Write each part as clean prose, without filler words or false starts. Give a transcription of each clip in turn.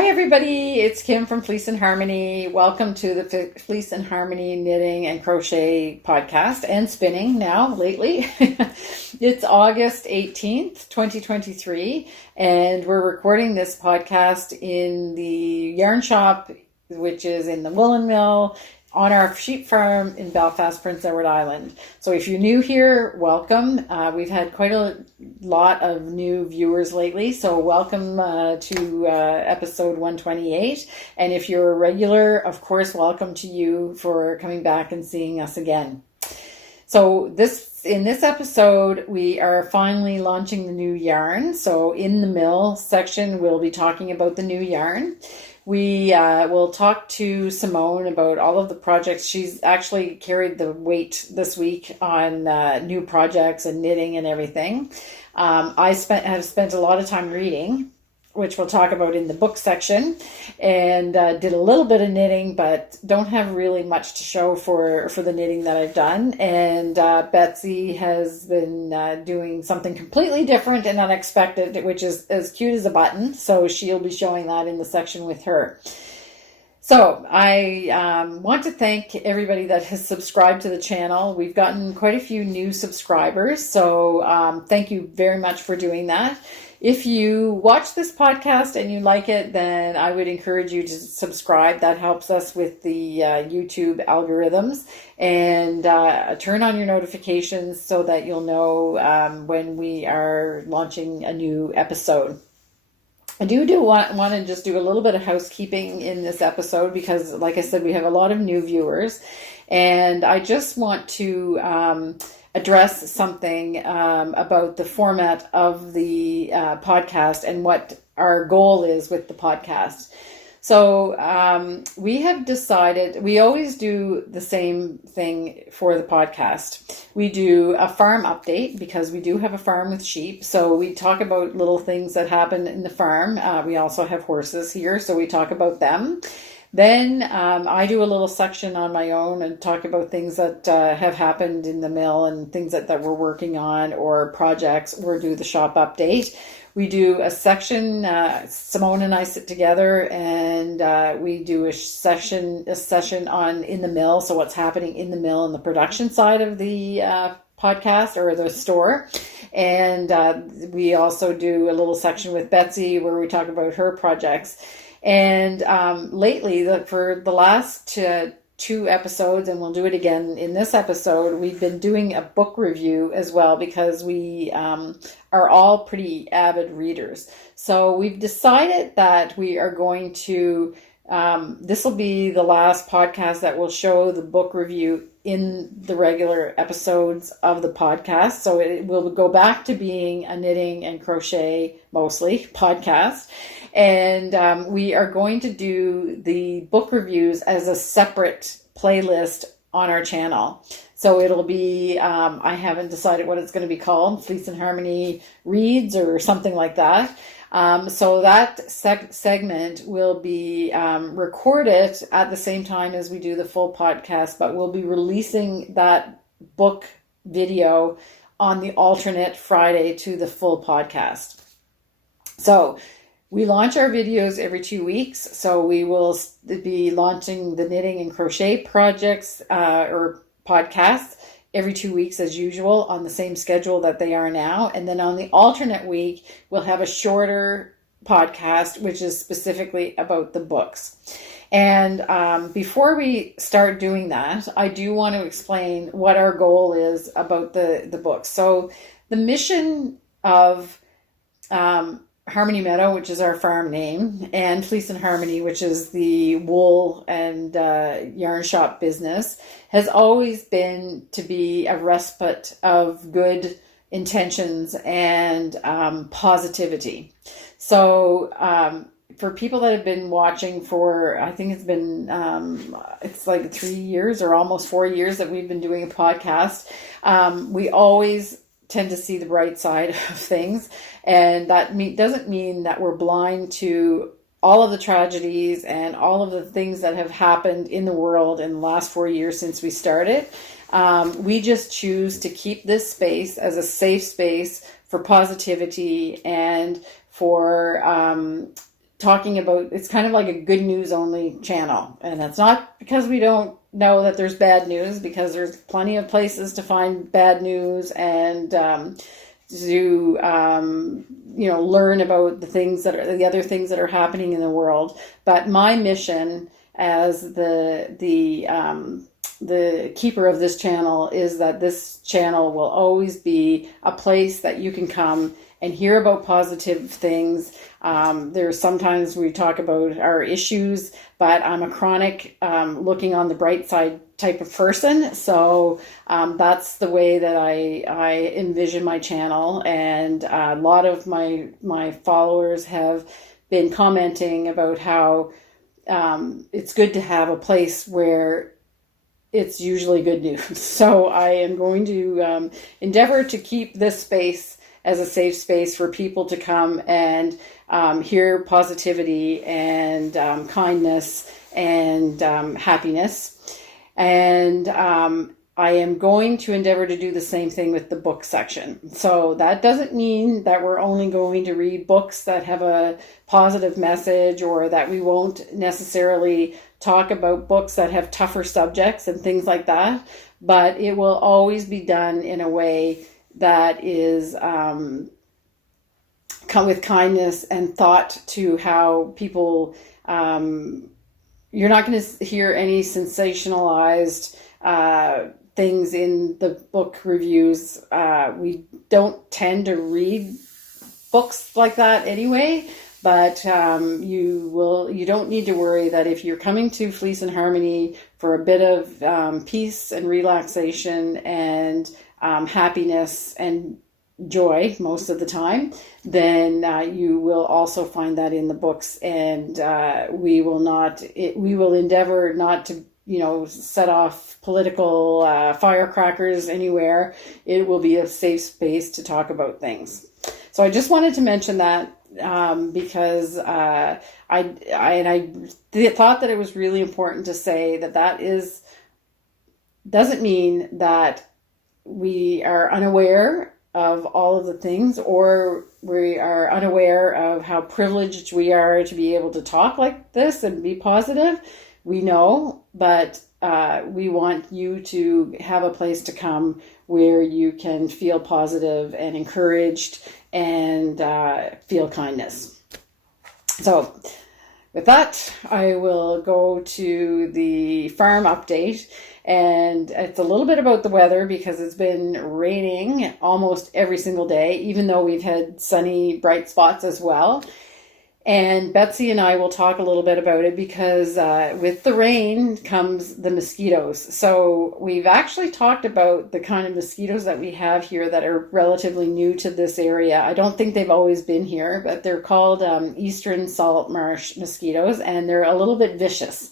Hi everybody, it's Kim from Fleece and Harmony. Welcome to the Fleece and Harmony Knitting and Crochet podcast and spinning now lately. It's August 18th, 2023, and we're recording this podcast in the yarn shop, which is in the Wallin mill on our sheep farm in Belfast, Prince Edward Island. So if you're new here, welcome. We've had quite a lot of new viewers lately, so welcome to episode 128. And if you're a regular, of course, welcome to you for coming back and seeing us again. So in this episode, we are finally launching the new yarn. So in the mill section, we'll be talking about the new yarn. We will talk to Simone about all of the projects. She's actually carried the weight this week on new projects and knitting and everything. I have spent a lot of time reading, which we'll talk about in the book section, and did a little bit of knitting, but don't have really much to show for the knitting that I've done. And Betsy has been doing something completely different and unexpected, which is as cute as a button. So she'll be showing that in the section with her. So I want to thank everybody that has subscribed to the channel. We've gotten quite a few new subscribers, so thank you very much for doing that. If you watch this podcast and you like it, then I would encourage you to subscribe. That helps us with the YouTube algorithms. And turn on your notifications so that you'll know when we are launching a new episode. I do want to just do a little bit of housekeeping in this episode because, like I said, we have a lot of new viewers. And I just want to address something about the format of the podcast and what our goal is with the podcast. So we have decided, we always do the same thing for the podcast. We do a farm update because we do have a farm with sheep. So we talk about little things that happen in the farm. We also have horses here, so we talk about them. Then I do a little section on my own and talk about things that have happened in the mill and things that we're working on or projects, or do the shop update. We do a section, Simone and I sit together and we do a session on in the mill, so what's happening in the mill and the production side of the podcast or the store. And we also do a little section with Betsy where we talk about her projects. And lately, for the last two episodes, and we'll do it again in this episode, we've been doing a book review as well because we are all pretty avid readers. So we've decided that we are going to, this will be the last podcast that will show the book review in the regular episodes of the podcast. So it will go back to being a knitting and crochet, mostly, podcast. And we are going to do the book reviews as a separate playlist on our channel. So it'll be, I haven't decided what it's going to be called, Fleece and Harmony Reads or something like that. So that segment will be recorded at the same time as we do the full podcast, but we'll be releasing that book video on the alternate Friday to the full podcast. So we launch our videos every 2 weeks, so we will be launching the knitting and crochet projects or podcasts every 2 weeks as usual on the same schedule that they are now. And then on the alternate week, we'll have a shorter podcast, which is specifically about the books. And before we start doing that, I do want to explain what our goal is about the books. So the mission of Harmony Meadow, which is our farm name, and Fleece and Harmony, which is the wool and yarn shop business, has always been to be a respite of good intentions and positivity. So for people that have been watching for, I think it's been, it's like 3 years or almost 4 years that we've been doing a podcast, we always tend to see the bright side of things. And that doesn't mean that we're blind to all of the tragedies and all of the things that have happened in the world in the last 4 years since we started. We just choose to keep this space as a safe space for positivity and for talking about, it's kind of like a good news only channel. And that's not because we don't know that there's bad news, because there's plenty of places to find bad news and learn about the other things that are happening in the world. But my mission as the keeper of this channel is that this channel will always be a place that you can come and hear about positive things. There's sometimes we talk about our issues, but I'm a chronic, looking on the bright side type of person. So that's the way that I envision my channel. And a lot of my followers have been commenting about how it's good to have a place where it's usually good news. So I am going to endeavor to keep this space as a safe space for people to come and hear positivity and kindness and happiness. And I am going to endeavor to do the same thing with the book section. So that doesn't mean that we're only going to read books that have a positive message, or that we won't necessarily talk about books that have tougher subjects and things like that. But it will always be done in a way that is come with kindness and thought to how people, you're not going to hear any sensationalized things in the book reviews. We don't tend to read books like that anyway, but you don't need to worry that if you're coming to Fleece and Harmony for a bit of peace and relaxation and happiness and joy most of the time, then you will also find that in the books. And we will endeavor not to set off political firecrackers anywhere. It will be a safe space to talk about things. So I just wanted to mention that because I thought that it was really important to say that doesn't mean that we are unaware of all of the things, or we are unaware of how privileged we are to be able to talk like this and be positive. We know, but we want you to have a place to come where you can feel positive and encouraged and feel kindness. So with that, I will go to the farm update. And it's a little bit about the weather, because it's been raining almost every single day, even though we've had sunny, bright spots as well. And Betsy and I will talk a little bit about it, because with the rain comes the mosquitoes. So we've actually talked about the kind of mosquitoes that we have here that are relatively new to this area. I don't think they've always been here, but they're called eastern salt marsh mosquitoes, and they're a little bit vicious.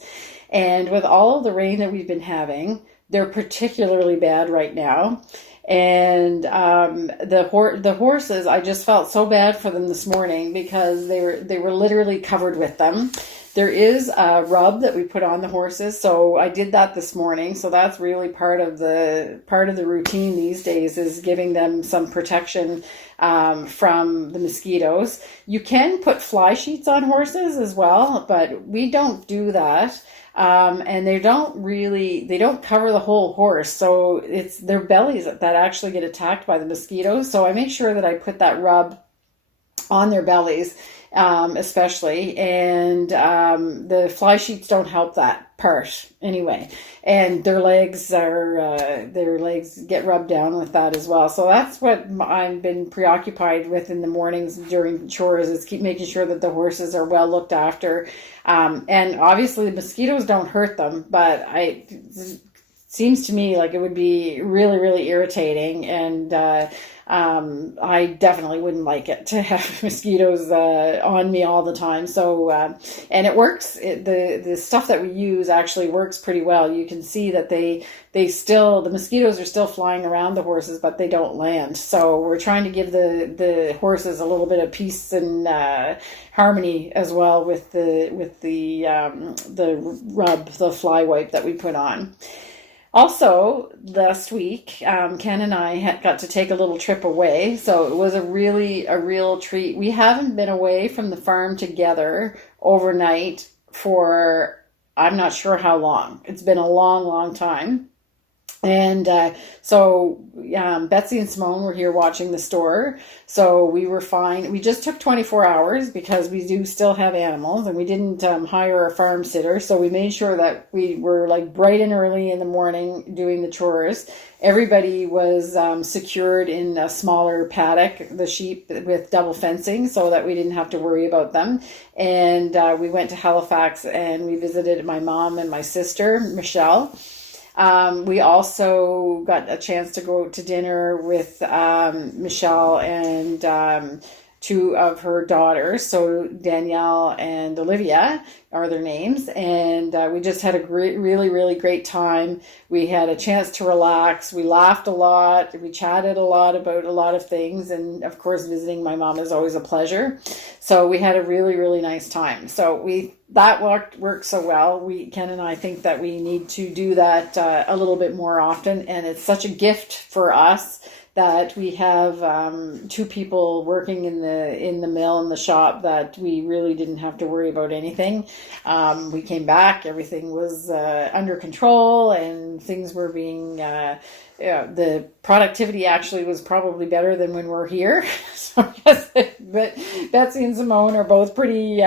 And with all of the rain that we've been having, they're particularly bad right now. And the horses, I just felt so bad for them this morning, because they were literally covered with them. There is a rub that we put on the horses, so I did that this morning. So that's really part of the routine these days, is giving them some protection from the mosquitoes. You can put fly sheets on horses as well, but we don't do that. And they don't cover the whole horse. So it's their bellies that actually get attacked by the mosquitoes. So I make sure that I put that rub on their bellies, especially. And the fly sheets don't help that part anyway. And their legs get rubbed down with that as well. So that's what I've been preoccupied with in the mornings during chores, is keep making sure that the horses are well looked after. And obviously the mosquitoes don't hurt them, but it seems to me like it would be really, really irritating. And I definitely wouldn't like it to have mosquitoes on me all the time. So, and it works. The stuff that we use actually works pretty well. You can see that the mosquitoes are still flying around the horses, but they don't land. So we're trying to give the horses a little bit of peace and harmony as well with the rub, the fly wipe that we put on. Also, last week, Ken and I got to take a little trip away, so it was a real treat. We haven't been away from the farm together overnight for I'm not sure how long. It's been a long, long time. And Betsy and Simone were here watching the store. So we were fine. We just took 24 hours because we do still have animals and we didn't hire a farm sitter. So we made sure that we were like bright and early in the morning doing the chores. Everybody was secured in a smaller paddock, the sheep with double fencing, so that we didn't have to worry about them. And we went to Halifax and we visited my mom and my sister, Michelle. We also got a chance to go to dinner with Michelle and two of her daughters. So Danielle and Olivia are their names. And we just had a really, really great time. We had a chance to relax. We laughed a lot. We chatted a lot about a lot of things. And of course, visiting my mom is always a pleasure. So we had a really, really nice time. So that worked so well. Ken and I think that we need to do that a little bit more often. And it's such a gift for us that we have two people working in the mill and the shop that we really didn't have to worry about anything. We came back, everything was under control, and things were being the productivity actually was probably better than when we're here. So yes, but Betsy and Simone are both pretty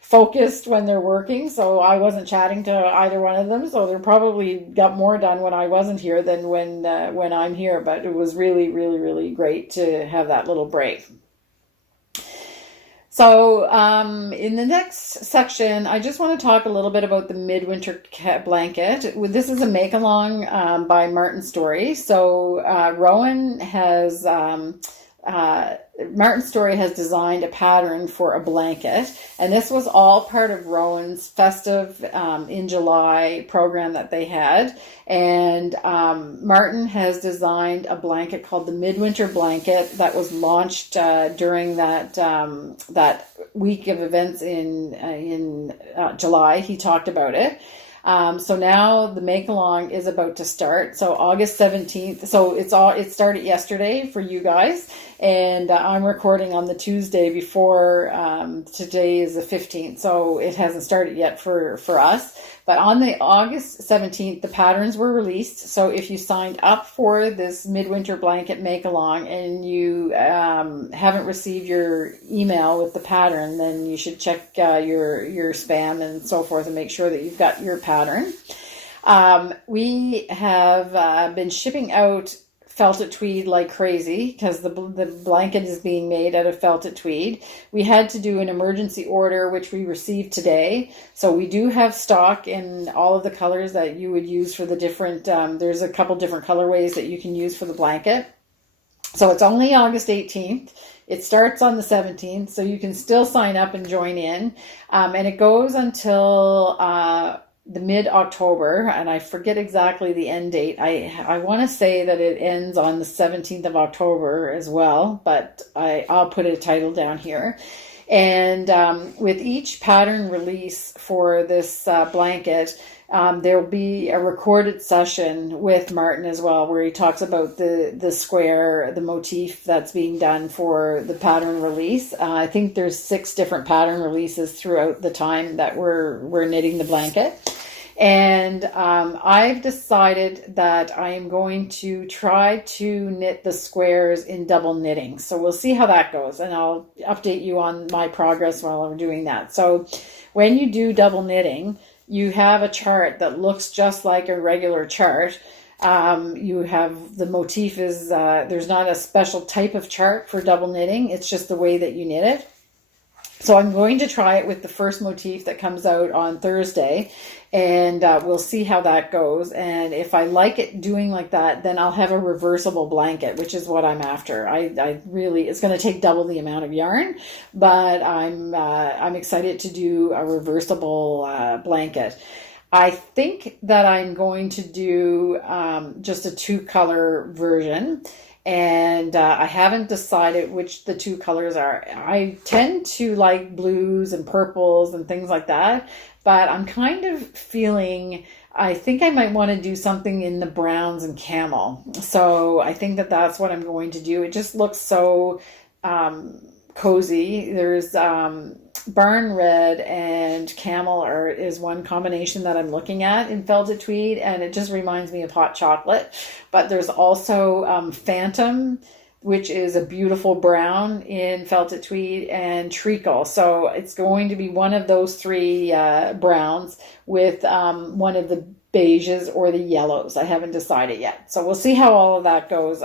focused when they're working, so I wasn't chatting to either one of them, so they're probably got more done when I wasn't here than when I'm here. But it was really, really, really great to have that little break. So in the next section, I just want to talk a little bit about the midwinter blanket. This is a make-along by Martin Story. So Rowan has Martin Story has designed a pattern for a blanket, and this was all part of Rowan's Festive in July program that they had. And Martin has designed a blanket called the Midwinter Blanket that was launched during that week of events in July. He talked about it. So now the make along is about to start. So August 17th. So it started yesterday for you guys, and I'm recording on the Tuesday before today is the 15th. So it hasn't started yet for us. But on the August 17th, the patterns were released. So if you signed up for this midwinter blanket make along and you haven't received your email with the pattern, then you should check your spam and so forth and make sure that you've got your pattern. We have been shipping out felted tweed like crazy because the blanket is being made out of felted tweed. We had to do an emergency order, which we received today. So we do have stock in all of the colors that you would use for the different, there's a couple different colorways that you can use for the blanket. So it's only August 18th. It starts on the 17th, so you can still sign up and join in. And it goes until the mid-October, and I forget exactly the end date. I want to say that it ends on the 17th of October as well, but I'll put a title down here. And with each pattern release for this blanket, there'll be a recorded session with Martin as well, where he talks about the square, the motif that's being done for the pattern release. I think there's 6 different pattern releases throughout the time that we're knitting the blanket. And I've decided that I am going to try to knit the squares in double knitting. So we'll see how that goes, and I'll update you on my progress while I'm doing that. So when you do double knitting, you have a chart that looks just like a regular chart. You have the motif is, there's not a special type of chart for double knitting. It's just the way that you knit it. So I'm going to try it with the first motif that comes out on Thursday, and we'll see how that goes. And if I like it doing like that, then I'll have a reversible blanket, which is what I'm after. I really, it's going to take double the amount of yarn, but I'm excited to do a reversible blanket. I think that I'm going to do just a 2-color version. and I haven't decided which the two colors are. I tend to like blues and purples and things like that, but I'm kind of feeling, I think I might want to do something in the browns and camel. So I think that that's what I'm going to do. It just looks so cozy. There's barn red and camel is one combination that I'm looking at in felted tweed, and it just reminds me of hot chocolate. But there's also phantom, which is a beautiful brown in felted tweed, and treacle. So it's going to be one of those three browns with one of the beiges or the yellows. I haven't decided yet. So we'll see how all of that goes.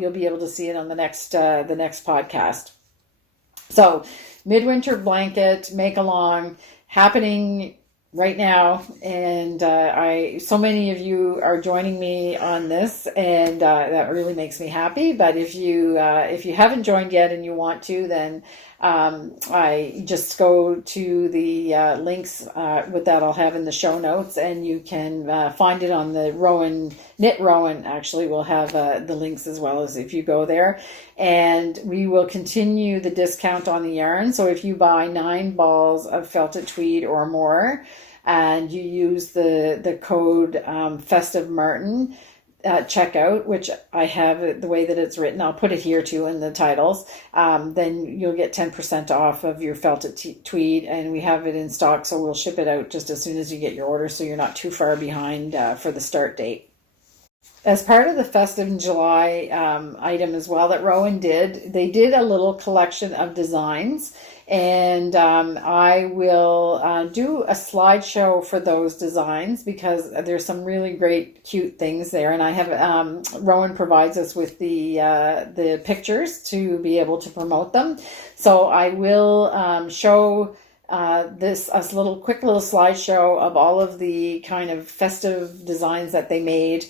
You'll be able to see it on the next podcast. So midwinter blanket make along happening right now, and so many of you are joining me on this, and that really makes me happy. But if you haven't joined yet and you want to, then I just go to the links with that I'll have in the show notes, and you can find it on the Rowan. Actually will have the links as well, as if you go there. And we will continue the discount on the yarn. So if you buy 9 balls of felted tweed or more, and you use the code Festive Martin at checkout, which I have it the way that it's written, I'll put it here too in the titles, then you'll get 10% off of your felted tweed, and we have it in stock, so we'll ship it out just as soon as you get your order, so you're not too far behind for the start date. As part of the Festive in July item as well that Rowan did, they did a little collection of designs, and I will do a slideshow for those designs because there's some really great cute things there, and I have Rowan provides us with the pictures to be able to promote them. So I will show this quick little slideshow of all of the kind of festive designs that they made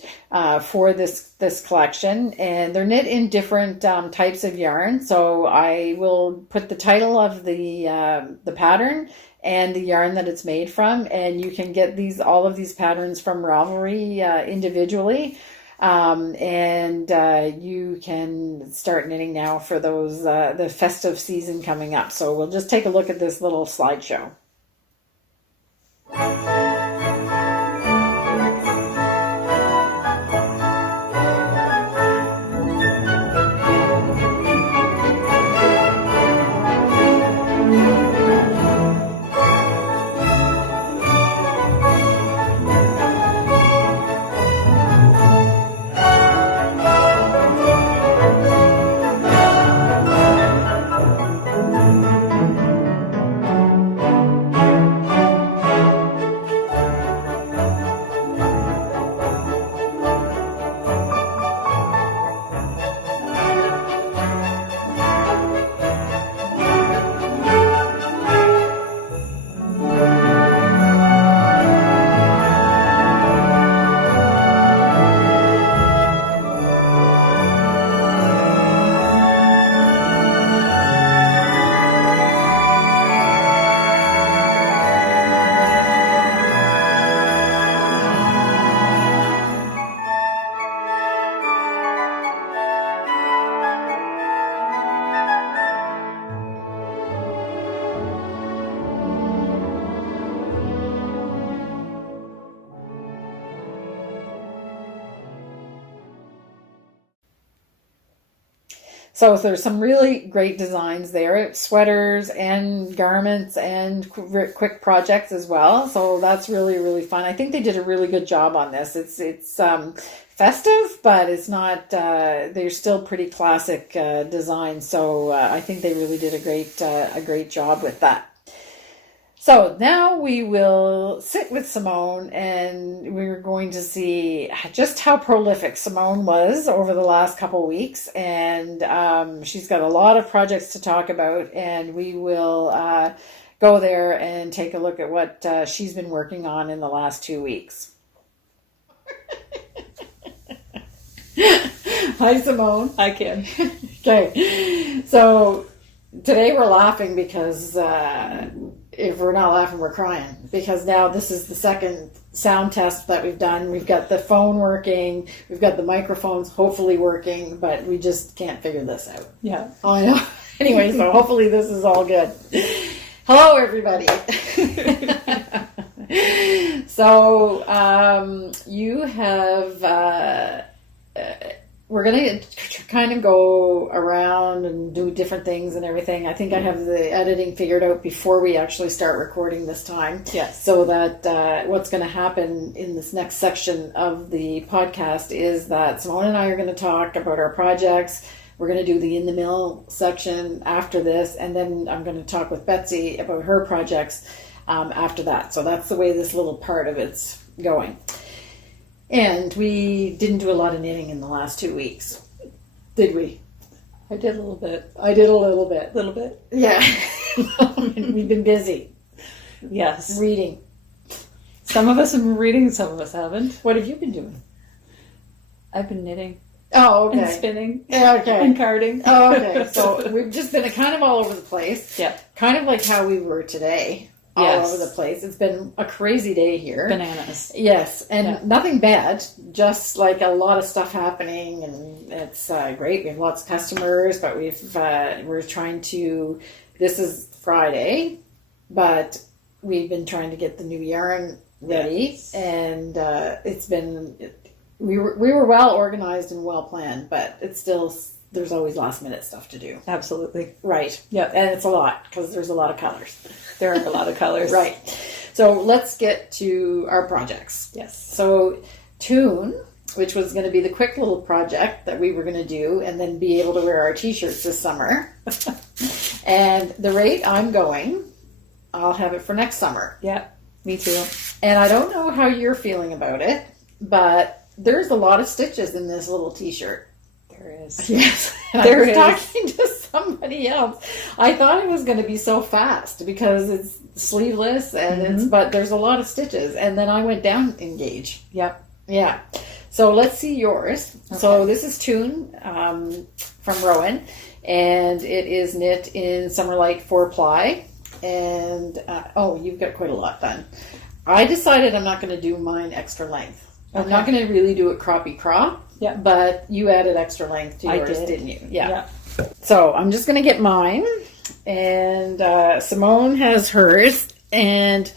for this collection, and they're knit in different types of yarn. So I will put the title of the pattern and the yarn that it's made from, and you can get all of these patterns from Ravelry individually. And you can start knitting now for those the festive season coming up. So we'll just take a look at this little slideshow. So there's some really great designs there, sweaters and garments and quick projects as well. So that's really, really fun. I think they did a really good job on this. It's festive, but it's not, they're still pretty classic designs. So I think they really did a great job with that. So now we will sit with Simone, and we're going to see just how prolific Simone was over the last couple of weeks. And she's got a lot of projects to talk about, and we will go there and take a look at what she's been working on in the last 2 weeks. Hi, Simone. Hi, Kim. Okay, so today we're laughing because if we're not laughing, we're crying, because now this is the second sound test that we've done. We've got the phone working, we've got the microphones hopefully working, but we just can't figure this out. Yeah. Oh, I know. Anyway, so hopefully this is all good. Hello, everybody. So you have... we're going to kind of go around and do different things and everything. I think I have the editing figured out before we actually start recording this time. Yes. So that what's going to happen in this next section of the podcast is that Simone and I are going to talk about our projects. We're going to do the in the mill section after this, and then I'm going to talk with Betsy about her projects after that. So that's the way this little part of it's going. And we didn't do a lot of knitting in the last 2 weeks, did we? I did a little bit. I did a little bit. Little bit? Yeah. We've been busy. Yes. Reading. Some of us have been reading, some of us haven't. What have you been doing? I've been knitting. Oh, okay. And spinning. Yeah, okay. And carding. Oh, okay. So we've just been kind of all over the place. Yeah. Kind of like how we were today. All over the place. It's been a crazy day here. Bananas. Yes, and nothing bad, just like a lot of stuff happening, and it's great. We have lots of customers, but we're trying to, this is Friday, but we've been trying to get the new yarn ready, and it's been, we were well organized and well planned, but it's still, there's always last minute stuff to do. Absolutely. Right. Yep. And it's a lot, because there's a lot of colors. There are a lot of colors. Right. So let's get to our projects. Yes. So Tune, which was going to be the quick little project that we were going to do and then be able to wear our t-shirts this summer. And the rate I'm going, I'll have it for next summer. Yeah, me too. And I don't know how you're feeling about it, but there's a lot of stitches in this little t-shirt. There is. Yes. And There I was is. talking to somebody else. I thought it was going to be so fast because it's sleeveless and but there's a lot of stitches. And then I went down in gauge. Yep. Yeah. So let's see yours. Okay. So this is Tune from Rowan, and it is knit in Summerlight 4-ply. And you've got quite a lot done. I decided I'm not going to do mine extra length. Okay. I'm not going to really do it croppy crop. Yeah. But you added extra length to yours, didn't you? Yeah. So I'm just going to get mine. And Simone has hers. And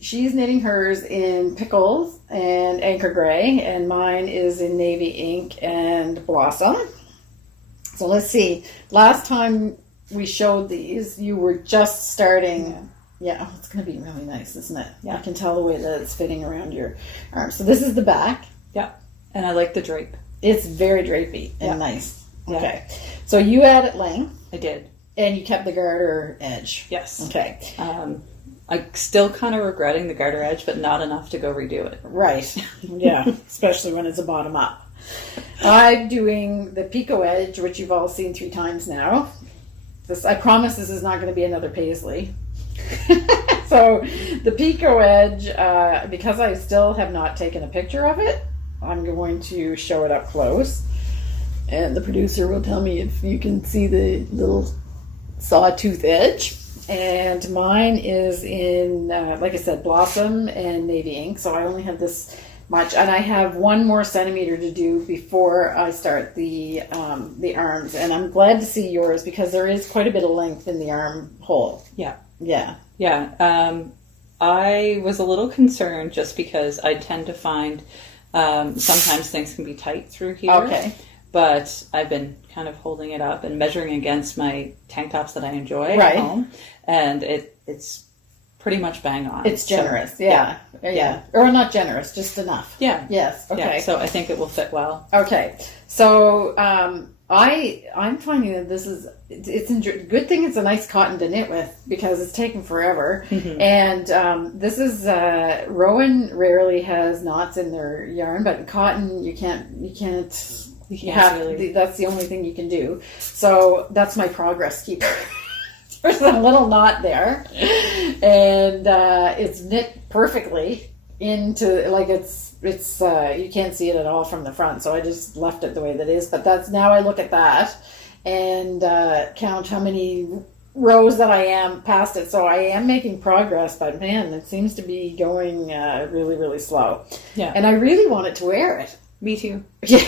she's knitting hers in Pickles and Anchor Gray. And mine is in Navy Ink and Blossom. So let's see. Last time we showed these, you were just starting. Yeah, it's going to be really nice, isn't it? Yeah. I can tell the way that it's fitting around your arm. So this is the back. Yeah. And I like the drape. It's very drapey and nice. Yeah. Okay. So you added length. I did. And you kept the garter edge. Yes. Okay. I'm still kind of regretting the garter edge, but not enough to go redo it. Right. Yeah. Especially when it's a bottom up. I'm doing the picot edge, which you've all seen 3 times now. I promise this is not going to be another paisley. So the picot edge, because I still have not taken a picture of it, I'm going to show it up close. And the producer will tell me if you can see the little sawtooth edge. And mine is in, like I said, Blossom and Navy Ink. So I only have this much. And I have 1 more centimeter to do before I start the arms. And I'm glad to see yours because there is quite a bit of length in the armhole. Yeah. Yeah. Yeah. I was a little concerned just because I tend to find sometimes things can be tight through here. Okay. But I've been kind of holding it up and measuring against my tank tops that I enjoy right. at home. And it's pretty much bang on. It's generous. So, yeah. Or not generous, just enough. Yeah. Yes. Okay. Yeah, so I think it will fit well. Okay. So I'm finding that this is good thing it's a nice cotton to knit with because it's taken forever. Mm-hmm. And this is Rowan rarely has knots in their yarn, but in cotton you can't really. That's the only thing you can do. So that's my progress keeper. There's a little knot there, and it's knit perfectly into like it's you can't see it at all from the front. So I just left it the way that is. But that's now I look at that and count how many rows that I am past it. So I am making progress, but man, it seems to be going really, really slow. Yeah. And I really wanted to wear it. Me too. Yeah.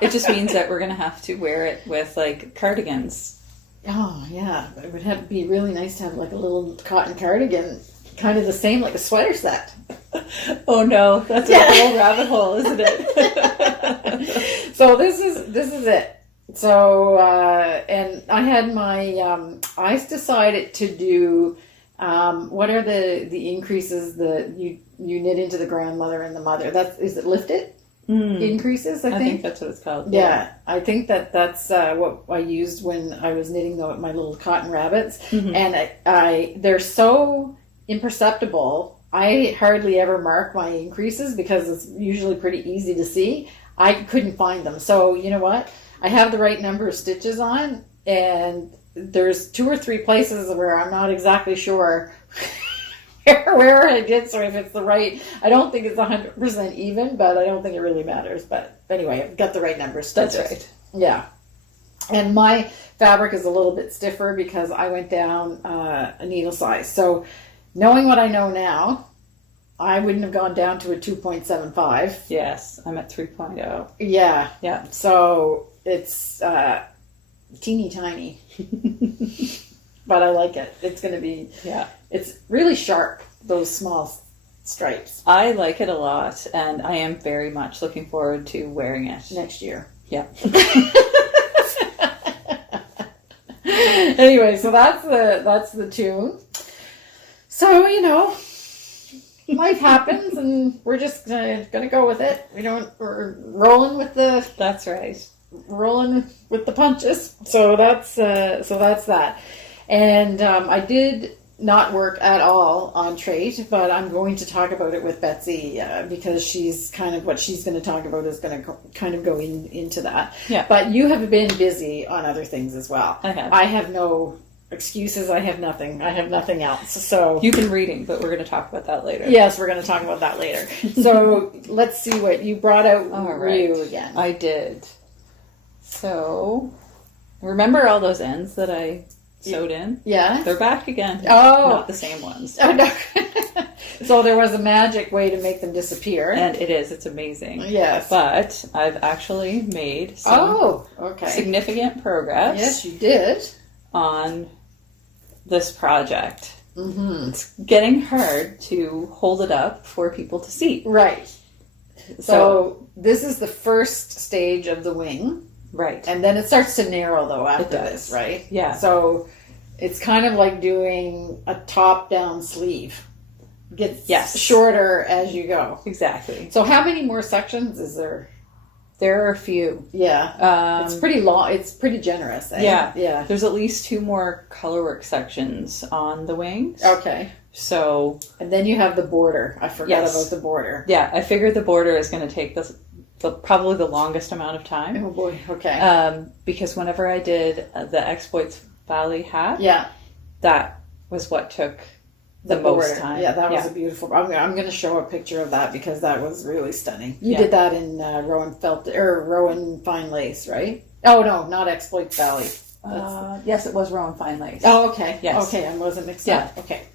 It just means that we're going to have to wear it with like cardigans. Oh, yeah. It would have to be really nice to have like a little cotton cardigan, kind of the same like a sweater set. Oh no, that's a whole rabbit hole, isn't it? So this is it. So, and I had my, I decided to do, what are the increases that you knit into the grandmother and the mother? Is it lifted increases, I think? I think that's what it's called. Yeah, I think that's what I used when I was knitting my little cotton rabbits. Mm-hmm. And they're so imperceptible. I hardly ever mark my increases because it's usually pretty easy to see. I couldn't find them. So, you know what? I have the right number of stitches on, and there's 2 or 3 places where I'm not exactly sure where I did. So if it's the right, I don't think it's 100% even, but I don't think it really matters. But anyway, I've got the right number of stitches. That's right. Yeah. And my fabric is a little bit stiffer because I went down a needle size. So knowing what I know now, I wouldn't have gone down to a 2.75. Yes, I'm at 3.0. Yeah. Yeah. So it's teeny tiny. But I like it. It's going to be, it's really sharp, those small stripes. I like it a lot, and I am very much looking forward to wearing it. Next year. Yeah. Anyway, so that's the tune. So, you know, life happens, and we're just gonna go with it. We're rolling with the. That's right. Rolling with the punches. So that's that. And I did not work at all on Treit, but I'm going to talk about it with Betsy because she's kind of what she's going to talk about is going to kind of go into that. Yeah. But you have been busy on other things as well. I have. I have no excuses. I have nothing. I have nothing else. So you've been reading, but we're going to talk about that later. Yes, we're going to talk about that later. So let's see what you brought out. All right. You again. I did. So remember all those ends that I sewed in? Yeah. They're back again. Oh. Not the same ones. Oh, no. So there was a magic way to make them disappear. And it is. It's amazing. Yes. But I've actually made some significant progress. Yes, you did. On this project. Mm-hmm. It's getting hard to hold it up for people to see. Right. So this is the first stage of the wing. Right. And then it starts to narrow, though, after this, right? Yeah. So it's kind of like doing a top-down sleeve. Gets shorter as you go. Exactly. So how many more sections is there? There are a few. Yeah. It's pretty long. It's pretty generous. Eh? Yeah. Yeah. There's at least 2 more colorwork sections on the wings. Okay. So. And then you have the border. I forgot about the border. Yeah. I figured the border is going to take probably the longest amount of time. Oh boy. Okay. Because whenever I did the Exploits Valley hat. Yeah. That was what took the border. Most time. Yeah, that was a beautiful. I'm going to show a picture of that because that was really stunning. You did that in Rowan Fine Lace, right? Oh no, not Exploits Valley. Yes, it was Rowan Fine Lace. Oh, okay. Yes. Okay, I wasn't mixed up. Okay.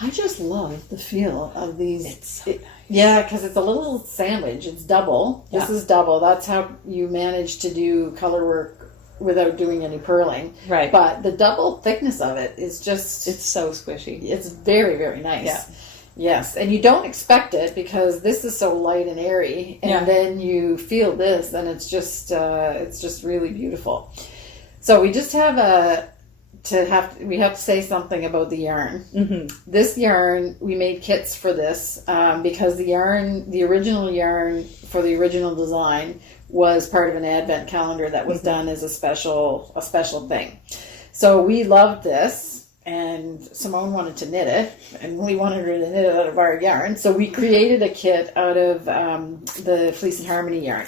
I just love the feel of these. It's so nice. Yeah, because it's a little sandwich. It's double. This is double. That's how you manage to do color work without doing any purling. Right. But the double thickness of it is just... It's so squishy. It's very, very nice. Yeah. Yes, and you don't expect it because this is so light and airy, and then you feel this, and it's just really beautiful. So we just have we have to say something about the yarn. Mm-hmm. This yarn, we made kits for this because the original yarn for the original design was part of an advent calendar that was done as a special thing. So we loved this, and Simone wanted to knit it, and we wanted her to knit it out of our yarn. So we created a kit out of the Fleece and Harmony yarn.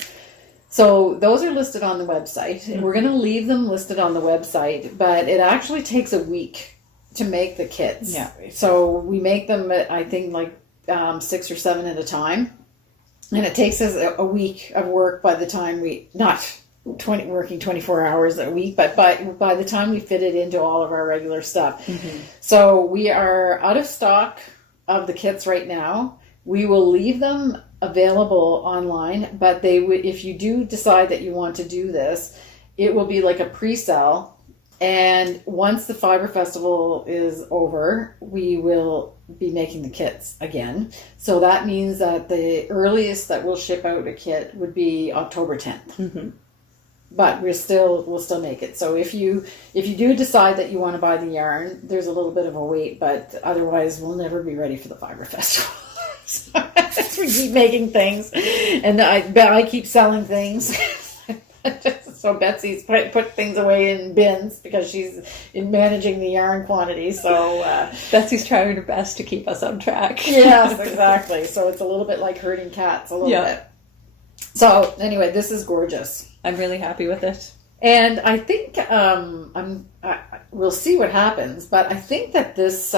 So those are listed on the website, and we're going to leave them listed on the website, but it actually takes a week to make the kits. Yeah. So we make them, I think, like 6 or 7 at a time, and it takes us a week of work by the time working 24 hours a week, but by the time we fit it into all of our regular stuff. So we are out of stock of the kits right now. We will leave them available online, but if you do decide that you want to do this, it will be like a pre-sale. And once the Fibre Festival is over, we will be making the kits again. So that means that the earliest that we'll ship out a kit would be October 10th. But we'll still make it. So if you do decide that you want to buy the yarn, there's a little bit of a wait, but otherwise we'll never be ready for the Fibre Festival. So we keep making things, and I keep selling things. So Betsy's put things away in bins because she's managing the yarn quantity. So Betsy's trying her best to keep us on track. Yes, exactly. So it's a little bit like herding cats, a little bit. So anyway, this is gorgeous. I'm really happy with it. And I think we'll see what happens, but I think that this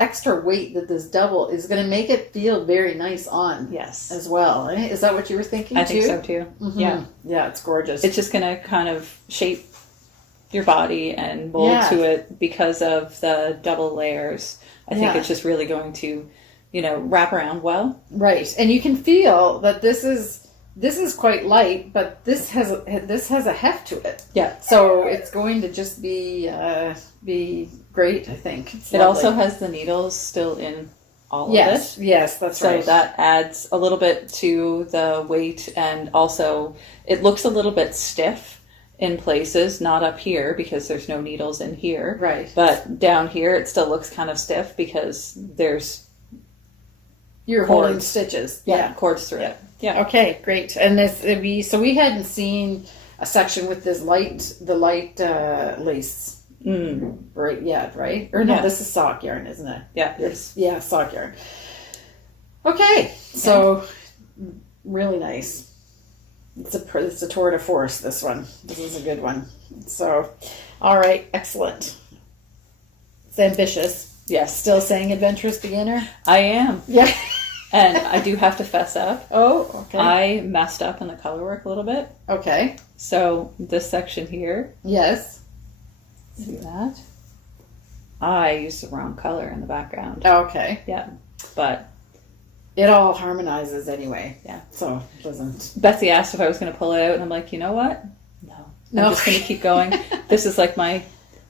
extra weight that this double is going to make it feel very nice on. Yes. As well. Is that what you were thinking too? I think so too. Yeah. Yeah, it's gorgeous. It's just going to kind of shape your body and mold to it because of the double layers. I think it's just really going to, wrap around well. Right. And you can feel that this is quite light, but this has a heft to it. Yeah. So it's going to just be great, I think. It also has the needles still in all of it. Yes, that's right. So that adds a little bit to the weight, and also it looks a little bit stiff in places, not up here because there's no needles in here. Right. But down here it still looks kind of stiff because there's You're holding stitches. Yeah, cords through it. Yeah. Okay, great. And we hadn't seen a section with the light lace right yet, right? Or no, this is sock yarn, isn't it? Yeah, it is. Yeah, sock yarn. Okay, so really nice. It's a tour de force, this one. This is a good one. So, all right, excellent. It's ambitious. Yes. Still saying adventurous beginner? I am. Yeah. And I do have to fess up. Oh, okay. I messed up in the color work a little bit. Okay. So this section here. Yes. See that? I used the wrong color in the background. Okay. Yeah. But it all harmonizes anyway. Yeah. So it doesn't. Betsy asked if I was going to pull it out, and I'm like, you know what? No. I'm just going to keep going. This is like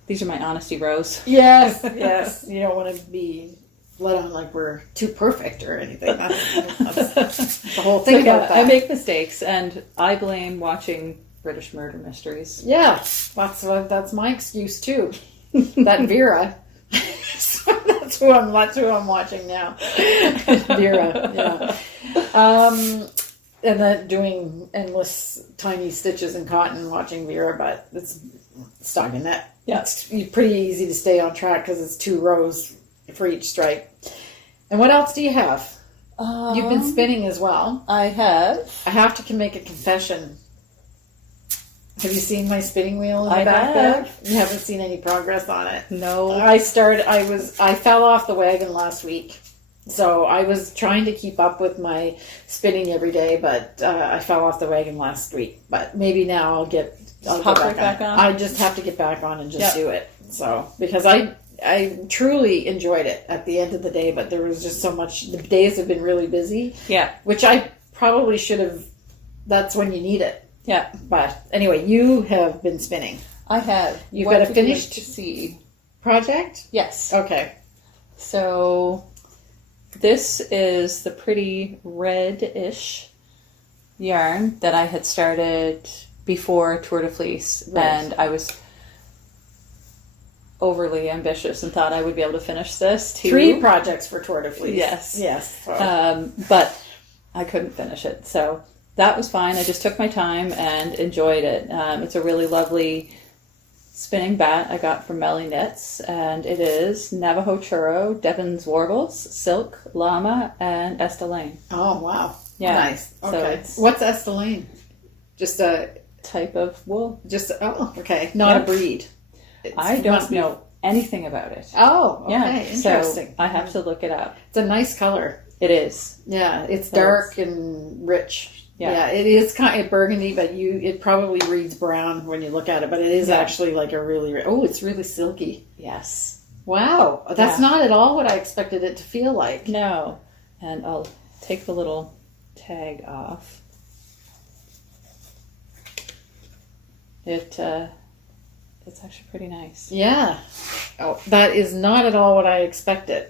these are my honesty rows. Yes. Yes. You don't want to be let on like we're too perfect or anything. That's the whole thing about that. I make mistakes, and I blame watching British murder mysteries. Yeah, that's my excuse too. That Vera. that's who I'm watching now. Vera. Yeah. And then doing endless tiny stitches in cotton, watching Vera, but it's stockinette. Yeah, it's pretty easy to stay on track because it's 2 rows for each stripe. And what else do you have? You've been spinning as well. I have. I have to make a confession. Have you seen my spinning wheel in the I back have. there? You haven't seen any progress on it. No. I fell off the wagon last week. So I was trying to keep up with my spinning every day, but I fell off the wagon last week. But maybe now I'll get back on. I just have to get back on and just do it. So because I truly enjoyed it at the end of the day, but there was just so much. The days have been really busy. Yeah. Which I probably should have. That's when you need it. Yeah. But anyway, you have been spinning. I have. You've got a finished to see project? Yes. Okay. So this is the pretty red-ish yarn that I had started before Tour de Fleece. Right. And I was overly ambitious and thought I would be able to finish this too. 3 projects for Tour de Fleece. Yes. Yes. But I couldn't finish it. So that was fine. I just took my time and enjoyed it. It's a really lovely spinning bat I got from Melly Knits, and it is Navajo Churro, Devon's Warbles, Silk, Llama, and Estelane. Oh, wow. Yeah. Nice. Okay. So what's Estelane? Just a type of wool. Okay. Not a breed. I don't know anything about it. Oh, okay. Yeah. Interesting. So I have to look it up. It's a nice color. It is. Yeah, it's dark and rich. Yeah, it is kind of burgundy, but it probably reads brown when you look at it, but it is actually like a really, it's really silky. Yes. Wow. That's not at all what I expected it to feel like. No. And I'll take the little tag off. It's actually pretty nice. Yeah. Oh, that is not at all what I expected.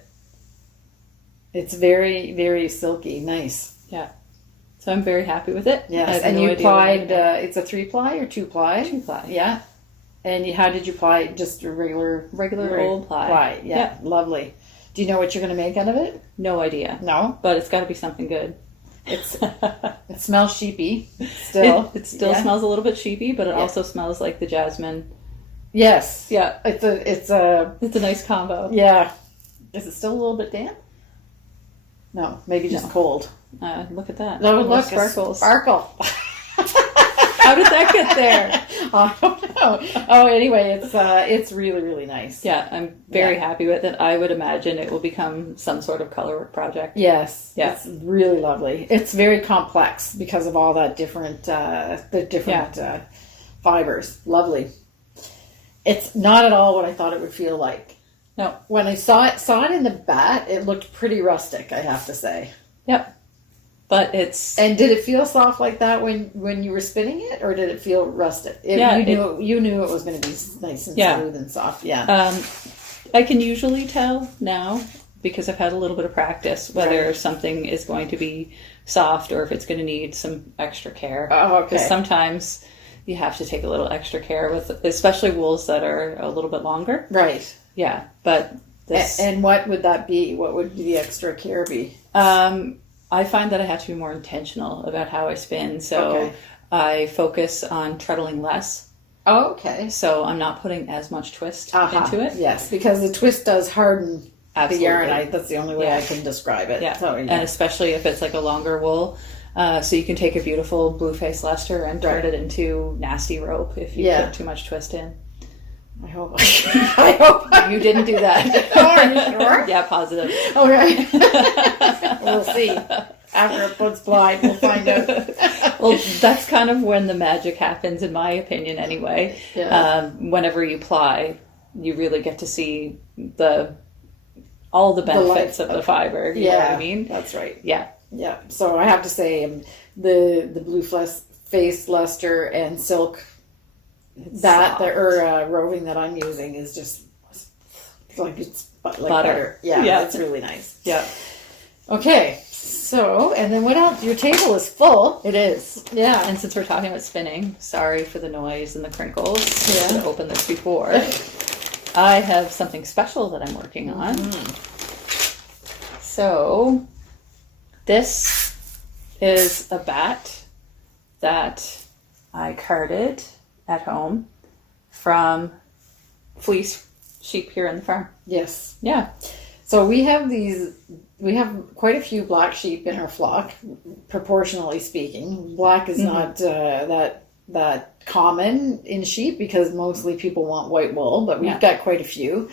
It's very, very silky. Nice. Yeah. So I'm very happy with it. Yes. And you plied, it's a 3-ply or 2-ply? 2-ply. Yeah. And how did you ply? Just a regular old ply. Yeah. Lovely. Do you know what you're going to make out of it? No idea. No? But it's got to be something good. It smells sheepy still. It still smells a little bit sheepy, but it also smells like the jasmine. Yes. Yeah. It's a nice combo. Yeah. Is it still a little bit damp? No, maybe just cold. Look at that. No, look, sparkles. Sparkle. How did that get there? I don't know. Oh, anyway, it's really, really nice. Yeah, I'm very happy with it. I would imagine it will become some sort of colorwork project. Yes. Yeah. It's really lovely. It's very complex because of all that different fibers. Lovely. It's not at all what I thought it would feel like. No. When I saw it in the bat, it looked pretty rustic, I have to say. Yep. But it's... And did it feel soft like that when you were spinning it, or did it feel rustic? You knew it was going to be nice and smooth and soft. Yeah. I can usually tell now, because I've had a little bit of practice, whether something is going to be soft or if it's going to need some extra care. Oh, okay. Because sometimes you have to take a little extra care with, especially wools that are a little bit longer. Right. Yeah, but this... And what would that be? What would the extra care be? I find that I have to be more intentional about how I spin. So I focus on treadling less. Oh, okay. So I'm not putting as much twist into it. Yes, because the twist does harden the yarn. That's the only way I can describe it. Yeah. So, And especially if it's like a longer wool. So you can take a beautiful blue face luster and turn it into nasty rope if you put too much twist in. I hope you didn't do that. Oh, are you sure? Yeah, positive. Okay. We'll see. After it puts plied, we'll find out. Well, that's kind of when the magic happens, in my opinion, anyway. Yeah. Whenever you ply, you really get to see all the benefits of the fiber. You know what I mean? That's right. Yeah. Yeah. So I have to say, the blue face luster and silk roving that I'm using is just like butter. Yeah, it's really nice. Yeah. Okay. So, and then what else? Your table is full. It is. Yeah. And since we're talking about spinning, sorry for the noise and the crinkles. Yeah. I should have opened this before. I have something special that I'm working on. Mm-hmm. So, this is a bat that I carded at home from Fleece sheep here in the farm. Yes. Yeah. So we have quite a few black sheep in our flock, proportionally speaking. Black is not that common in sheep because mostly people want white wool, but we've got quite a few.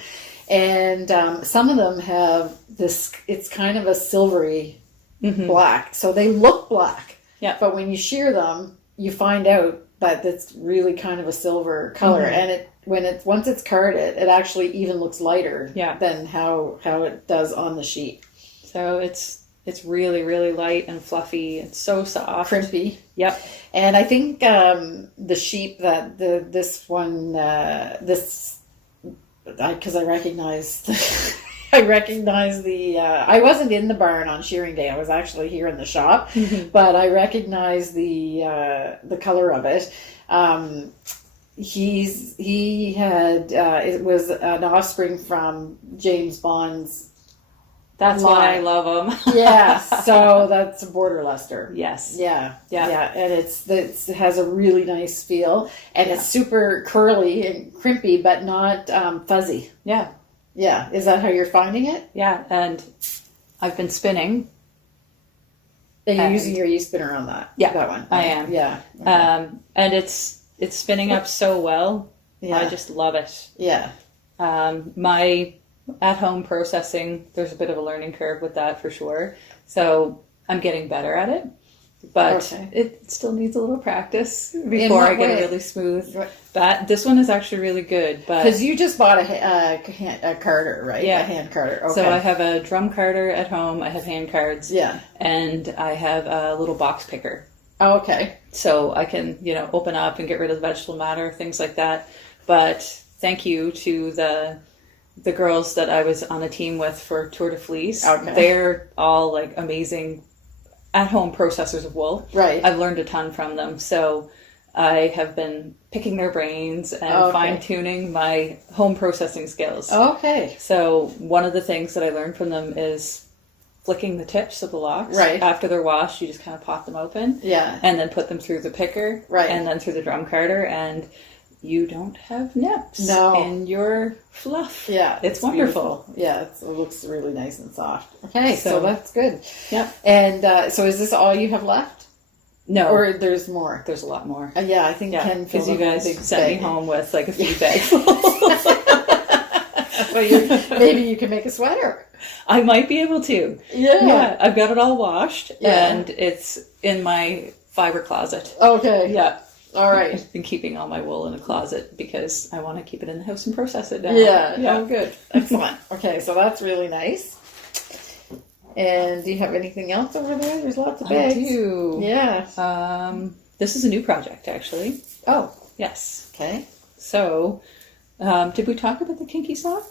And some of them have this, it's kind of a silvery black. So they look black. Yeah. But when you shear them, you find out that it's really kind of a silver color. And once it's carded, it actually even looks lighter than how it does on the sheet. So it's really, really light and fluffy. It's so soft. Crimpy. Yep. And I think the sheep that because I recognize I wasn't in the barn on shearing day. I was actually here in the shop, but I recognize the color of it. It was an offspring from James Bond's. That's why I love them. Yeah, so that's a border luster. Yes. Yeah. And it has a really nice feel, and it's super curly and crimpy, but not fuzzy. Yeah. Yeah. Is that how you're finding it? Yeah, and I've been spinning. And you're using your e-spinner on that? Yeah, that one. I am. Yeah. Okay. And it's spinning up so well. Yeah. I just love it. Yeah. My at-home processing, there's a bit of a learning curve with that for sure. So I'm getting better at it. but Okay. it still needs a little practice before I get a really smooth bat. This one is actually really good, but because you just bought a carder, right? Yeah, a hand carder. Okay. So I have a drum carder at home. I have hand cards. Yeah, and I have a little box picker. Oh, okay. So I can, open up and get rid of the vegetable matter, things like that. But thank you to the girls that I was on a team with for Tour de Fleece. Okay. They're all like amazing at-home processors of wool. Right. I've learned a ton from them. So I have been picking their brains and fine-tuning my home processing skills. Okay. So one of the things that I learned from them is flicking the tips of the locks. Right. After they're washed, you just kind of pop them open. Yeah. And then put them through the picker. Right. And then through the drum carder, and you don't have nips in your fluff. Yeah. It's wonderful. Beautiful. Yeah, it looks really nice and soft. Okay, so that's good. Yeah. And so is this all you have left? No. Or there's more? There's a lot more. Yeah, I think Ken because you guys sent me home with like a few bags. Well, maybe you can make a sweater. I might be able to. Yeah. I've got it all washed, and it's in my Fibre closet. Okay. Yeah. All right. I've been keeping all my wool in a closet because I want to keep it in the house and process it now. Yeah. Oh, good. Excellent. Okay, so that's really nice. And do you have anything else over there? There's lots of bags. I do. Yeah. This is a new project, actually. Oh. Yes. Okay. So, did we talk about the kinky sock?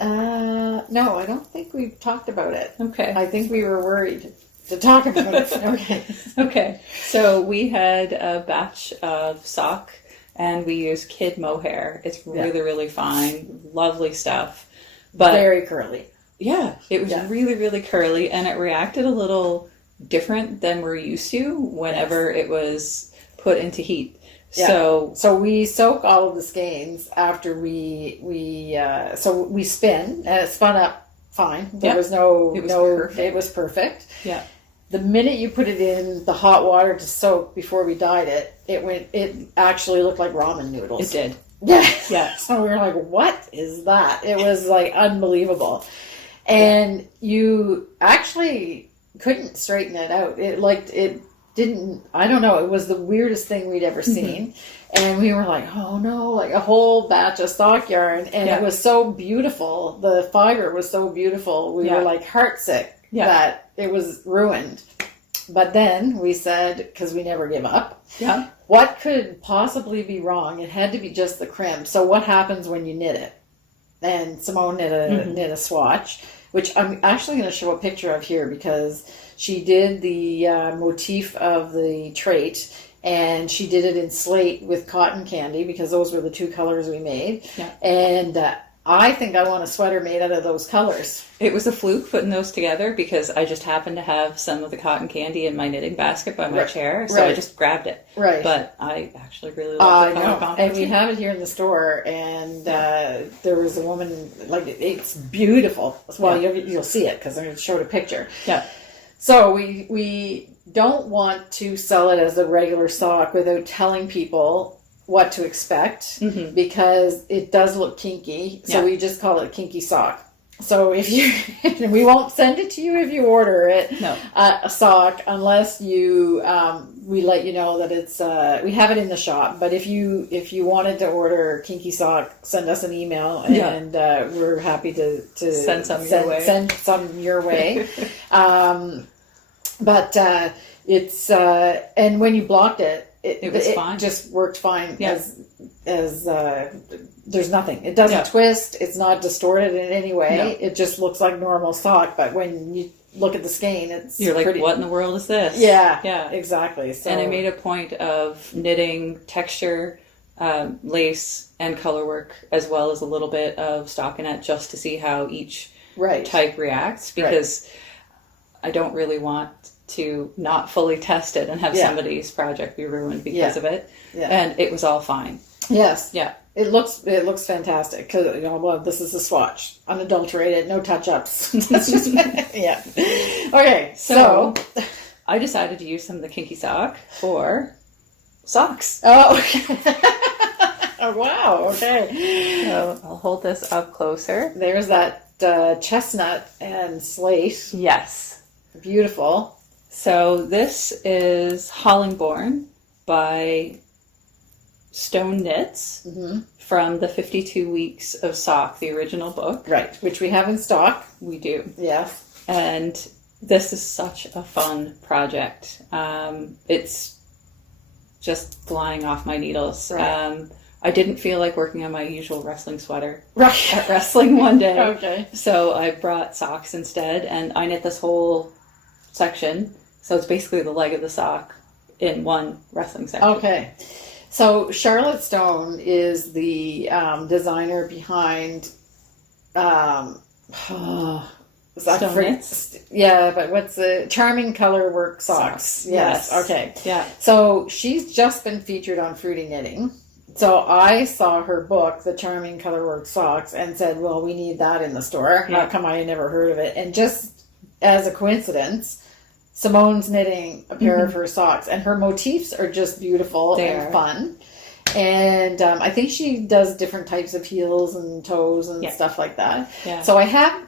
No, I don't think we've talked about it. Okay. I think we were worried to talk about it. Okay. Okay. So we had a batch of sock, and we used kid mohair. It's really, really fine. Lovely stuff. But very curly. Yeah, it was really, really curly, and it reacted a little different than we're used to whenever it was put into heat. Yeah. So we soak all of the skeins after we spun up fine. There was perfect. It was perfect. Yeah. The minute you put it in the hot water to soak before we dyed it, it actually looked like ramen noodles. It did. Yeah. Yeah. So we were like, what is that? It was like unbelievable. And you actually couldn't straighten it out. It didn't, I don't know, it was the weirdest thing we'd ever seen. And we were like, oh no, like a whole batch of stock yarn. And it was so beautiful. The fiber was so beautiful. We were like heartsick that it was ruined. But then we said, because we never give up, what could possibly be wrong? It had to be just the crimp. So what happens when you knit it? And Simone knit a swatch, which I'm actually going to show a picture of here because she did the motif of the Treit, and she did it in slate with cotton candy because those were the two colors we made. Yeah. And I think I want a sweater made out of those colors. It was a fluke putting those together because I just happened to have some of the cotton candy in my knitting basket by my chair, so I just grabbed it. Right. But I actually really love the color combination. And we have it here in the store, and there was a woman, like, it's beautiful. Well, you'll see it because I showed a picture. Yeah. So we don't want to sell it as a regular sock without telling people what to expect because it does look kinky. So we just call it a kinky sock. So if you, we won't send it to you if you order it, a sock, unless you, we let you know that it's, we have it in the shop. But if you wanted to order a kinky sock, send us an email and we're happy to send some your way. Send some your way. But it's, and when you blocked it, it was fine. Just worked fine as there's nothing. It doesn't twist. It's not distorted in any way. No. It just looks like normal sock. But when you look at the skein, you're like, what in the world is this? Yeah, exactly. So, and I made a point of knitting texture, lace, and color work, as well as a little bit of stockinette, just to see how each type reacts, because I don't really want to not fully test it and have somebody's project be ruined because of it. Yeah. And it was all fine. Yes. Yeah. It looks fantastic because this is a swatch, unadulterated, no touch-ups. Okay, so I decided to use some of the kinky sock for socks. Oh, oh wow. Okay. So I'll hold this up closer. There's that chestnut and slate. Yes. Beautiful. So this is Hollingbourne by Stone Knits from the 52 Weeks of Sock, the original book. Right, which we have in stock. We do. Yes. And this is such a fun project. It's just flying off my needles. Right. I didn't feel like working on my usual wrestling sweater Right. at wrestling one day. Okay. So I brought socks instead, and I knit this whole section. So it's basically the leg of the sock in one wrestling section. Okay. So Charlotte Stone is the designer behind Stone Knits? Yeah, but what's the Charming Colorwork Socks? Yes. Okay. Yeah. So she's just been featured on Fruity Knitting. So I saw her book, The Charming Colorwork Socks, and said, well, we need that in the store. Yeah. How come I never heard of it? And just as a coincidence, Simone's knitting a pair of her socks, and her motifs are just beautiful and fun. And I think she does different types of heels and toes and stuff like that. Yeah. So I have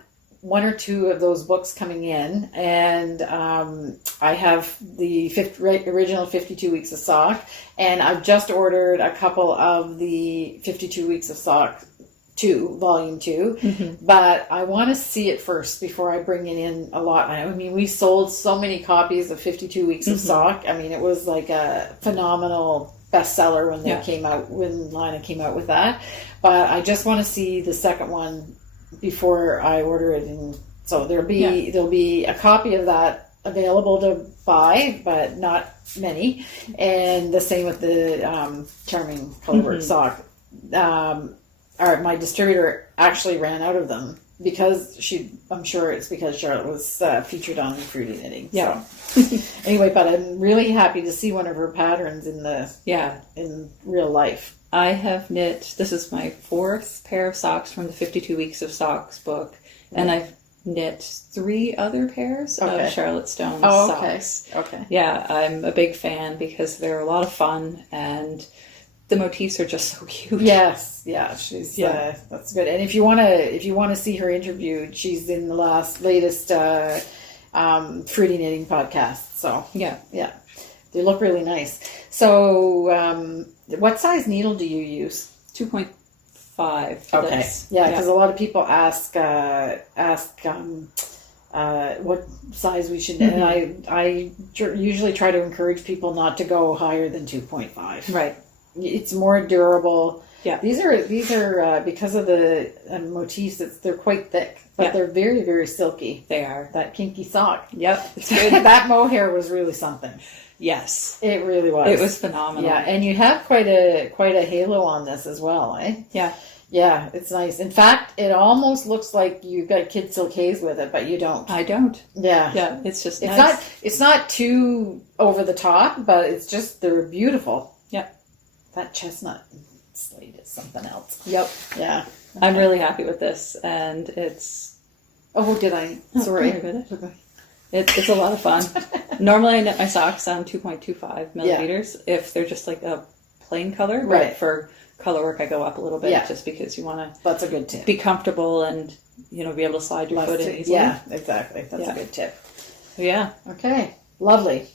one or two of those books coming in, and I have the original 52 Weeks of Sock, and I've just ordered a couple of the 52 Weeks of Sock 2, Volume 2, but I want to see it first before I bring it in a lot. I mean, we sold so many copies of 52 Weeks of Sock. I mean, it was like a phenomenal bestseller when they came out, when Lina came out with that, but I just want to see the second one before I order it, and so there'll be a copy of that available to buy, but not many. And the same with the Charming Colorwork Sock. My distributor actually ran out of them because I'm sure it's because Charlotte was featured on Fruity Knitting. Yeah. So. Anyway, but I'm really happy to see one of her patterns in real life. I have knit, this is my 4th pair of socks from the 52 Weeks of Socks book, and I've knit 3 other pairs of Charlotte Stone's socks. Okay. Yeah, I'm a big fan because they're a lot of fun, and the motifs are just so cute. Yes, yeah, she's that's good. And if you want to see her interviewed, she's in the latest Fruity Knitting podcast. So yeah, they look really nice. So what size needle do you use? 2.5 for okay. this. Yeah, because a lot of people ask what size we should, and I usually try to encourage people not to go higher than 2.5. Right. It's more durable. Yeah. These are because of the motifs. They're quite thick, but they're very, very silky. They are. That kinky sock. Yep. It's good. That mohair was really something. Yes. It really was. It was phenomenal. Yeah, and you have quite a halo on this as well, eh? Yeah. Yeah, it's nice. In fact, it almost looks like you've got kid silkays with it, but you don't. I don't. Yeah. Yeah, it's just nice. It's not too over the top, but it's just, they're beautiful. Yep. That chestnut slate is something else. Yep. Yeah. Okay. I'm really happy with this, and it's... Oh, did I? Sorry. It's a lot of fun. Normally I knit my socks on 2.25 millimeters if they're just like a plain color. Right. But for color work I go up a little bit just because you want to That's a good tip. Be comfortable and, be able to slide your foot in easily. Yeah, exactly. That's a good tip. Yeah. Okay. Lovely.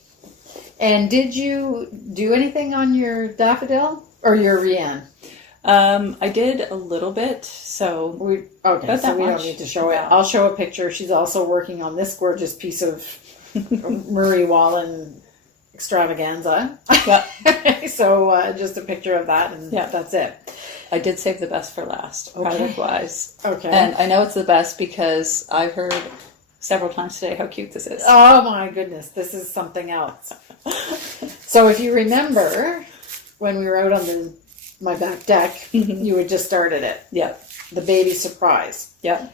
And did you do anything on your daffodil or your Rian? I did a little bit, so we don't need to show it. I'll show a picture. She's also working on this gorgeous piece of Murray Wallin extravaganza. Yeah. So just a picture of that, and that's it. I did save the best for last, product-wise. Okay. And I know it's the best because I've heard several times today how cute this is. Oh my goodness, this is something else. So if you remember, when we were out on my back deck, you had just started it. Yep. The baby surprise. Yep.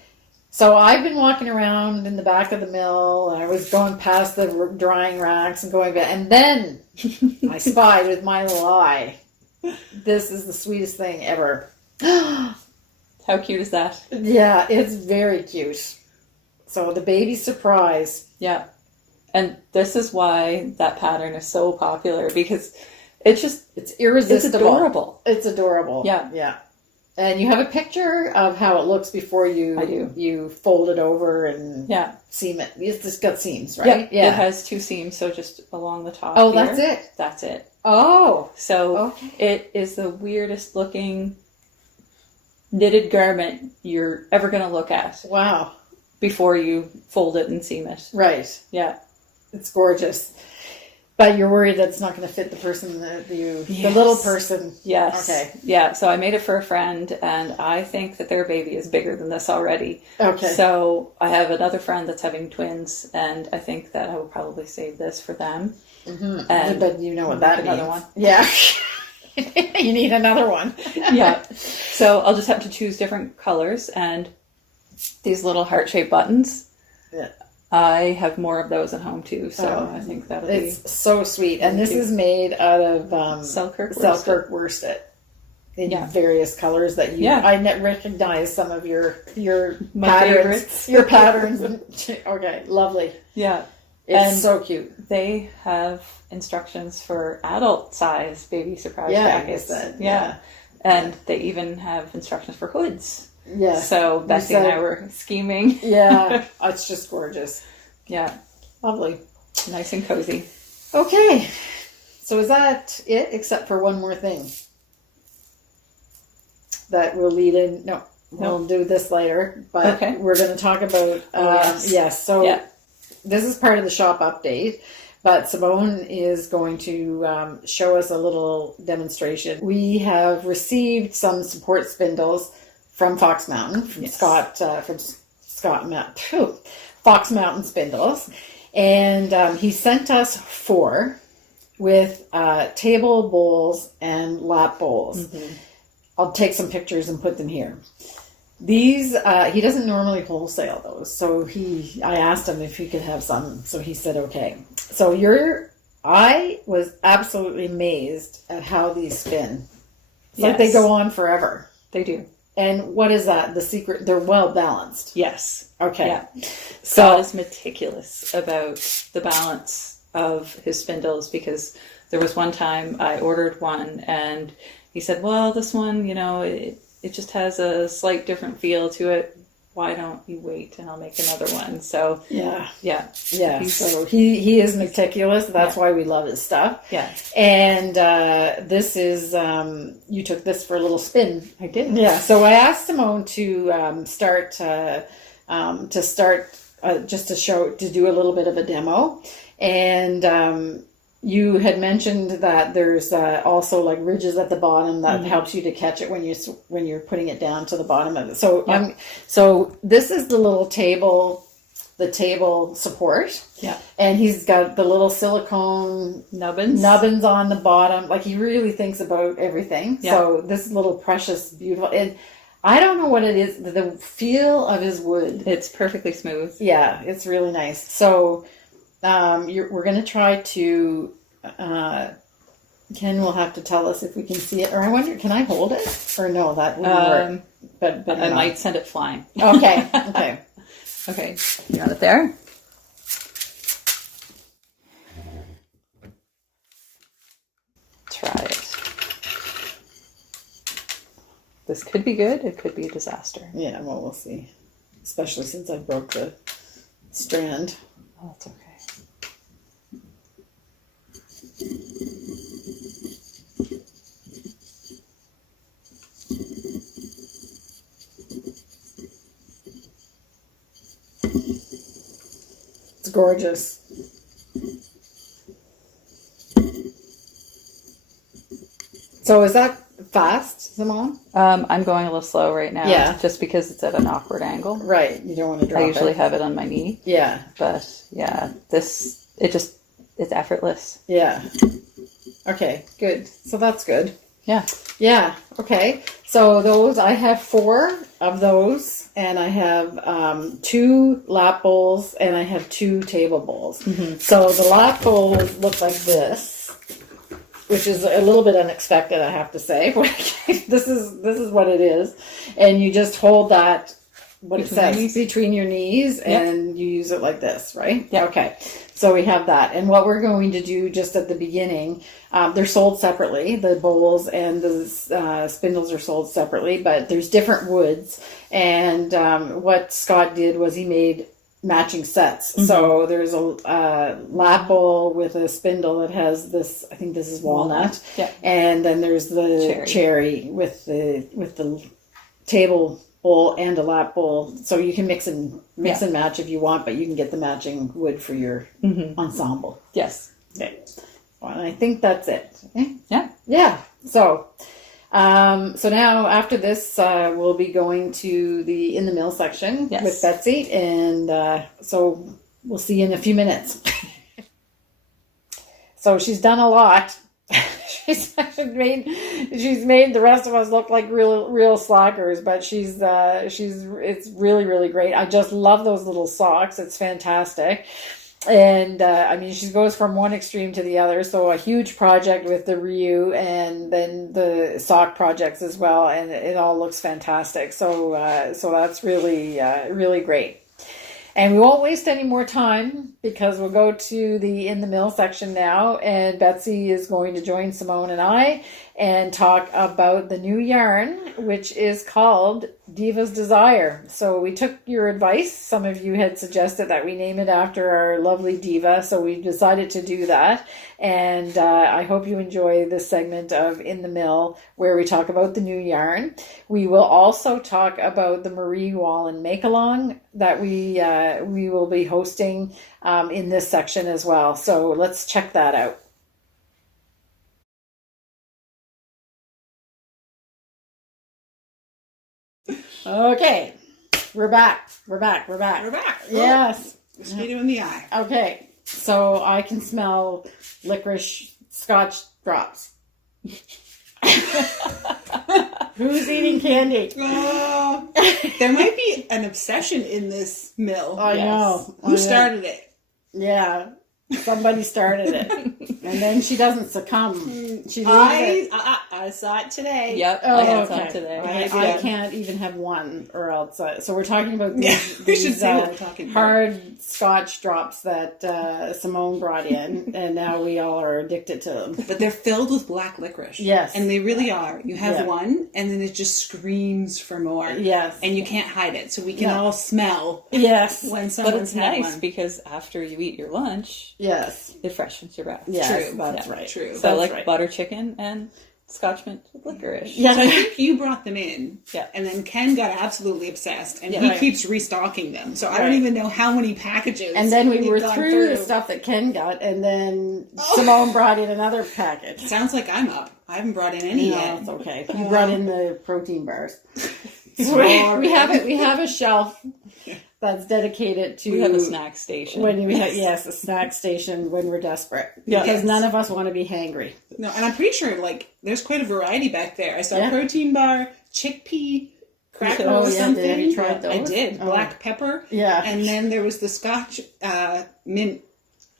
So I've been walking around in the back of the mill, and I was going past the drying racks and going back, and then I spied with my little eye. This is the sweetest thing ever. How cute is that? Yeah, it's very cute. So the baby surprise. Yeah. And this is why that pattern is so popular, because it's irresistible. It's adorable. It's adorable. Yeah. Yeah. And you have a picture of how it looks before I do. you fold it over and seam it. It's just got seams, right? Yeah. It has 2 seams, so just along the top. Oh, here, that's it. That's it. Oh, so it is the weirdest looking knitted garment you're ever going to look at. Wow. Before you fold it and seam it. Right. Yeah. It's gorgeous. But you're worried that it's not going to fit the person the little person. Yes. Okay. Yeah. So I made it for a friend, and I think that their baby is bigger than this already. Okay. So I have another friend that's having twins, and I think that I will probably save this for them. Mm-hmm. But you know what that means. Another one. Yeah. You need another one. Yeah. So I'll just have to choose different colors, and these little heart-shaped buttons. Yeah. I have more of those at home too, so I think that'll be... It's so sweet. And this is made out of Selkirk worsted in various colors that you... I recognize some of your My patterns. favorites. Your patterns. Okay, lovely. Yeah. It's so cute. They have instructions for adult size baby surprise jackets. Yeah. And they even have instructions for hoods. Yeah. So Betsy and I were scheming. Yeah. It's just gorgeous. Yeah. Lovely. Nice and cozy. Okay. So is that it, except for one more thing that we'll lead in? No, we'll do this later. But we're going to talk about... this is part of the shop update. But Simone is going to show us a little demonstration. We have received some support spindles from Fox Mountain, from Fox Mountain Spindles, and he sent us 4 with table bowls and lap bowls. Mm-hmm. I'll take some pictures and put them here. These he doesn't normally wholesale those, so I asked him if he could have some, so he said okay. So I was absolutely amazed at how these spin. It's like they go on forever. They do. And what is that? The secret? They're well balanced. Yes. Okay. Yeah. Scott is meticulous about the balance of his spindles, because there was one time I ordered one and he said, well, this one, it just has a slight different feel to it. Why don't you wait and I'll make another one? So yeah. So he is meticulous. That's why we love his stuff. Yeah. And this is you took this for a little spin. I did. Yeah. So I asked Simone to start just to do a little bit of a demo, and you had mentioned that there's also like ridges at the bottom that helps you to catch it when you're putting it down to the bottom of it. So so this is the little table support. Yeah. And he's got the little silicone nubbins on the bottom. Like, he really thinks about everything. Yeah. So this little precious, beautiful, and I don't know what it is, the feel of his wood. It's perfectly smooth. Yeah, it's really nice. So we're going to try to, Ken will have to tell us if we can see it. Or I wonder, can I hold it? Or no, that wouldn't work. But I might send it flying. Okay, okay. Okay, you got it there? Try it. This could be good, it could be a disaster. Yeah, well, we'll see. Especially since I broke the strand. Oh, that's okay. It's gorgeous. So is that fast, Simone? I'm going a little slow right now, just because it's at an awkward angle. Right, you don't want to drop it. I usually have it on my knee. Yeah. But yeah, it's effortless. Yeah. Okay, good. So that's good. Yeah. Yeah, okay. So those, I have 4 of those, and I have 2 lap bowls, and I have 2 table bowls. Mm-hmm. So the lap bowls look like this, which is a little bit unexpected, I have to say. This is what it is. And you just hold that what it Between your says, knees. between your knees, Yep. and you use it like this, right? Yep. Okay. So we have that. And what we're going to do just at the beginning, they're sold separately. The bowls and the spindles are sold separately, but there's different woods. And what Scott did was he made matching sets. Mm-hmm. So there's a lap bowl with a spindle that has this, I think this is walnut. Yeah. And then there's the cherry with the table bowl and a lap bowl. So you can mix and match if you want, but you can get the matching wood for your ensemble. Yes. Okay. Well, I think that's it. Okay? Yeah. Yeah. So now after this, we'll be going to the In the Mill section with Betsy, and so we'll see you in a few minutes. So she's done a lot. She's made the rest of us look like real slackers, but it's really, really great. I just love those little socks. It's fantastic. And I mean, she goes from one extreme to the other. So a huge project with the Ryu, and then the sock projects as well, and it all looks fantastic. So that's really really great. And we won't waste any more time, because we'll go to the In the Mill section now, and Betsy is going to join Simone and I and talk about the new yarn, which is called Diva's Desire. So we took your advice. Some of you had suggested that we name it after our lovely Diva, so we decided to do that. And I hope you enjoy this segment of In the Mill, where we talk about the new yarn. We will also talk about the Marie Wallin make-along that we will be hosting in this section as well. So let's check that out. Okay, we're back. Yes. Sweet in the eye. Okay, so I can smell licorice scotch drops. Who's eating candy? There might be an obsession in this mill. I know. Who started it? Yeah, somebody started it. And then she doesn't succumb. She leaves it. I saw it today. Yep. Oh, I had okay. some today. I can't even have one, or else. So we're talking about these, we should say what we're talking about. hard scotch drops that Simone brought in, and now we all are addicted to them. But they're filled with black licorice. Yes. And they really are. You have one, and then it just screams for more. Yes. And you can't hide it. So we can all smell Yes. when someone's But it's had nice one. because after you eat your lunch, Yes. it freshens your breath. Yes, True. that's Yeah. right. True. So That's like right. butter chicken and Scotch mint with licorice. Yeah. So I think you brought them in. Yeah. And then Ken got absolutely obsessed. And Yeah. he Right. keeps restocking them. So I Right. don't even know how many packages. And then we we've were gone through the stuff that Ken got, and then Simone brought in another package. Sounds like I'm up. I haven't brought in any No, yet. it's okay. You brought in the protein bars. So Boring. we have a shelf that's dedicated to. We have a snack station. When we have, yes, a snack station when we're desperate. Yeah. Because Yes. none of us want to be hangry. No, and I'm pretty sure like there's quite a variety back there. I saw Yeah. protein bar, chickpea, cracker Oh, or yeah, something. have you tried those? I did. Oh. Black pepper. Yeah. And then there was the Scotch mint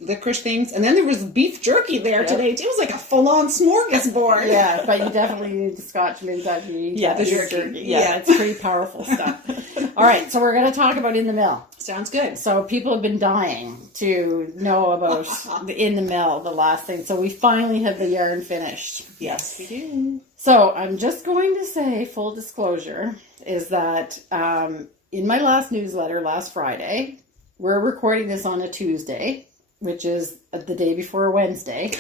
licorice things, and then there was beef jerky there today. It was like a full-on smorgasbord. Yeah, but you definitely need the Scotch mint after you eat that the beef jerky. Yeah, Yeah. it's pretty powerful stuff. All right, so we're going to talk about In the Mill. Sounds good. So people have been dying to know about the In the Mill, the last thing. So we finally have the yarn finished. Yes, we do. So I'm just going to say, full disclosure, is that in my last newsletter last Friday, we're recording this on a Tuesday, which is the day before Wednesday.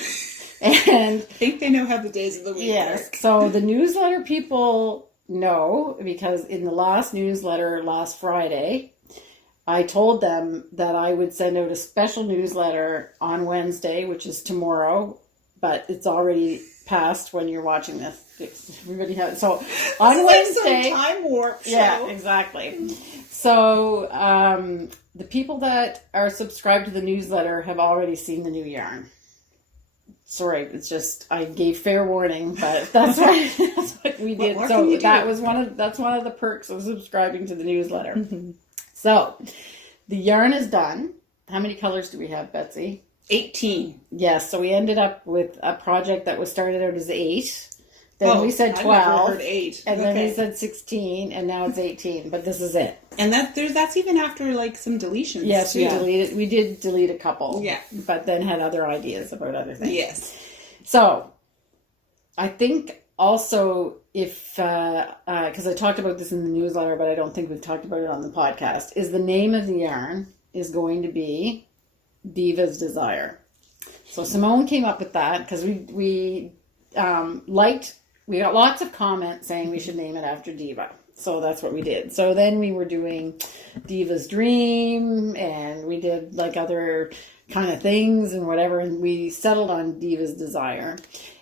And I think they know how the days of the week yes, work. so the newsletter people know, because in the last newsletter last Friday, I told them that I would send out a special newsletter on Wednesday, which is tomorrow, but it's already past when you're watching this. Everybody has so on It's Wednesday. like some time warp show. Yeah, exactly. So the people that are subscribed to the newsletter have already seen the new yarn. Sorry, it's just I gave fair warning, but that's what we did. more So can you that do? was that's one of the perks of subscribing to the newsletter. So the yarn is done. How many colors do we have, Betsy? 18. Yes, so we ended up with a project that was started out as 8. Then we said I 12. never heard 8. And then we said 16, and now it's 18. But this is it. And that's even after like some deletions. Yes, we deleted. We did delete a couple. Yeah. But then had other ideas about other things. Yes. So, I think also if, because I talked about this in the newsletter, but I don't think we've talked about it on the podcast, is the name of the yarn is going to be Diva's Desire. So Simone came up with that because we got lots of comments saying we should name it after Diva. So that's what we did. So then we were doing Diva's Dream, and we did like other kind of things and whatever, and we settled on Diva's Desire.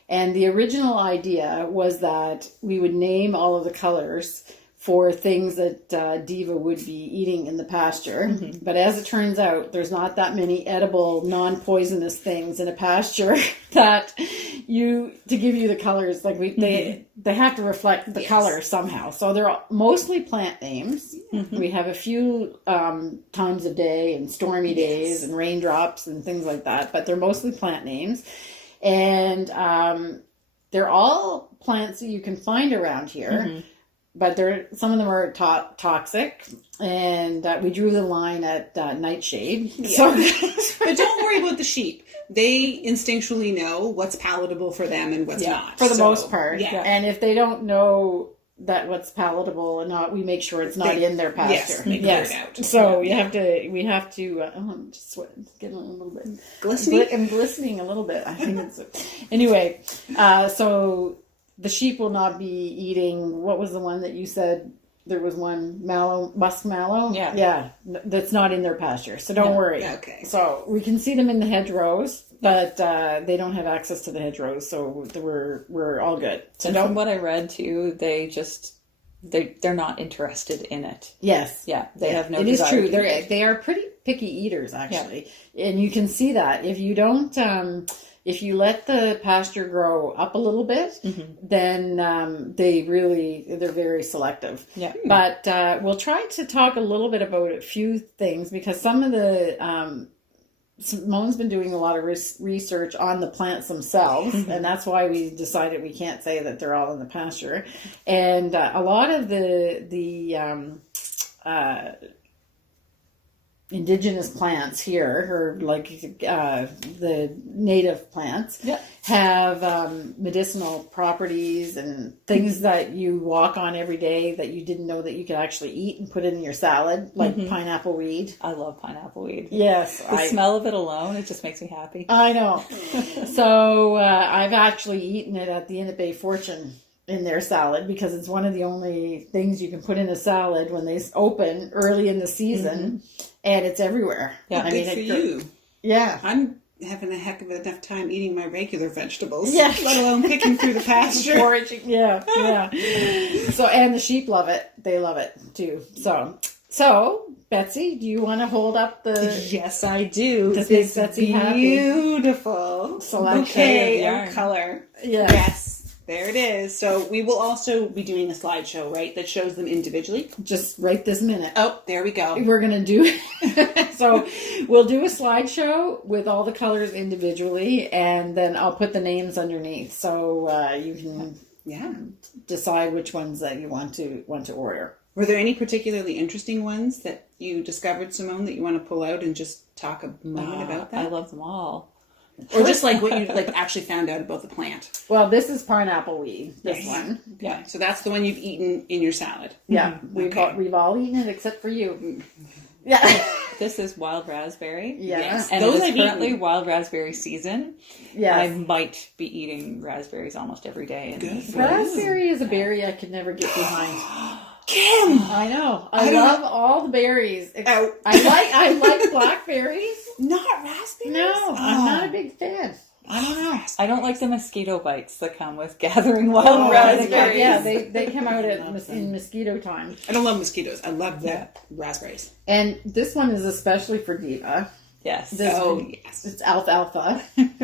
And the original idea was that we would name all of the colors for things that Diva would be eating in the pasture. Mm-hmm. But as it turns out, there's not that many edible, non-poisonous things in a pasture that to give you the colors, like they have to reflect the color somehow. So they're mostly plant names. Mm-hmm. We have a few times a day and stormy days and raindrops and things like that, but they're mostly plant names. And they're all plants that you can find around here. Mm-hmm. But some of them are toxic, and we drew the line at nightshade. Yeah. So, but don't worry about the sheep. They instinctually know what's palatable for them and what's not. For the most part. Yeah. And if they don't know that what's palatable or not, we make sure it's not in their pasture. Yes, it out. So we have to. I'm just sweating, getting a little bit glistening. I'm glistening a little bit. I think it's anyway. So. The sheep will not be eating, what was the one that you said? There was one musk mallow? Yeah. Yeah, that's not in their pasture, so don't worry. Okay. So we can see them in the hedgerows, but they don't have access to the hedgerows, so we're all good. So and from what I read too, they're not interested in it. Yes. Yeah, they have no It desire. It is true. They are pretty picky eaters, actually. Yeah. And you can see that. If you don't... If you let the pasture grow up a little bit, then they're very selective. Yeah. But we'll try to talk a little bit about a few things because some of the Simone's been doing a lot of research on the plants themselves, and that's why we decided we can't say that they're all in the pasture. And a lot of the indigenous plants here, or like the native plants, have medicinal properties and things that you walk on every day that you didn't know that you could actually eat and put in your salad, like pineapple weed. I love pineapple weed. Yes. The smell of it alone, it just makes me happy. I know. So I've actually eaten it at the Inn at Bay Fortune in their salad because it's one of the only things you can put in a salad when they open early in the season. And it's everywhere. Yeah, I mean, good for you. Yeah. I'm having a heck of enough time eating my regular vegetables. Yeah. Let alone picking through the pasture. Foraging. Yeah. So, and the sheep love it. They love it too. So Betsy, do you want to hold up the... Yes, I do. This Betsy beautiful bouquet of color. Yeah. Yes. There it is. So we will also be doing a slideshow, right, that shows them individually. Just right this minute. Oh, there we go. We're going to do it. So we'll do a slideshow with all the colors individually, and then I'll put the names underneath so you can decide which ones that you want to order. Were there any particularly interesting ones that you discovered, Simone, that you want to pull out and just talk a moment about that? I love them all. Or just like what you actually found out about the plant. Well, this is pineapple weed. This one. Okay. Yeah. So that's the one you've eaten in your salad. Yeah. We've all eaten it except for you. Yeah. This is wild raspberry. Yeah. Yes. And it is currently wild raspberry season. Yeah. I might be eating raspberries almost every day. Raspberry is a berry I could never get behind. Kim! I know. I love all the berries. I like blackberries. Not raspberries? No, I'm not a big fan. I don't know. I don't like the mosquito bites that come with gathering wild raspberries. Yeah, they come out in mosquito time. I don't love mosquitoes. I love the raspberries. And this one is especially for Diva. Yes. Yes. It's alfalfa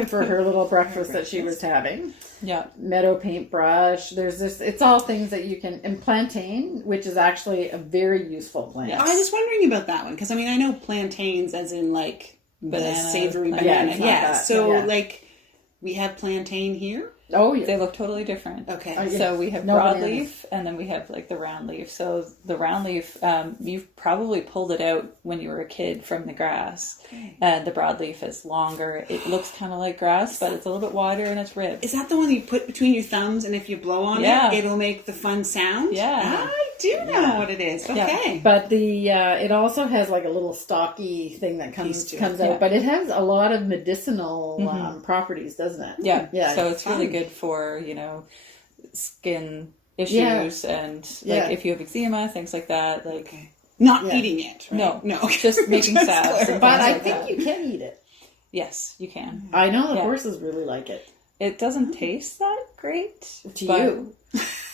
for her little breakfast that she was having. Yeah. Meadow paintbrush. There's this. It's all things that you can. And plantain, which is actually a very useful plant. Yes. I was wondering about that one because I know plantains as in like the savory banana. Yeah. So like we have plantain here. Oh, yeah. They look totally different. Okay. Yeah. So we have No bananas. broadleaf, and then we have like the round leaf. So the round leaf, you've probably pulled it out when you were a kid from the grass. Okay. And the broadleaf is longer. It looks kind of like grass, but it's a little bit wider and it's ribbed. Is that the one you put between your thumbs, and if you blow on Yeah. it, it'll make the fun sound? Yeah. I do know what it is. Okay. But the it also has like a little stocky thing that Piece to it. comes out. Yeah. But it has a lot of medicinal properties, doesn't it? Yeah. Yeah. So it's really fun. good for, skin issues and like if you have eczema, things like that. Like Okay. Not eating it, right? No. No. Just making salves. clarify. But I like think that. you can eat it. Yes, you can. I know the Yeah. horses really like it. It doesn't taste that great To but you.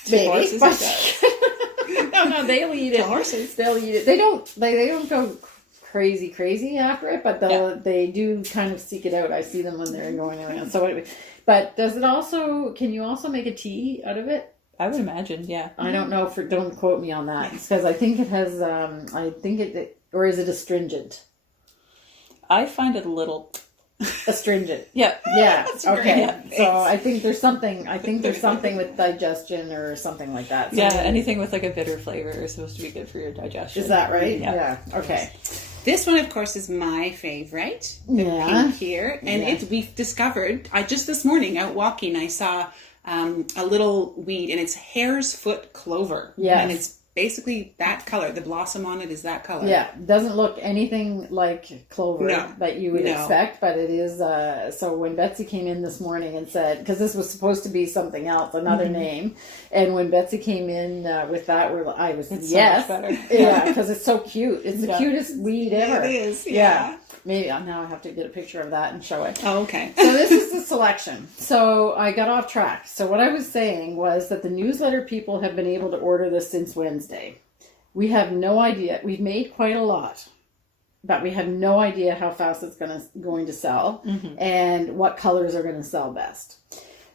to Maybe, horses it but- does. no, they'll eat it. To horses. They'll eat it. They don't go crazy after it, but they do kind of seek it out. I see them when they're going around. So anyway, but can you also make a tea out of it? I would imagine, yeah. I don't know don't quote me on that because I think it has, or is it astringent? I find it a little, Astringent. yeah. Yeah. That's Okay. great. So I think there's something with digestion or something like that. So Yeah, maybe- anything with like a bitter flavor is supposed to be good for your digestion. Is that right? Yeah. Okay. This one, of course, is my favorite. The Yeah. pink here. And we've discovered, just this morning out walking, I saw a little weed, and it's hare's foot clover. Yes. And it's basically that color. The blossom on it is that color. Yeah, doesn't look anything like clover No. that you would No. expect, but it is. So when Betsy came in this morning and said, because this was supposed to be something else, another name, and when Betsy came in with that, I was It's yes, so much better. yeah, because it's so cute. It's the Yeah. cutest weed ever. It is, yeah. Maybe now I have to get a picture of that and show it. Oh, okay. So this is the selection. So I got off track. So what I was saying was that the newsletter people have been able to order this since Wednesday. We have no idea. We've made quite a lot, but we have no idea how fast it's going to sell and what colors are going to sell best.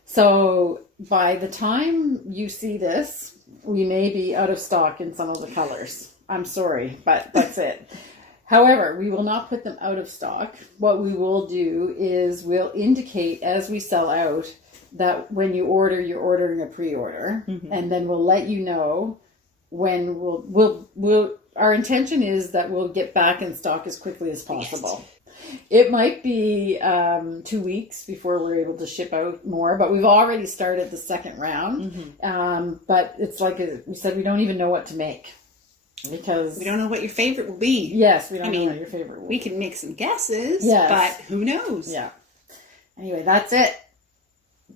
So by the time you see this, we may be out of stock in some of the colors. I'm sorry, but that's it. However, we will not put them out of stock. What we will do is we'll indicate as we sell out that when you order, you're ordering a pre-order, and then we'll let you know when we'll our intention is that we'll get back in stock as quickly as possible. It might be 2 weeks before we're able to ship out more, but we've already started the second round. But it's like we said, we don't even know what to make because We don't know what your favorite will be. yes, we don't I know mean, what your favorite will We be. can make some guesses, Yes. but who knows? Yeah. Anyway, that's it.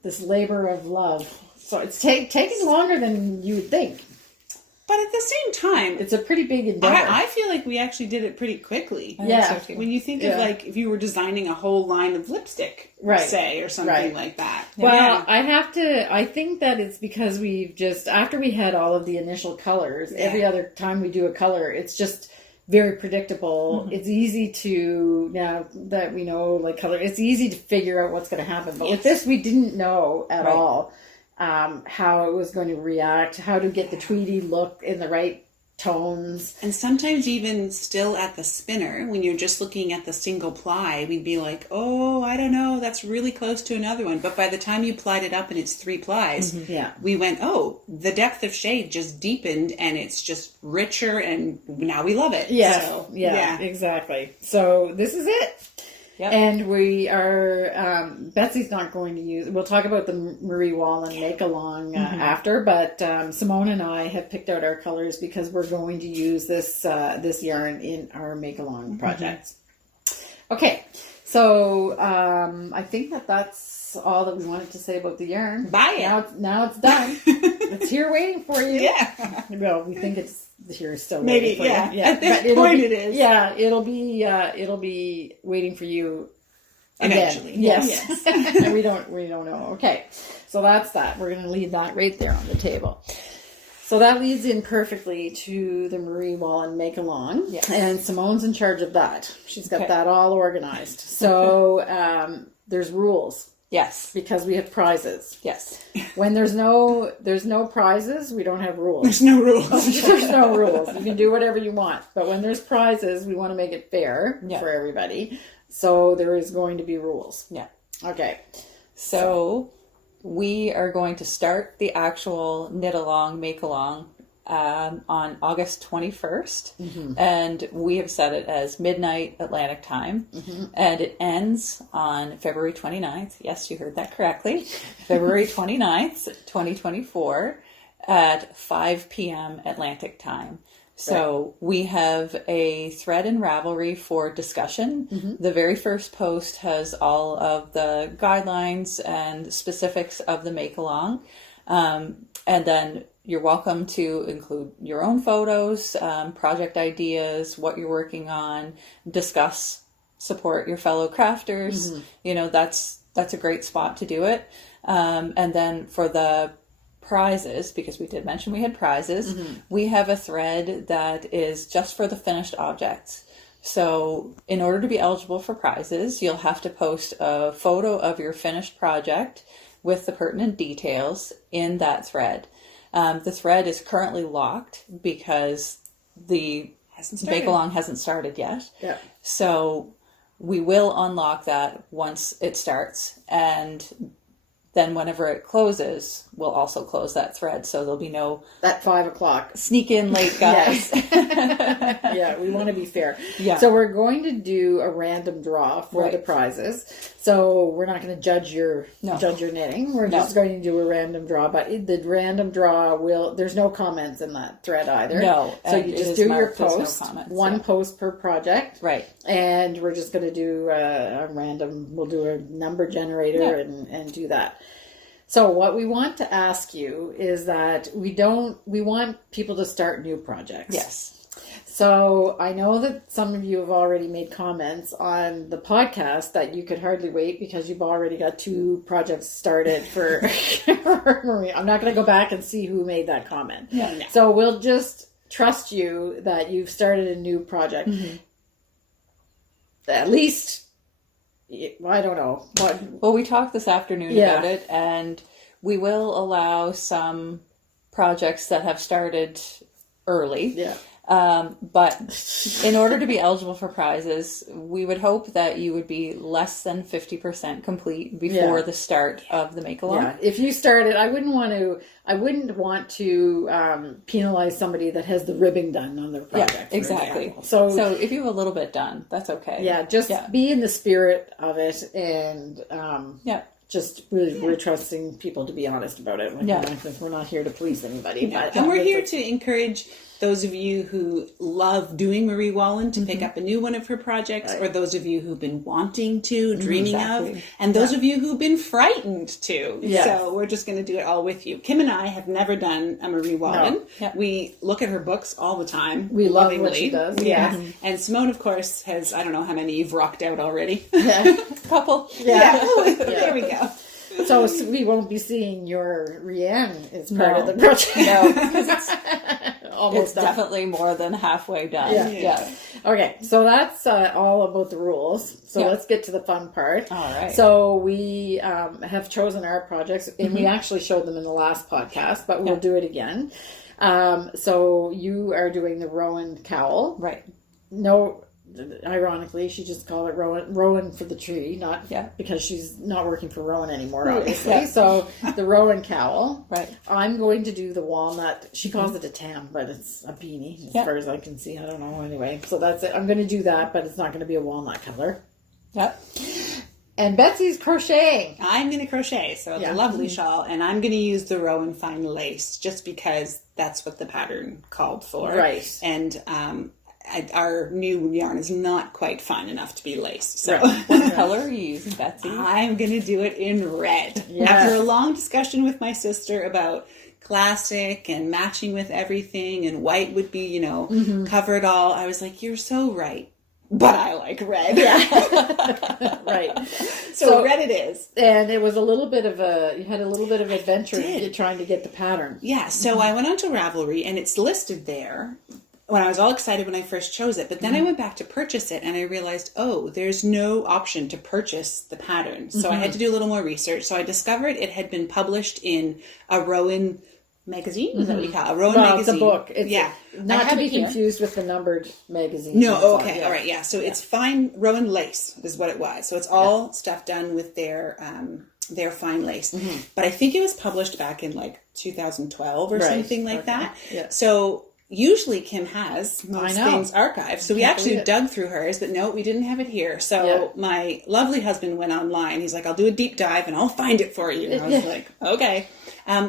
This labor of love. So it's taking longer than you would think. But at the same time, It's a pretty big endeavor. I feel like we actually did it pretty quickly. I think Yeah. so, too. When you think of like if you were designing a whole line of lipstick, Right. say, or something Right. like that. Well, Yeah. I think that it's because we've just, after we had all of the initial colors, every other time we do a color, it's just very predictable. It's easy to, now that we know like color, it's easy to figure out what's going to happen. But with this, we didn't know at all how it was going to react, how to get the tweedy look in the right tones. And sometimes even still at the spinner, when you're just looking at the single ply, we'd be like, oh, I don't know, that's really close to another one. But by the time you plied it up and it's 3 plies, Yeah. we went, oh, the depth of shade just deepened and it's just richer and now we love it. Yeah, So, yeah, exactly. So this is it. Yep. And we are, Betsy's not going to use, we'll talk about the Marie Wallin make-along after, but Simone and I have picked out our colors because we're going to use this yarn in our make-along projects. Okay, so I think that's all that we wanted to say about the yarn. Buy it. Now it's done. It's here waiting for you. Yeah. Well, we think it's here still Maybe, waiting for yeah. you. At this but it'll point be- it is. Yeah, it'll be waiting for you again. Eventually. Yes. And we don't know. Okay. So that's that. We're gonna leave that right there on the table. So that leads in perfectly to the Marie Wallin make along. Yes. And Simone's in charge of that. She's got Okay. that all organized. So there's rules Yes. because we have prizes. Yes. When there's no prizes, we don't have rules. There's no rules. There's no rules. You can do whatever you want. But when there's prizes, we want to make it fair Yeah. for everybody. So there is going to be rules. Yeah. Okay. So we are going to start the actual knit along, make along on August 21st, and we have set it as midnight Atlantic time, and it ends on February 29th. Yes, you heard that correctly. February 29th, 2024 at 5 p.m. Atlantic time. So we have a thread in Ravelry for discussion. The very first post has all of the guidelines and specifics of the make along, and then you're welcome to include your own photos, project ideas, what you're working on, discuss, support your fellow crafters. You know, that's a great spot to do it. And then for the prizes, because we did mention we had prizes, we have a thread that is just for the finished objects. So in order to be eligible for prizes, you'll have to post a photo of your finished project with the pertinent details in that thread. The thread is currently locked because the make along hasn't started yet. Yeah. So we will unlock that once it starts, and then whenever it closes, we'll also close that thread. So there'll be no at 5 o'clock sneak in late guys. Yeah, we want to be fair. Yeah. So we're going to do a random draw for the prizes. So we're not going to judge your knitting. We're just going to do a random draw. But the random draw there's no comments in that thread either. No. So you just do your post. No comments, one post per project. Right. And we're just going to do a random. We'll do a number generator and do that. So what we want to ask you is that we want people to start new projects. Yes. So I know that some of you have already made comments on the podcast that you could hardly wait because you've already got 2 projects started for Marie. I'm not going to go back and see who made that comment. Yeah. So we'll just trust you that you've started a new project. At least, I don't know. Well, we talked this afternoon about it, and we will allow some projects that have started early. Yeah. But in order to be eligible for prizes, we would hope that you would be less than 50% complete before the start of the make-along. Yeah. If you started, I wouldn't want to penalize somebody that has the ribbing done on their project. Yeah, exactly. So if you have a little bit done, that's okay. Yeah, just be in the spirit of it, and just really, we're trusting people to be honest about it. We're not here to please anybody. But, and we're here to encourage those of you who love doing Marie Wallin to pick up a new one of her projects, or those of you who've been wanting to, dreaming of, and those of you who've been frightened to. Yes. So we're just going to do it all with you. Kim and I have never done a Marie Wallin. No. We look at her books all the time. We love what she does. Yeah. And Simone, of course, has, I don't know how many you've rocked out already. Couple. There we go. So we won't be seeing your Rian as part of the project. No, because it's definitely more than halfway done. Yeah. Okay, so that's all about the rules. So let's get to the fun part. All right. So we have chosen our projects, and we actually showed them in the last podcast, but we'll do it again. So you are doing the Rowan Cowl. Right. No... Ironically, she just called it Rowan for the tree, not because she's not working for Rowan anymore, obviously. So the Rowan Cowl. Right. I'm going to do the walnut. She calls it a tam, but it's a beanie as far as I can see. I don't know. Anyway, so that's it. I'm going to do that, but it's not going to be a walnut color. Yep. And Betsy's crocheting. I'm going to crochet, so it's a lovely shawl, and I'm going to use the Rowan fine lace just because that's what the pattern called for. Right. And our new yarn is not quite fine enough to be lace. So what color are you using, Betsy? I'm going to do it in red. Yeah. After a long discussion with my sister about classic and matching with everything, and white would be, cover it all, I was like, you're so right. But I like red. Yeah. Right. So red it is. And it was you had a little bit of adventure trying to get the pattern. Yeah. So I went onto Ravelry, and it's listed there. When I was all excited when I first chose it, but then I went back to purchase it, and I realized, there's no option to purchase the pattern. So I had to do a little more research. So I discovered it had been published in a Rowan magazine. Is that what you call it? A Rowan magazine. It's a book. Not to be confused with the numbered magazine. No, okay. All right, yeah. So it's fine Rowan lace is what it was. So it's all stuff done with their They're fine lace. But I think it was published back in like 2012 or something like that. Yeah. So usually Kim has most things archived. So we actually dug through hers, but no, we didn't have it here. So my lovely husband went online. He's like, I'll do a deep dive and I'll find it for you. And I was like, okay.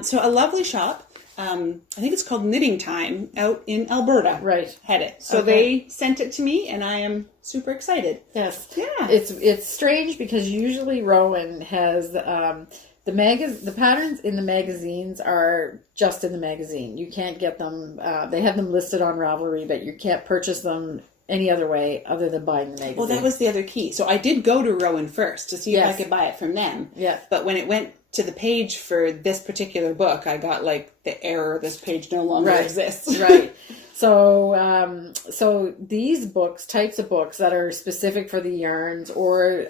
So a lovely shop. I think it's called Knitting Time out in Alberta. Right. Had it. So they sent it to me and I am super excited. Yes. Yeah. It's strange because usually Rowan has the patterns in the magazines are just in the magazine. You can't get them. They have them listed on Ravelry, but you can't purchase them any other way other than buying the magazine. Well, that was the other key. So I did go to Rowan first to see if I could buy it from them. Yeah. But when it went to the page for this particular book, I got like the error, this page no longer exists. Right. So, so these types of books that are specific for the yarns or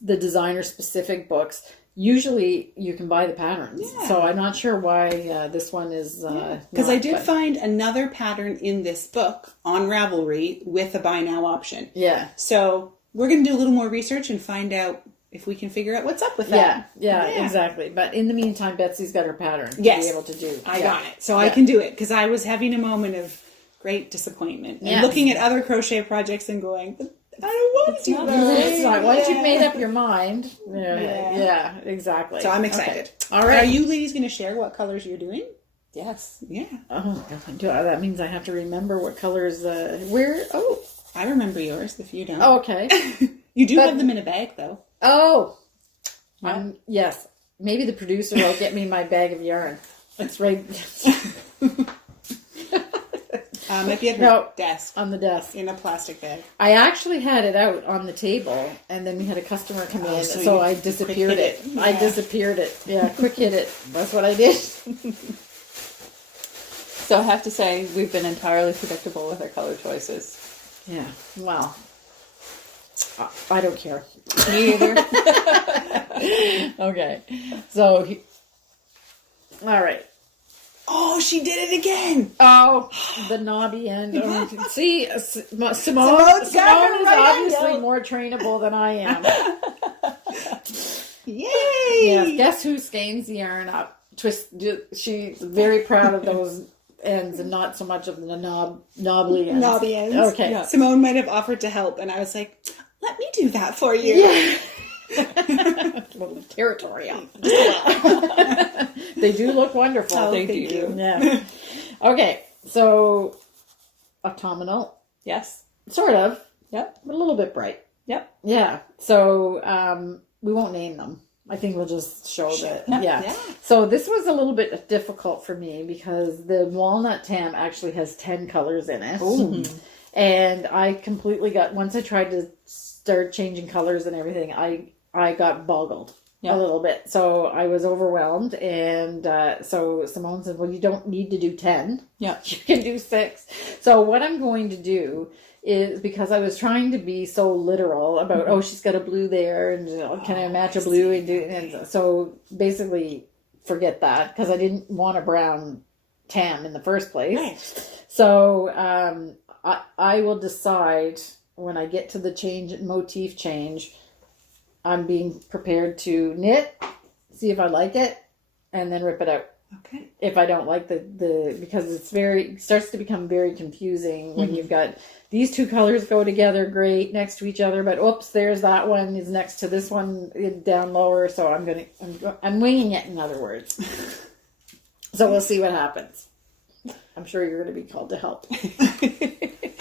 the designer specific books, usually you can buy the patterns. Yeah. So I'm not sure why this one is because I did find another pattern in this book on Ravelry with a buy now option. Yeah. So we're going to do a little more research and find out if we can figure out what's up with that. Yeah, exactly. But in the meantime, Betsy's got her pattern to be able to do. I got it. So I can do it because I was having a moment of great disappointment and looking at other crochet projects and going, I don't want to do that. It's not. Once you've made up your mind. Yeah, exactly. So I'm excited. Okay. All right. Are you ladies going to share what colors you're doing? Yes. Yeah. Oh, God. That means I have to remember what colors. Where? Oh. I remember yours if you don't. Oh, okay. You do have them in a bag, though. Oh. Yes. Maybe the producer will get me my bag of yarn. It's right. Might be at the desk. On the desk. In a plastic bag. I actually had it out on the table, and then we had a customer come in, so I disappeared it. Yeah. I disappeared it. Yeah, quick hit it. That's what I did. So I have to say, we've been entirely predictable with our color choices. Yeah. Well, I don't care. Me either. Okay. So, all right. Oh, she did it again. Oh, the knobby end. See, Simone is obviously more trainable than I am. Yay! Yes. Guess who skeins the yarn up? She's very proud of those ends and not so much of the knobbly ends. Knobby ends. Okay. Yeah. Simone might have offered to help, and I was like, let me do that for you. Yeah. A little territorial. They do look wonderful. Oh, they thank do. you. Yeah. Okay, so autumnal. Yes. Sort of. Yep. But a little bit bright. Yep. Yeah. So we won't name them. I think we'll just show that. Yeah. So this was a little bit difficult for me because the Walnut Tam actually has 10 colors in it. Ooh. And I completely once I tried to start changing colors and everything, I got boggled a little bit. So I was overwhelmed. And so Simone said, well, you don't need to do 10. Yeah. You can do 6. So what I'm going to do is, because I was trying to be so literal about, she's got a blue there, and can I match a blue? And so basically forget that, because I didn't want a brown tam in the first place. Right. So I will decide when I get to the motif change, I'm being prepared to knit, see if I like it, and then rip it out. Okay. If I don't like because it starts to become very confusing when you've got these two colors go together great next to each other, but oops, there's that one is next to this one down lower. So I'm winging it, in other words. So we'll see what happens. I'm sure you're going to be called to help.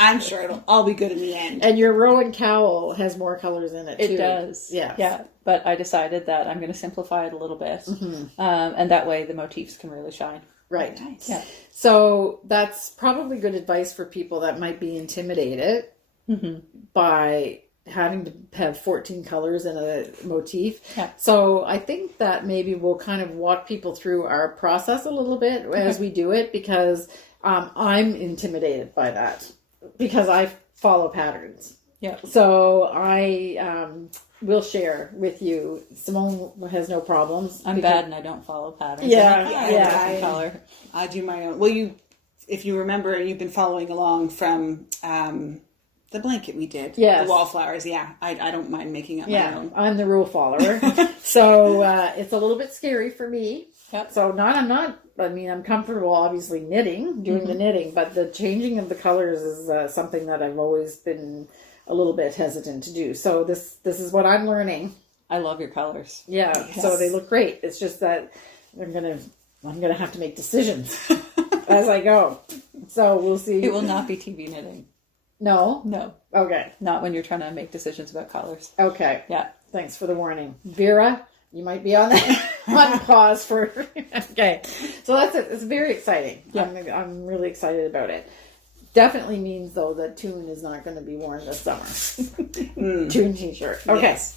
I'm sure it'll all be good in the end. And your Rowan Cowl has more colors in it too. It does. Yeah. Yeah. But I decided that I'm going to simplify it a little bit. Mm-hmm. And that way the motifs can really shine. Right. Nice. Yeah. So that's probably good advice for people that might be intimidated by having to have 14 colors in a motif. Yeah. So I think that maybe we'll kind of walk people through our process a little bit as we do it, because I'm intimidated by that, because I follow patterns. Yeah. So I will share with you. Simone has no problems. I'm bad and I don't follow patterns. Yeah. I do my own. Well, if you remember, you've been following along from The blanket we did. Yes. The wallflowers, yeah. I don't mind making up my Yeah, own. I'm the rule follower. So it's a little bit scary for me. Yep. So I'm comfortable obviously doing the knitting, but the changing of the colors is something that I've always been a little bit hesitant to do. So this is what I'm learning. I love your colors. Yeah, Yes. so they look great. It's just that I'm gonna have to make decisions as I go. So we'll see. It will not be TV knitting. No? No. Okay. Not when you're trying to make decisions about colors. Okay. Yeah. Thanks for the warning. Vera, you might be on on pause for... Okay. So that's it. It's very exciting. Yeah. I'm really excited about it. Definitely means, though, that Tune is not going to be worn this summer. Tune t-shirt. Okay. Yes.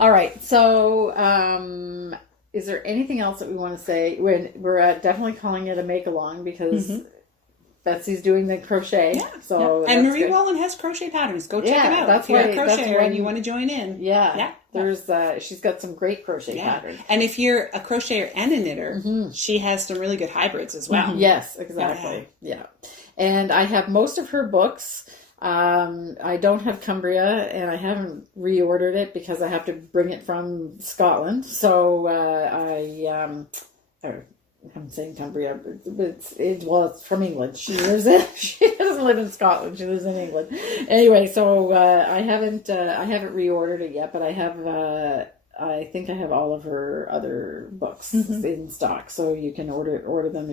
All right. So, is there anything else that we want to say? We're definitely calling it a make-along because Betsy's doing the crochet. Yeah. So And that's Marie good. Wallin has crochet patterns. Go check Yeah, it out. that's if you're why- a that's crocheter why- and you want to join in. Yeah. Yeah. There's she's got some great crochet Yeah. patterns. And if you're a crocheter and a knitter, she has some really good hybrids as well. Yes, exactly. Yeah. And I have most of her books. I don't have Cumbria, and I haven't reordered it because I have to bring it from Scotland. So I'm saying Cumbria, but it's from England. She doesn't live in Scotland. She lives in England. Anyway, so I haven't reordered it yet, but I think I have all of her other books in stock, so you can order them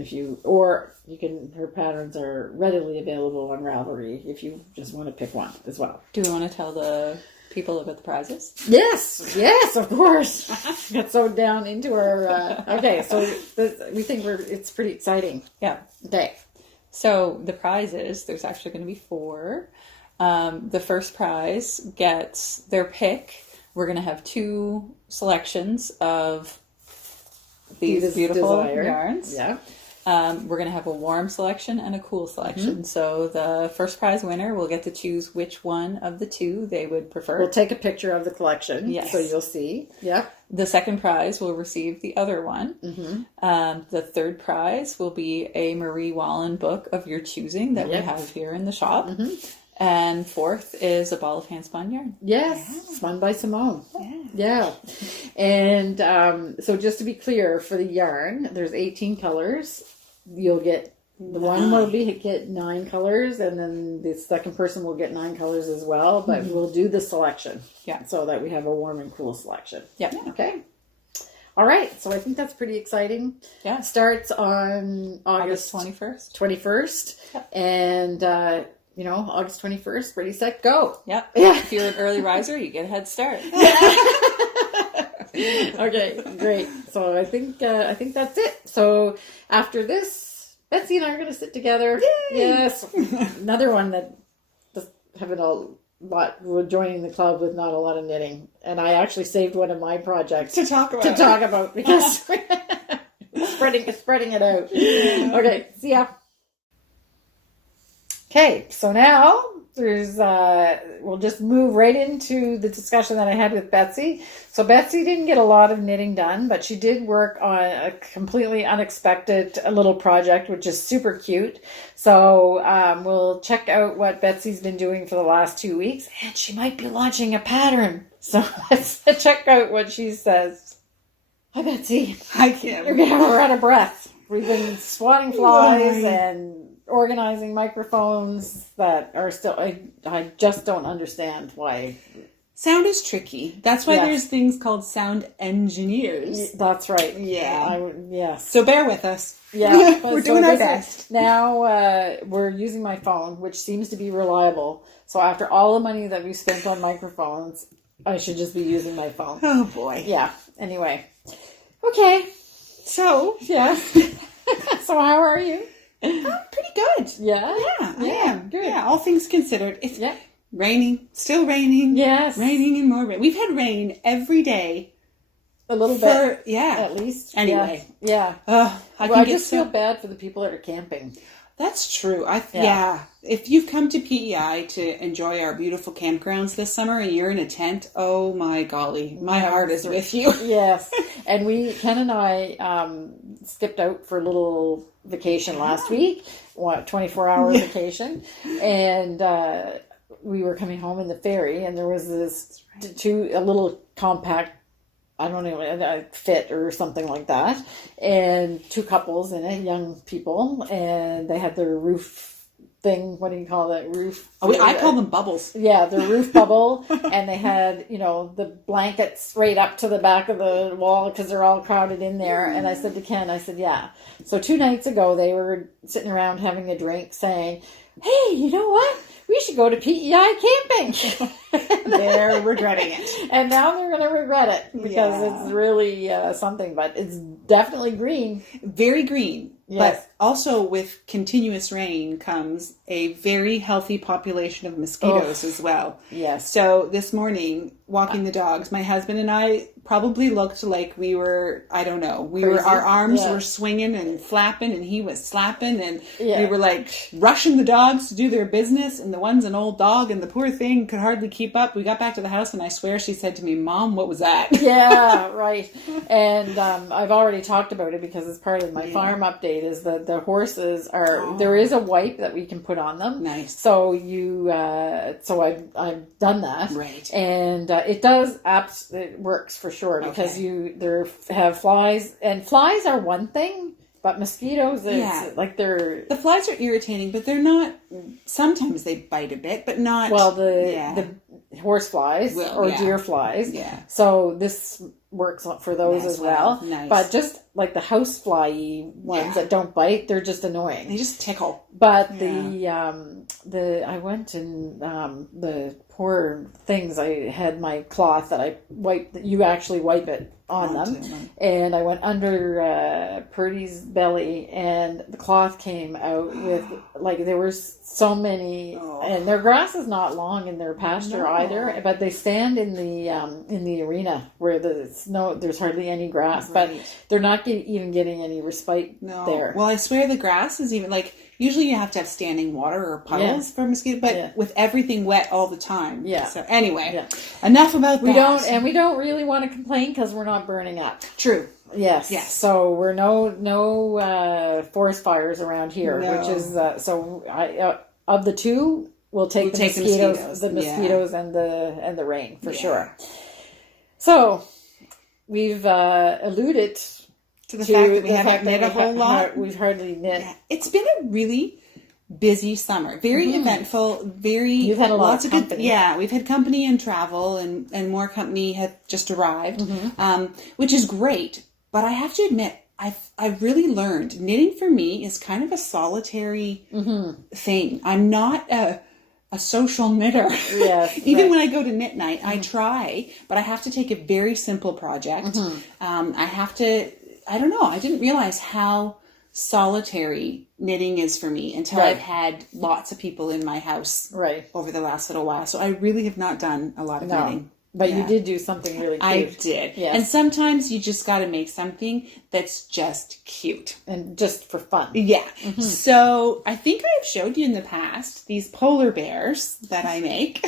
her patterns are readily available on Ravelry if you just want to pick one as well. Do we want to tell the people about the prizes? Yes, of course. Got so down into our, okay, so we think it's pretty exciting. Yeah. Okay. So the prizes, there's actually going to be 4. The first prize gets their pick. We're going to have 2 selections of these Diva's beautiful Desire. yarns. Yeah. We're going to have a warm selection and a cool selection. So the first prize winner will get to choose which one of the 2 they would prefer. We'll take a picture of the collection. Yes. So you'll see. Yeah. The second prize will receive the other one. The third prize will be a Marie Wallin book of your choosing that we have here in the shop. And fourth is a ball of hand-spun yarn. Yes, spun by Simone. Yeah. And so just to be clear, for the yarn, there's 18 colors. You'll get, the one will get 9 colors, and then the second person will get 9 colors as well, but we'll do the selection. Yeah. So that we have a warm and cool selection. Yeah. Okay. All right. So I think that's pretty exciting. Yeah. Starts on August 21st. 21st. Yep. And, August 21st, ready, set, go. Yep. Yeah. If you're an early riser, you get a head start. Okay, great. So I think that's it. So after this, Betsy and I are going to sit together. Yay! Yes, another one that just having a lot. We're joining the club with not a lot of knitting, and I actually saved one of my projects To talk about. because spreading it out. Okay, see ya. Okay, so now we'll just move right into the discussion that I had with Betsy. So Betsy didn't get a lot of knitting done, but she did work on a completely unexpected little project, which is super cute. So we'll check out what Betsy's been doing for the last 2 weeks, and she might be launching a pattern. So let's check out what she says. Hi, Betsy. Hi, Kim. We're out of breath. We've been swatting flies and organizing microphones that are still, I just don't understand why. Sound is tricky. That's why Yes. there's things called sound engineers. That's right. Yeah. Yes. So bear with us. Yeah. We're doing our this is- best. Now we're using my phone, which seems to be reliable. So after all the money that we spent on microphones, I should just be using my phone. Oh, boy. Yeah. Anyway. Okay. So, Yeah. So how are you? I'm pretty good. Yeah. Yeah, I Yeah, am. good. Yeah, all things considered. It's Yeah. raining, still raining. Yes. Raining and more rain. We've had rain every day. A little bit. Yeah. At least. Anyway. Yeah. I just feel bad for the people that are camping. That's true. Yeah. Yeah. If you've come to PEI to enjoy our beautiful campgrounds this summer and you're in a tent, oh my golly, my heart is with you. Yes. And Ken and I stepped out for a little vacation last week, 24-hour vacation. And we were coming home in the ferry, and there was this a little compact, I don't know, a fit or something like that, and 2 couples in it, young people, and they had their roof thing, what do you call that, roof? Oh, I call them bubbles. Yeah, the roof bubble, and they had, the blankets right up to the back of the wall because they're all crowded in there. And I said to Ken, I said, yeah. So 2 nights ago, they were sitting around having a drink saying, hey, you know what? We should go to PEI camping. They're regretting it. And now they're going to regret it because it's really something, but it's definitely green. Very green. Yes. But also with continuous rain comes a very healthy population of mosquitoes as well. Yes. So this morning, walking the dogs, my husband and I probably looked like we were, I don't know, our arms were swinging and flapping, and he was slapping, and we were like rushing the dogs to do their business, and the one's an old dog, and the poor thing could hardly keep up. We got back to the house, and I swear she said to me, Mom, what was that? Yeah, right. And I've already talked about it because it's part of my farm update, is that the horses are, there is a wipe that we can put on them. Nice. So I've done that. Right. And it works for sure, because you have flies, and flies are one thing, but mosquitoes, the flies are irritating, but they're not, sometimes they bite a bit, but not. Well, the horse flies deer flies. Yeah. So this works for those as well. Nice. But just like the house fly ones that don't bite, they're just annoying. They just tickle. But I went and the poor things, I had my cloth that I wiped. You actually wipe it on them, and I went under Purdy's belly, and the cloth came out with there were so many, and their grass is not long in their pasture either, but they stand in the arena where there's hardly any grass, but they're not even getting any respite there. Well, I swear the grass is even usually you have to have standing water or puddles for mosquitoes, but with everything wet all the time. Yeah. So anyway, enough about that. We don't really want to complain because we're not burning up. True. Yes. Yes. So we're no forest fires around here, which is of the 2, we'll take the mosquitoes and the rain for sure. So we've alluded to the fact that we haven't knit a whole lot. We've hardly knit. Yeah. It's been a really busy summer, very eventful, You've had lots of company. We've had company and travel, and more company have just arrived, which is great. But I have to admit, I've really learned knitting for me is kind of a solitary thing. I'm not a social knitter. Yes, even when I go to knit night, I try, but I have to take a very simple project. I don't know. I didn't realize how solitary knitting is for me until I've had lots of people in my house over the last little while. So I really have not done a lot of knitting. But you did do something really cute. I did. Yes. And sometimes you just got to make something that's just cute. And just for fun. Yeah. So I think I've showed you in the past these polar bears that I make.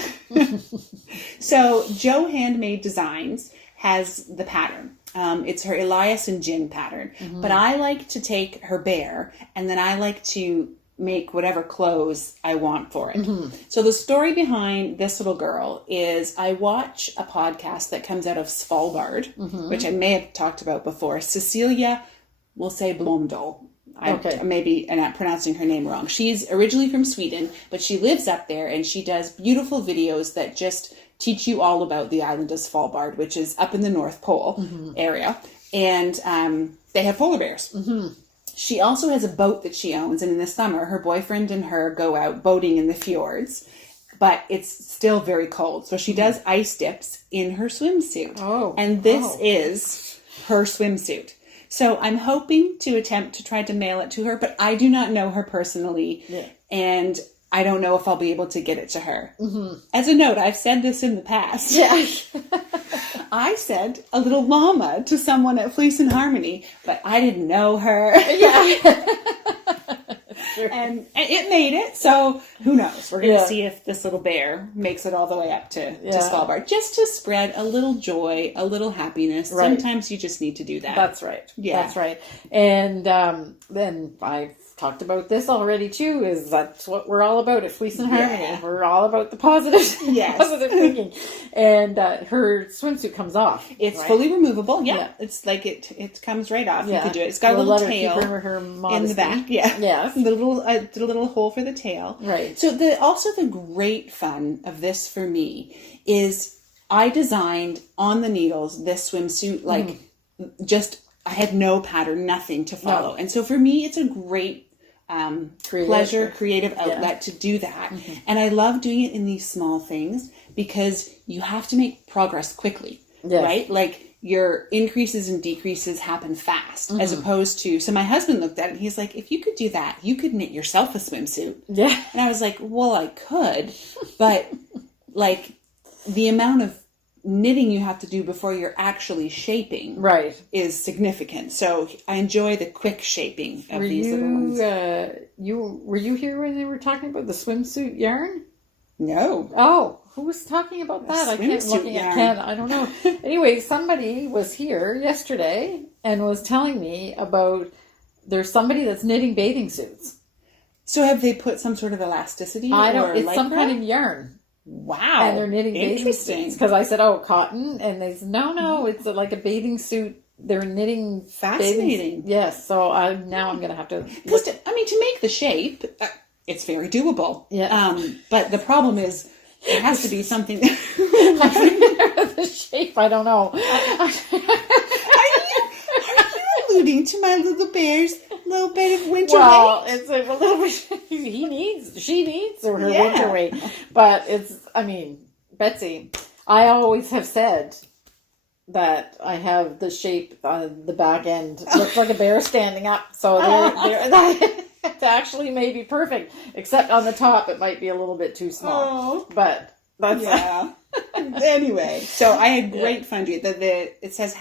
So Jo Handmade Designs has the pattern. It's her Elias and Jin pattern. But I like to take her bear, and then I like to make whatever clothes I want for it. So the story behind this little girl is I watch a podcast that comes out of Svalbard, which I may have talked about before. Cecilia, we'll say Blomdahl. Maybe I'm not pronouncing her name wrong. She's originally from Sweden, but she lives up there, and she does beautiful videos that just teach you all about the island of Svalbard, which is up in the North Pole area. And they have polar bears. She also has a boat that she owns, and in the summer, her boyfriend and her go out boating in the fjords, but it's still very cold. So she does ice dips in her swimsuit. And this is her swimsuit. So I'm hoping to attempt to try to mail it to her, but I do not know her personally. And I don't know if I'll be able to get it to her. As a note, I've said this in the past. I sent a little llama to someone at Fleece and Harmony, but I didn't know her. And it made it, so who knows? We're going to see if this little bear makes it all the way up to Svalbard. Just to spread a little joy, a little happiness. Sometimes you just need to do that. That's right. That's right. And then I've talked about this already too, is that's what we're all about at Fleece and Harmony. We're all about the positive, positive thinking. And her swimsuit comes off. It's fully removable. Yeah. It's like it comes right off. You can do it. It's got a little tail in the back. Yeah. Yes. The little hole for the tail. Right. So the great fun of this for me is I designed on the needles this swimsuit like I had no pattern, nothing to follow. No. And so for me, it's a great creative outlet to do that. Mm-hmm. And I love doing it in these small things because you have to make progress quickly, right? Like your increases and decreases happen fast as opposed to, so my husband looked at it and he's like, if you could do that, you could knit yourself a swimsuit. Yeah. And I was like, well, I could, but like the amount of knitting you have to do before you're actually shaping is significant. So I enjoy the quick shaping of these little ones. Were you here when they were talking about the swimsuit yarn? No. Oh, who was talking about that? I can't looking at Ken. I don't know. Anyway, somebody was here yesterday and was telling me about there's somebody that's knitting bathing suits. So have they put some sort of elasticity? It's some kind of yarn. Wow. And they're knitting bathing suits. Because I said, cotton. And they said, no, it's like a bathing suit. They're knitting. Fascinating. Yes. So now I'm going to have to. Because, to make the shape, it's very doable. Yeah. But the problem is, it has to be something. The shape, I don't know. Are you alluding to my little bear's little bit of winter weight? Well, it's a little bit. She needs her winter weight. But Betsy, I always have said that I have the shape on the back end. Looks like a bear standing up. So it's actually may be perfect. Except on the top, it might be a little bit too small. But that's Anyway, so I had great fun doing it. It says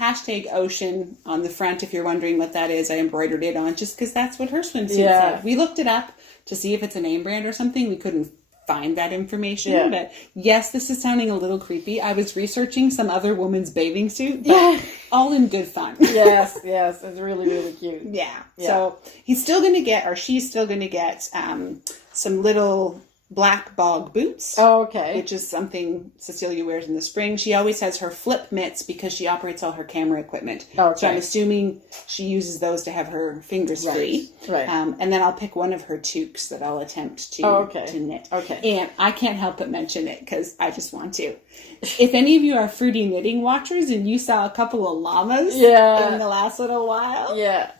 #ocean on the front. If you're wondering what that is, I embroidered it on just because that's what her swimsuit said. We looked it up to see if it's a name brand or something. We couldn't find that information. But yes, this is sounding a little creepy. I was researching some other woman's bathing suit, but all in good fun. Yes, it's really, really cute. Yeah. So she's still going to get some little black bog boots. Oh, okay. Which is something Cecilia wears in the spring. She always has her flip mitts because she operates all her camera equipment. Okay. So I'm assuming she uses those to have her fingers free. Right. And then I'll pick one of her toques that I'll attempt to knit. Okay. And I can't help but mention it because I just want to. If any of you are fruity knitting watchers and you saw a couple of llamas in the last little while. Yeah.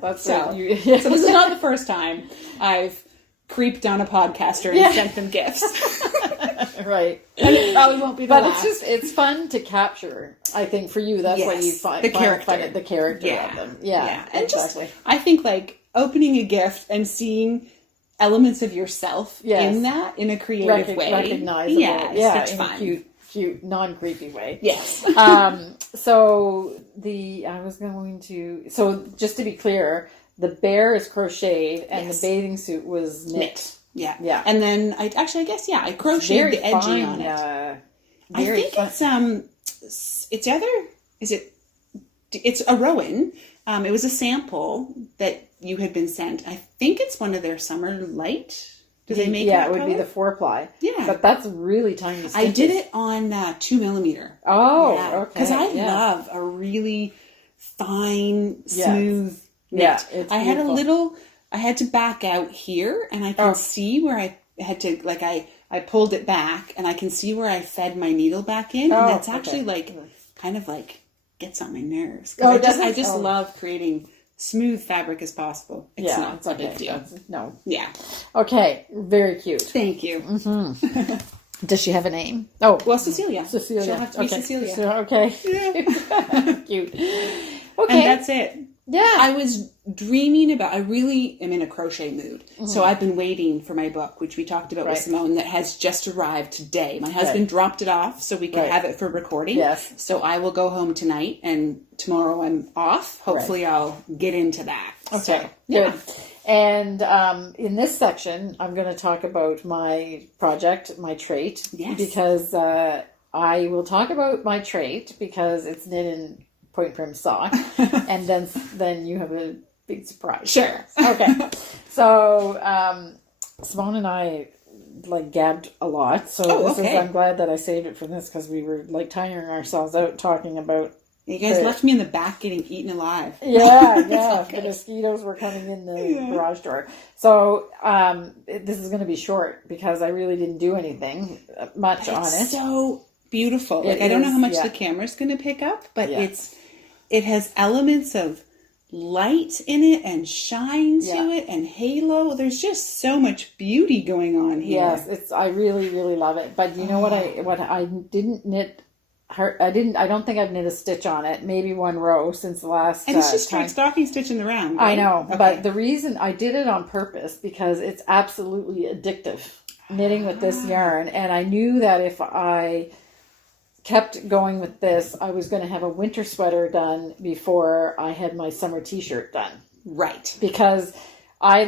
That's so. So this is not the first time I've creeped on a podcaster and sent them gifts. Right. And it probably won't be the last. But it's fun to capture. I think for you, that's what you find. The character of them. Yeah. And exactly. I think like opening a gift and seeing elements of yourself in that in a creative way. Recognizable. Yeah. It's in fun. A cute, non-creepy way. Yes. So just to be clear, the bear is crocheted and the bathing suit was knit. Yeah. And then I crocheted the edging on it. I think it's a Rowan. It was a sample that you had been sent. I think it's one of their summer light. Do they make it would be the 4-ply. Yeah. But that's really tiny stitches. I did it on 2mm. Oh, okay. Because I love a really fine, smooth knit. It's I had to back out here and I can see where I had to, like I pulled it back and I can see where I fed my needle back in. And that's actually kind of gets on my nerves. I just love creating smooth fabric as possible. It's not a big deal. No. Yeah. Okay. Very cute. Thank you. Mm-hmm. Does she have a name? Oh. Well, Cecilia. She'll have to be Cecilia. Okay. Yeah. Cute. Okay. And that's it. Yeah. I was dreaming I really am in a crochet mood. Mm-hmm. So I've been waiting for my book, which we talked about with Simone, that has just arrived today. My husband dropped it off so we could have it for recording. Yes. So I will go home tonight and tomorrow I'm off. Hopefully I'll get into that. Okay. So, good. And in this section, I'm going to talk about my project, my Treit. Yes. Because I will talk about my Treit because it's knit in point prim sock, and then you have a big surprise. Sure. Okay. So, Simone and I like gabbed a lot. So I'm glad that I saved it for this because we were like tiring ourselves out talking about. You guys left me in the back getting eaten alive. Yeah. The mosquitoes were coming in the garage door. So this is going to be short because I really didn't do anything much on it. So beautiful. Like I don't know how much the camera's going to pick up, but it has elements of light in it and shine to it and halo. There's just so much beauty going on here. Yes, I really, really love it. But you know what I didn't knit. I don't think I've knit a stitch on it. Maybe one row since the last. And it's just straight stocking stitching around. I Right? know, but the reason I did it on purpose because it's absolutely addictive knitting with this yarn, and I knew that if I kept going with this, I was going to have a winter sweater done before I had my summer t-shirt done. Right. Because I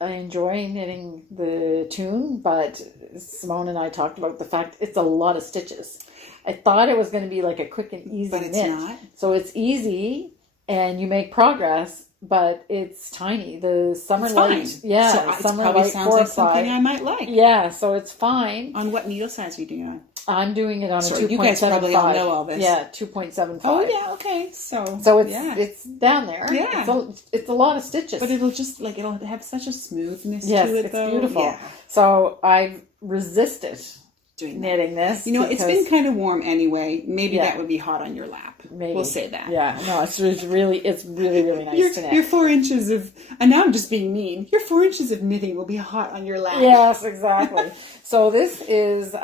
enjoy knitting the tune, but Simone and I talked about the fact it's a lot of stitches. I thought it was going to be like a quick and easy but it's knit. not. So it's easy and you make progress, but it's tiny. The summer light, so it summer probably light sounds like something I might like. Yeah, so it's fine. On what needle size are you doing on? I'm doing it on a 2.75. You guys probably all know all this. Yeah, 2.75. Oh yeah, okay. So it's down there. Yeah, it's a lot of stitches, but it'll have such a smoothness to it. It's though. Beautiful. Yeah. So I resisted knitting this. You know, it's been kind of warm anyway. Maybe that would be hot on your lap. Maybe. We'll say that. Yeah, no, it's really nice to knit. Your 4 inches of, and now I'm just being mean. Your 4 inches of knitting will be hot on your lap. Yes, exactly. So this is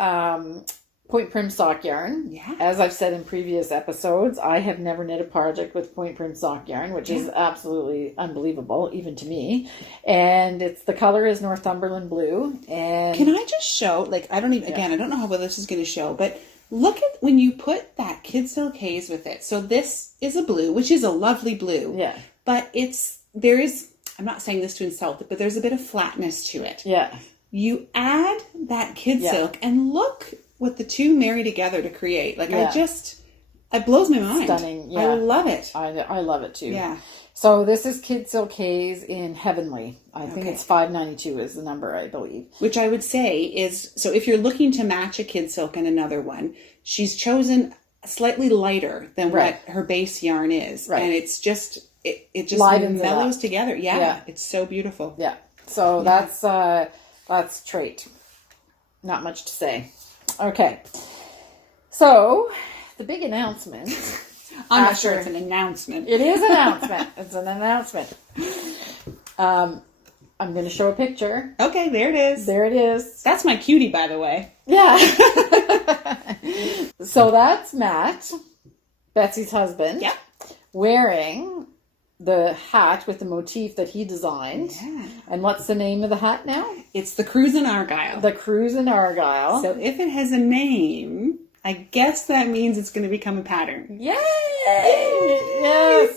point prim sock yarn. Yeah. As I've said in previous episodes, I have never knit a project with point prim sock yarn, which is absolutely unbelievable, even to me. And the color is Northumberland blue. And can I just show, I don't know how well this is going to show, but look at when you put that Kid Silk Haze with it. So this is a blue, which is a lovely blue. Yeah. But I'm not saying this to insult it, but there's a bit of flatness to it. Yeah. You add that Kid Silk and look what the two marry together to create. It blows my mind. Stunning. Yeah. I love it. I love it too. Yeah. So this is Kid Silk Haze in Heavenly. I think it's 592 is the number, I believe. Which I would say is, so if you're looking to match a Kid Silk and another one, she's chosen slightly lighter than what her base yarn is. Right. And it's just, it just mellows together. Yeah. It's so beautiful. Yeah. So that's Treit. Not much to say. Okay. So the big announcement. I'm not sure it's an announcement. It is an announcement. It's an announcement. I'm going to show a picture. Okay, there it is. There it is. That's my cutie, by the way. Yeah. So that's Matt, Betsy's husband, wearing the hat with the motif that he designed. Yeah. And what's the name of the hat now? It's the Cruisin Argyle. The Cruisin Argyle. So if it has a name, I guess that means it's going to become a pattern. Yay! Yeah.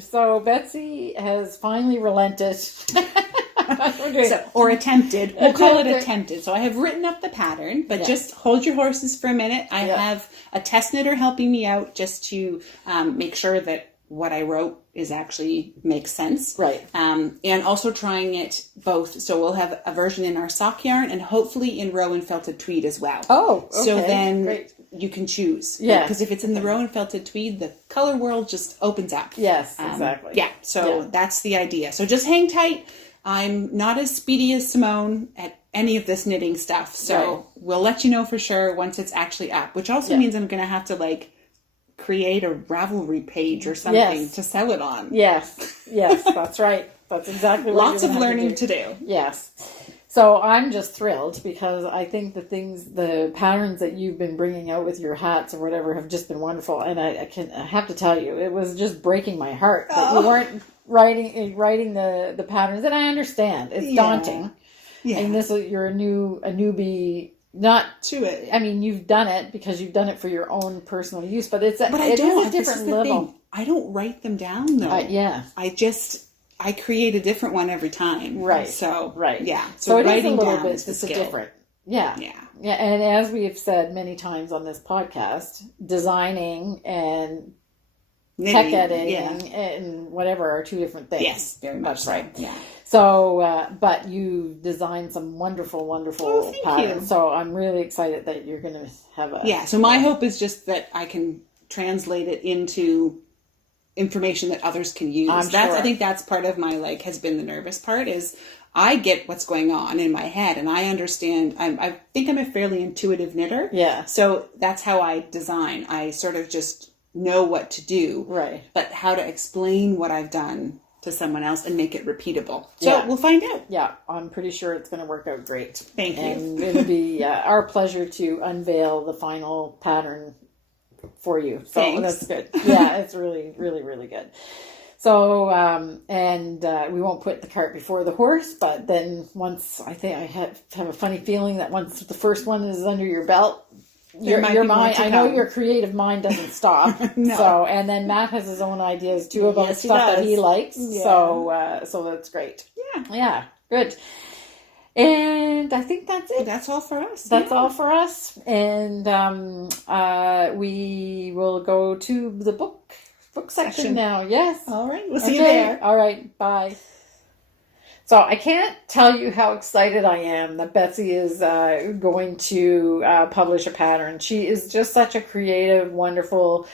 So Betsy has finally relented. Or attempted. We'll call it attempted. So I have written up the pattern, but just hold your horses for a minute. I have a test knitter helping me out just to make sure that what I wrote is actually makes sense. Right. And also trying it both. So we'll have a version in our sock yarn and hopefully in Rowan felted tweed as well. Oh, okay. So then you can choose. Yeah. Because if it's in the Rowan felted tweed, the color world just opens up. Yes, exactly. Yeah. So that's the idea. So just hang tight. I'm not as speedy as Simone at any of this knitting stuff. So we'll let you know for sure once it's actually up, which also means I'm going to have to create a Ravelry page or something to sell it on. Yes, that's right. That's exactly what Lots of learning to do. Yes. So I'm just thrilled because I think the patterns that you've been bringing out with your hats or whatever have just been wonderful. And I have to tell you, it was just breaking my heart that you weren't writing the patterns. And I understand it's daunting. Yeah. And you're a newbie. Not to it. I mean, you've done it because you've done it for your own personal use, but it is a different level. I don't write them down though. I create a different one every time. Right. So yeah. So it writing is a little down bit. is It's the a skill. different. Yeah. And as we have said many times on this podcast, designing and knitting, editing and whatever are two different things. Yes, very much. That's right. Yeah. So, but you designed some wonderful thank patterns. you. So I'm really excited that you're going to have a... Yeah, so my hope is just that I can translate it into information that others can use. I think that's part of my, has been the nervous part, is I get what's going on in my head and I understand. I think I'm a fairly intuitive knitter. Yeah. So that's how I design. I sort of just know what to do. Right. But how to explain what I've done to someone else and make it repeatable. So we'll find out. Yeah, I'm pretty sure it's going to work out great. Thank you. And it'll be our pleasure to unveil the final pattern for you. So Thanks. That's good. Yeah, it's really, really, really good. So, we won't put the cart before the horse, but then once, I think I have a funny feeling that once the first one is under your belt, your mind, I know your creative mind doesn't stop. No. So, and then Matt has his own ideas too about Yes, he stuff that does. he likes. Yeah. So that's great. Yeah. Yeah, good. And I think that's it. That's all for us. That's all for us. And we will go to the book section now. Yes. All right. We'll see you there. All right. Bye. So I can't tell you how excited I am that Betsy is going to publish a pattern. She is just such a creative, wonderful.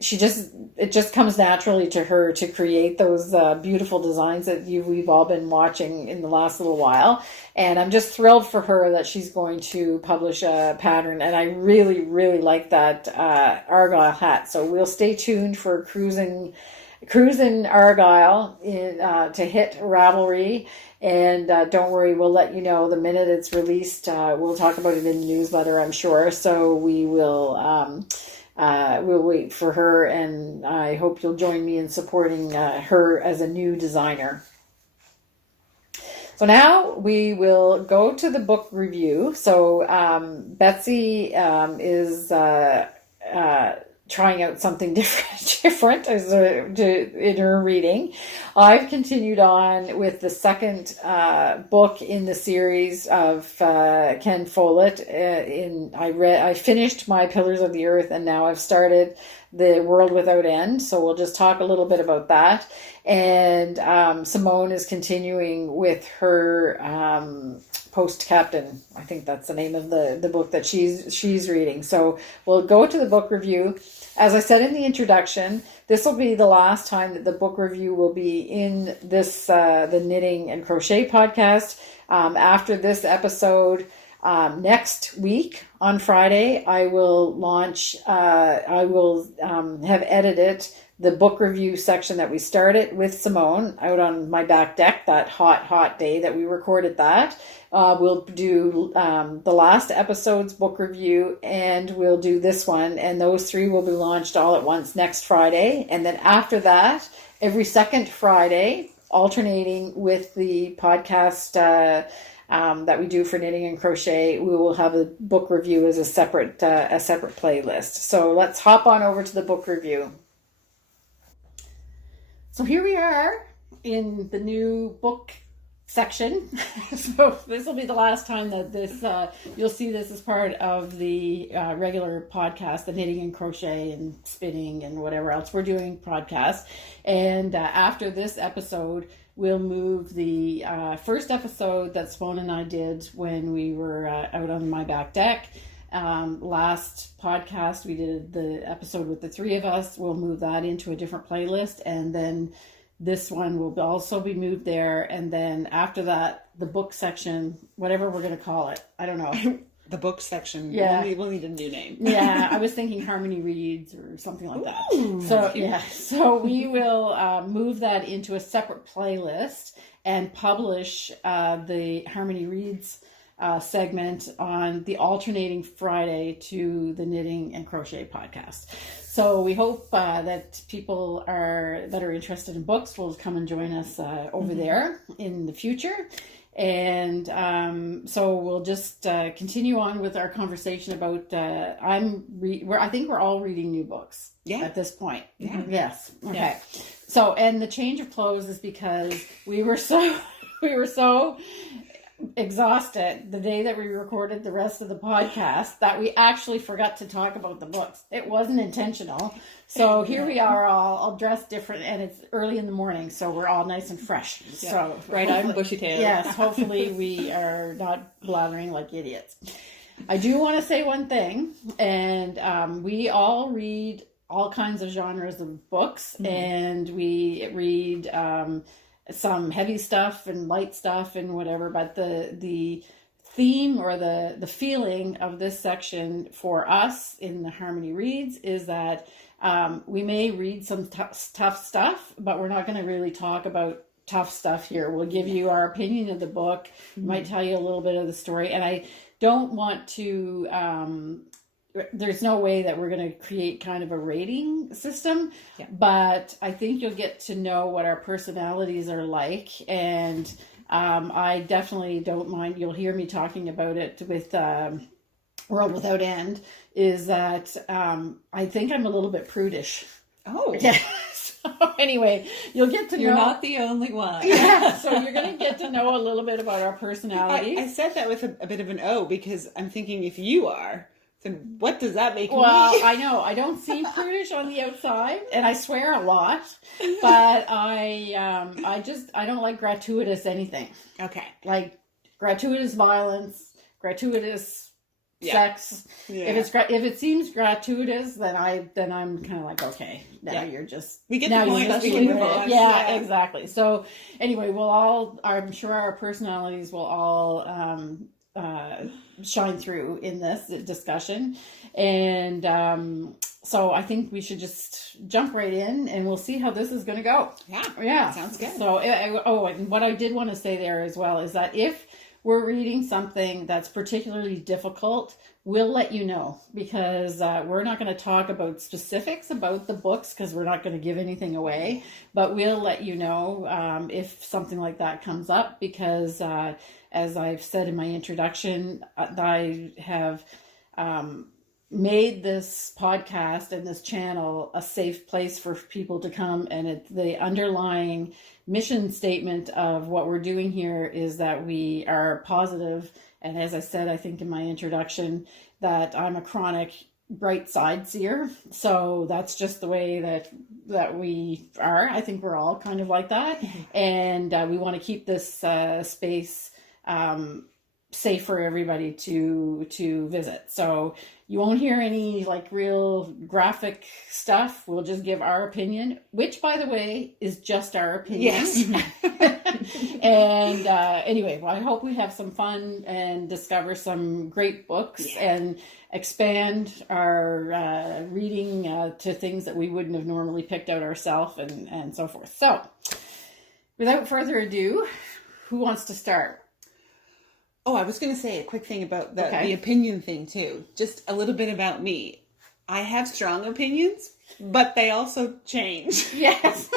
It just comes naturally to her to create those beautiful designs that we've all been watching in the last little while. And I'm just thrilled for her that she's going to publish a pattern. And I really, really like that Argyle hat. So we'll stay tuned for Cruisin Argyle to hit Ravelry. And don't worry, we'll let you know the minute it's released. We'll talk about it in the newsletter, I'm sure. So we will... we'll wait for her, and I hope you'll join me in supporting her as a new designer. So now we will go to the book review. So Betsy is trying out something different in her reading. I've continued on with the second book in the series of Ken Follett. I finished my Pillars of the Earth, and now I've started The World Without End. So we'll just talk a little bit about that. And Simone is continuing with her Post Captain. I think that's the name of the book that she's reading. So we'll go to the book review. As I said in the introduction, this will be the last time that the book review will be in this the Knitting and Crochet podcast. After this episode, next week on Friday, I will launch. I will have edited the book review section that we started with Simone out on my back deck that hot day that we recorded that. We'll do the last episode's book review, and we'll do this one, and those three will be launched all at once next Friday. And then after that, every second Friday, alternating with the podcast that we do for Knitting and Crochet, we will have a book review as a separate playlist. So let's hop on over to the book review. So here we are in the new book section. So this will be the last time that this you'll see this as part of the regular podcast, the Knitting and Crochet and Spinning and whatever else we're doing podcast. And after this episode, we'll move the first episode that Simone and I did when we were out on my back deck. Last podcast we did the episode with the three of us. We'll move that into a different playlist, and then this one will also be moved there. And then after that, the book section, whatever we're going to call it, I don't know. The book section. Yeah, we'll need a new name. Yeah, I was thinking Harmony Reads or something like that. Ooh, so yeah, so we will move that into a separate playlist and publish the Harmony Reads segment on the alternating Friday to the Knitting and Crochet podcast. So we hope that people that are interested in books will come and join us over there in the future. And so we'll just continue on with our conversation about. I think we're all reading new books at this point. Yeah. Yes. Okay. Yeah. So, and the change of clothes is because we were so exhausted the day that we recorded the rest of the podcast that we actually forgot to talk about the books. It wasn't intentional. So here we are all dressed different, and it's early in the morning, so we're all nice and fresh. Yeah. So bright-eyed and bushy-tailed. Yes, hopefully we are not blathering like idiots. I do want to say one thing, and we all read all kinds of genres of books, and we read some heavy stuff and light stuff and whatever, but the theme or the feeling of this section for us in the Harmony Reads is that we may read some tough stuff, but we're not going to really talk about tough stuff here. We'll give you our opinion of the book, might tell you a little bit of the story, and I don't want to there's no way that we're going to create kind of a rating system, but I think you'll get to know what our personalities are like, and I definitely don't mind. You'll hear me talking about it with World Without End, is that I think I'm a little bit prudish. Oh. Yeah. So anyway, you'll get to know. You're not the only one. Yeah, so you're going to get to know a little bit about our personalities. I said that with a bit of an O because I'm thinking if you are, then what does that make me? Well, I know. I don't seem prudish on the outside, and I swear a lot, but I don't like gratuitous anything. Okay. Like gratuitous violence, gratuitous sex. Yeah. If it seems gratuitous, then I'm kind of like, okay, now you're just we get the point. We can move on. Yeah, exactly. So anyway, I'm sure our personalities will all shine through in this discussion, and so I think we should just jump right in, and we'll see how this is going to go. Yeah, sounds good. So and what I did want to say there as well is that if we're reading something that's particularly difficult, we'll let you know, because we're not going to talk about specifics about the books because we're not going to give anything away, but we'll let you know if something like that comes up, because as I've said in my introduction, I have made this podcast and this channel a safe place for people to come, and the underlying mission statement of what we're doing here is that we are positive, and as I said, I think in my introduction, that I'm a chronic bright side seer, so that's just the way that we are. I think we're all kind of like that, and we want to keep this space safe for everybody to visit. So you won't hear any like real graphic stuff. We'll just give our opinion, which, by the way, is just our opinion. Yes. And anyway, well, I hope we have some fun and discover some great books and expand our reading to things that we wouldn't have normally picked out ourselves and so forth. So without further ado, who wants to start? Oh, I was going to say a quick thing about the opinion thing, too. Just a little bit about me. I have strong opinions, but they also change. Yes.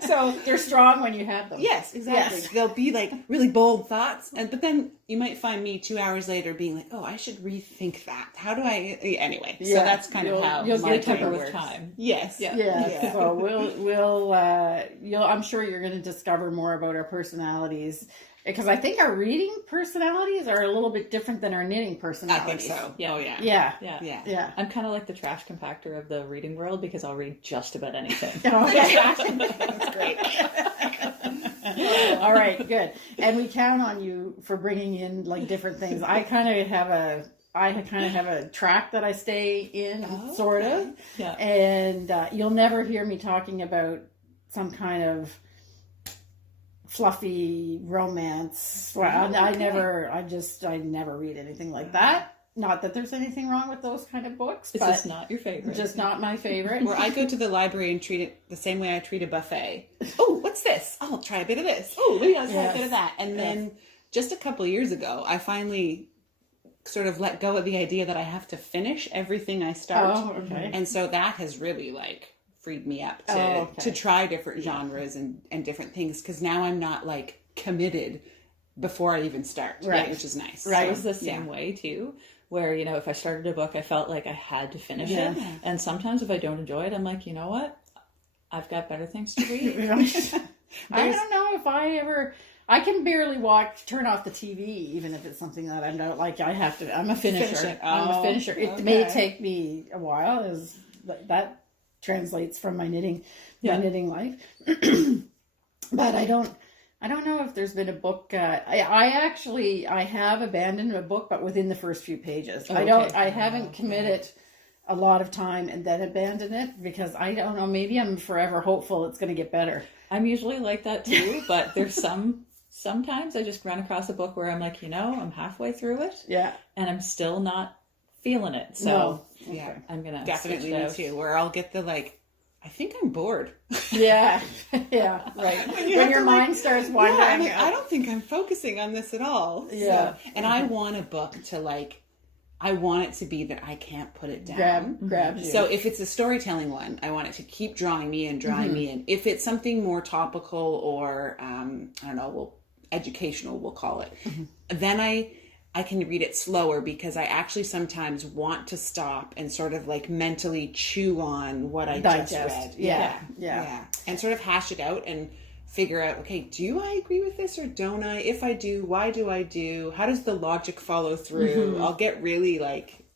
So they're strong when you have them. Yes, exactly. Yes. They'll be like really bold thoughts, but then you might find me 2 hours later being like, oh, I should rethink that. How do I... Anyway, so that's kind of how you'll my get temper works. With time. Yes. Yeah. So we'll I'm sure you're going to discover more about our personalities, because I think our reading personalities are a little bit different than our knitting personalities. I think so. Yeah. Oh, yeah. Yeah. I'm kind of like the trash compactor of the reading world, because I'll read just about anything. That's great. All right, good. And we count on you for bringing in like different things. I kind of have a track that I stay in, sort of. Yeah. And you'll never hear me talking about some kind of fluffy romance. Well, I never read anything like that. Not that there's anything wrong with those kind of books. It's just not your favorite. Just not my favorite. Where I go to the library and treat it the same way I treat a buffet. Oh, what's this? I'll try a bit of this. Oh, maybe I'll try a bit of that. And then just a couple of years ago, I finally sort of let go of the idea that I have to finish everything I start. Oh, okay. And so that has really freed me up to try different genres and different things, because now I'm not like committed before I even start, which is nice. Right. I was the same way too, where, if I started a book, I felt like I had to finish it. And sometimes if I don't enjoy it, I'm like, you know what? I've got better things to read. I don't know if I can barely turn off the TV, even if it's something that I don't like. I'm a finisher. I'm a finisher. It may take me a while, that translates from my knitting life. But I don't know if there's been a book. I have abandoned a book, but within the first few pages. I haven't committed a lot of time and then abandon it, because I don't know, maybe I'm forever hopeful it's going to get better. I'm usually like that too, but there's sometimes I just run across a book where I'm like, I'm halfway through it. Yeah. And I'm still not feeling it. So I'm going to definitely me too, where I'll get the I think I'm bored. Yeah. Yeah. Right. When your mind starts wandering. Yeah, I don't think I'm focusing on this at all. Yeah. So, and I want a book to I want it to be that I can't put it down. Grab you. So if it's a storytelling one, I want it to keep drawing me in. If it's something more topical or, I don't know, educational, we'll call it, then I can read it slower, because I actually sometimes want to stop and sort of mentally chew on what I just read. Yeah. And sort of hash it out and figure out, okay, do I agree with this or don't I? If I do, why do I do? How does the logic follow through? I'll get really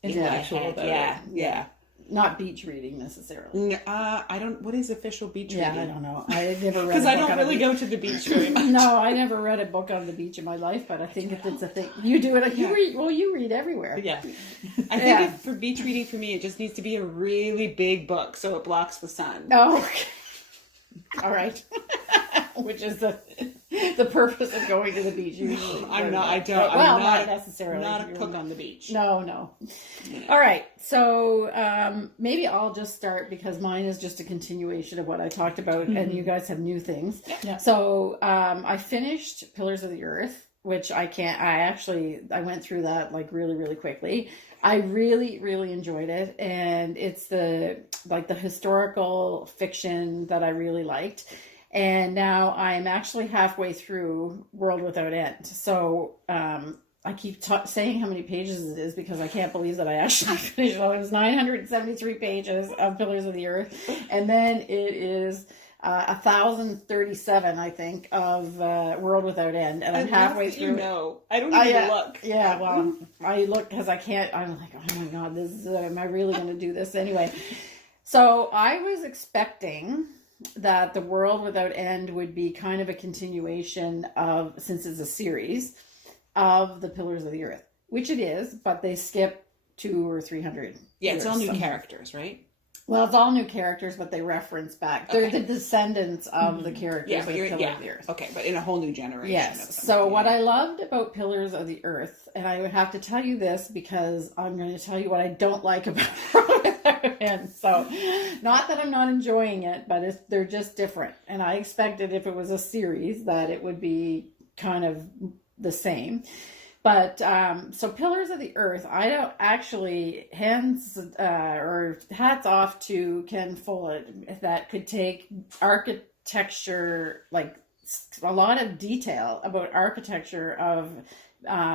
intellectual about it. Yeah. Not beach reading necessarily. No, I don't. What is official beach reading? I don't know. I never read because I don't really go to the beach very much. No, I never read a book on the beach in my life, but I think if it's a thing, you do it. You read everywhere. Yeah, I think for beach reading, for me, it just needs to be a really big book so it blocks the sun. Oh, okay. All right. Which is the purpose of going to the beach usually. I'm not necessarily. Not a cook on the beach. No. All right. So maybe I'll just start, because mine is just a continuation of what I talked about, and you guys have new things. Yeah. So I finished Pillars of the Earth, which I went through that really, really quickly. I really, really enjoyed it, and it's the historical fiction that I really liked. And now I'm actually halfway through World Without End. So I keep saying how many pages it is, because I can't believe that I actually finished it. It was 973 pages of Pillars of the Earth. And then it is 1,037, I think, of World Without End. And I'm halfway through. I don't even look. Yeah, well, I look because I can't. I'm like, oh my God, am I really going to do this? Anyway, so I was expecting that the World Without End would be kind of a continuation of, since it's a series, of the Pillars of the Earth, which it is, but they skip 200 or 300 Yeah, it's all new characters, right? Well, it's all new characters, but they reference back. They're the descendants of the characters of Pillars of the Earth. Okay, but in a whole new generation. Yes. So what I loved about Pillars of the Earth, and I would have to tell you this because I'm going to tell you what I don't like about it. So, not that I'm not enjoying it, but they're just different. And I expected, if it was a series, that it would be kind of the same. But so Pillars of the Earth, I don't actually hats off to Ken Follett, that could take architecture, a lot of detail about architecture of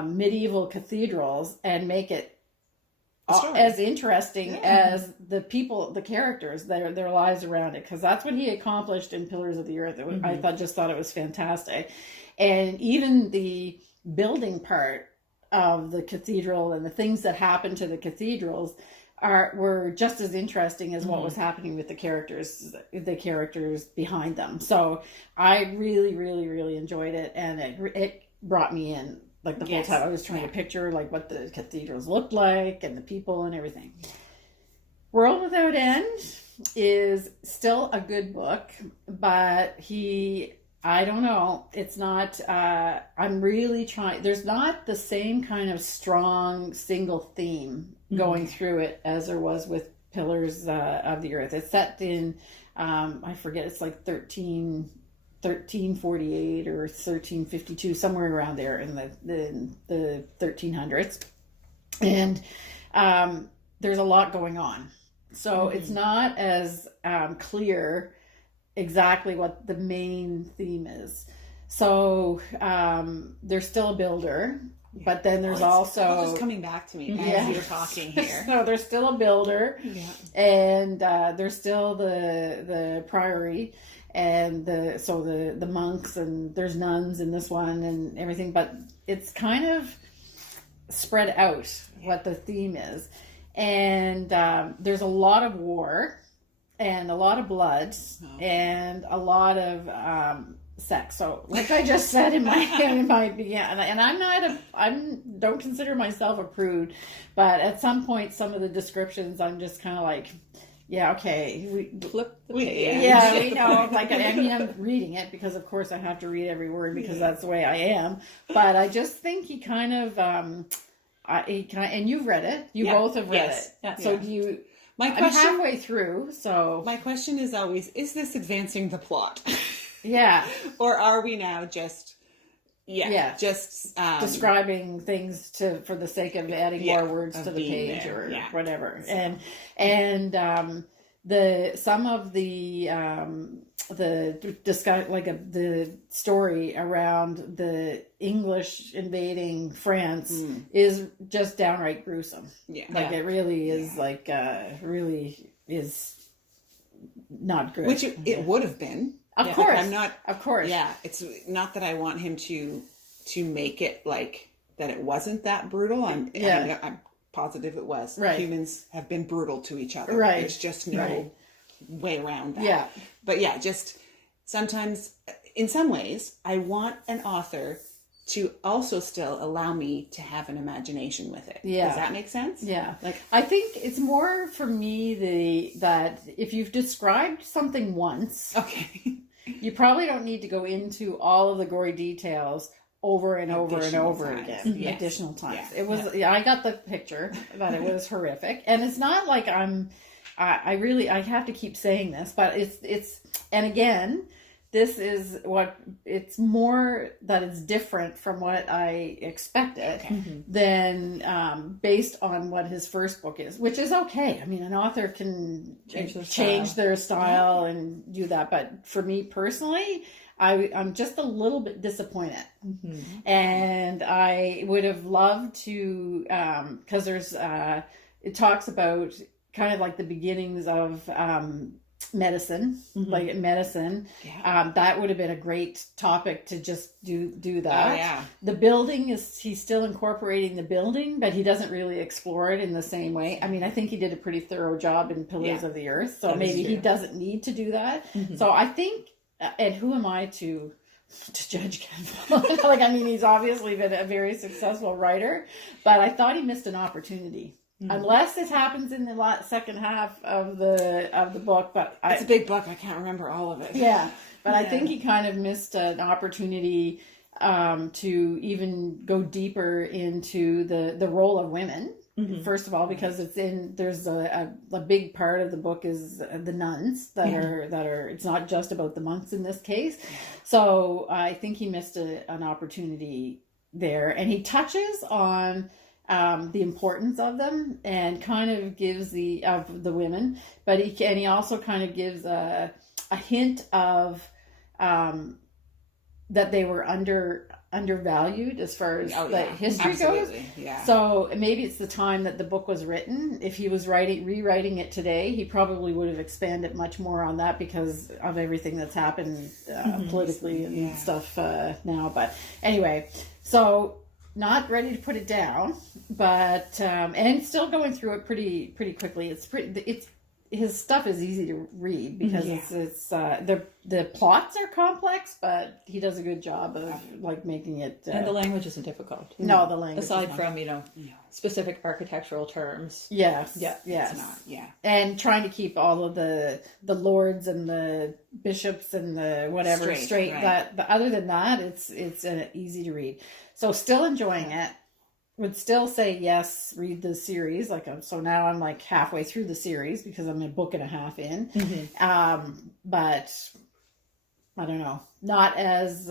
medieval cathedrals, and make it as interesting as the people, the characters, their lives around it, because that's what he accomplished in Pillars of the Earth. I just thought it was fantastic. And even the building part of the cathedral and the things that happened to the cathedrals were just as interesting as what was happening with the characters behind them. So I really, really, really enjoyed it, and it brought me in the whole time. I was trying to picture what the cathedrals looked like and the people and everything. World Without End is still a good book, but I don't know. It's not, I'm really trying, there's not the same kind of strong single theme going through it as there was with Pillars of the Earth. It's set in, I forget, it's 1348 or 1352, somewhere around there in the 1300s. And there's a lot going on. So it's not as clear exactly what the main theme is. So there's still a builder, but then there's also... It's just coming back to me as you're talking here. So there's still a builder, and there's still the priory, and the monks, and there's nuns in this one and everything, but it's kind of spread out what the theme is. And there's a lot of war and a lot of blood and a lot of sex. So like I just said in my beginning, and I don't consider myself a prude, but at some point some of the descriptions I'm just kind of like, yeah, okay, we Flip the page. yeah, we know. Like, I mean, I'm reading it because, of course, I have to read every word because that's the way I am. But I just think he kind of, and you've read it. You both have read it. Yeah. So do you? I'm halfway through. So my question is always: is this advancing the plot? Yeah. Or are we now just? Just describing things for the sake of adding more words to the page or whatever. So. And some of the story around the English invading France is just downright gruesome. Yeah. Like it really is really is not good. Which it would have been. Of course. Like I'm not. Of course. Yeah. It's not that I want him to make it like that. It wasn't that brutal. I'm positive it was. Right. Humans have been brutal to each other. Right. There's just no way around that. Yeah. But yeah, just sometimes, in some ways, I want an author to also still allow me to have an imagination with it. Yeah. Does that make sense? Yeah. Like, I think it's more for me that if you've described something once, you probably don't need to go into all of the gory details over and over and over again. Yes. Additional times. Yeah. It was. Yeah, I got the picture that it was horrific, and it's not like I have to keep saying this, but it's and again, this is it's more that it's different from what I expected than based on what his first book is, which is okay. I mean, an author can change their style and do that, but for me personally, I'm just a little bit disappointed, and I would have loved to because there's it talks about kind of like the beginnings of medicine, like medicine. That would have been a great topic to just do that. The building he's still incorporating the building, but he doesn't really explore it in the same way. I mean, I think he did a pretty thorough job in Pillars of the Earth, so maybe he doesn't need to do that. So I think, and who am I to judge Ken? Like, I mean, he's obviously been a very successful writer, but I thought he missed an opportunity. Unless it happens in the second half of the book, but it's a big book. I can't remember all of it. Yeah, but I think he kind of missed an opportunity to even go deeper into the role of women. First of all, because there's a big part of the book is the nuns that are. It's not just about the monks in this case. So I think he missed an opportunity there, and he touches on the importance of them and kind of gives of the women, but he also kind of gives a hint of that they were undervalued as far as history goes. Yeah. So maybe it's the time that the book was written. If he was rewriting it today, he probably would have expanded much more on that because of everything that's happened politically and stuff now. But anyway, so not ready to put it down, but and still going through it pretty quickly. His stuff is easy to read because it's the plots are complex, but he does a good job of like making it. And the language isn't difficult. No, the language. Aside from specific architectural terms. Yes. Yeah. Yes. It's not, yeah. And trying to keep all of the lords and the bishops and the whatever straight. Right. But other than that, it's easy to read. So still enjoying it. Would still say yes, read the series. So now I'm like halfway through the series because I'm a book and a half in. But I don't know, not as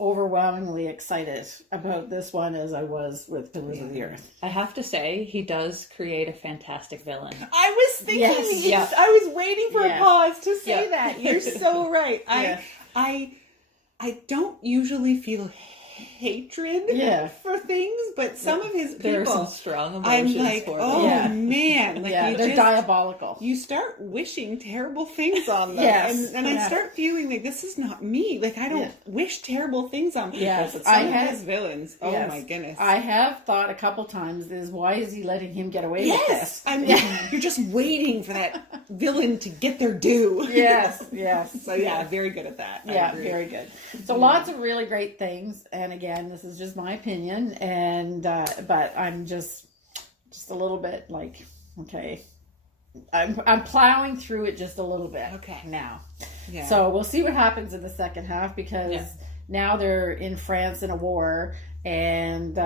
overwhelmingly excited about this one as I was with Pillars of the Earth. I have to say, he does create a fantastic villain. I was thinking, I was waiting for a pause to say that. You're so right. I don't usually feel hatred Yeah. for things, but some of his There are some people, strong I'm emotions like, for oh them. man, like Yeah, you they're just, diabolical. you start wishing terrible things on them. Yes, And I yeah. start feeling like this is not me. Like I don't wish terrible things on people. Yes, But I some of have- his villains, oh Yes. my goodness. I have thought a couple times is why is he letting him get away with Yes, this? I mean, you're just waiting for that villain to get their due. Yes, yes. So yeah, very good at that. I Yeah, agree. very good. So lots of really great things, and again, this is just my opinion, and but I'm just a little bit like, okay, I'm plowing through it just a little bit. Okay. Now, Yeah. so we'll see what happens in the second half because now they're in France in a war, and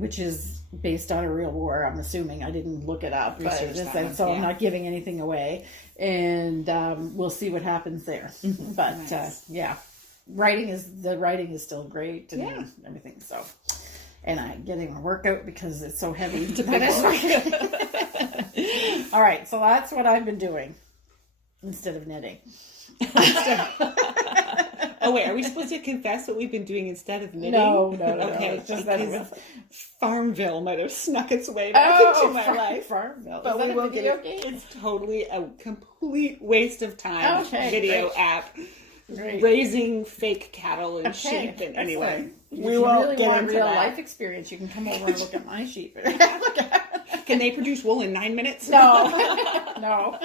which is based on a real war. I'm assuming. I didn't look it up, but Research that one, so I'm yeah. not giving anything away, and we'll see what happens there. But Nice. yeah, the writing is still great and everything. So, and I'm getting a workout because it's so heavy. All right, so that's what I've been doing instead of knitting. Oh wait, are we supposed to confess what we've been doing instead of knitting? No. Okay, It's just that it because was Farmville might have snuck its way back into my life. Farmville. But Is that we a won't get video it. game? It's totally a complete waste of time Okay, video great. app. Great. Raising fake cattle and Okay, sheep. And anyway, excellent. we If you won't really get want into real that. life experience, you can come over and look at my sheep. Can they produce wool in 9 minutes? No. No.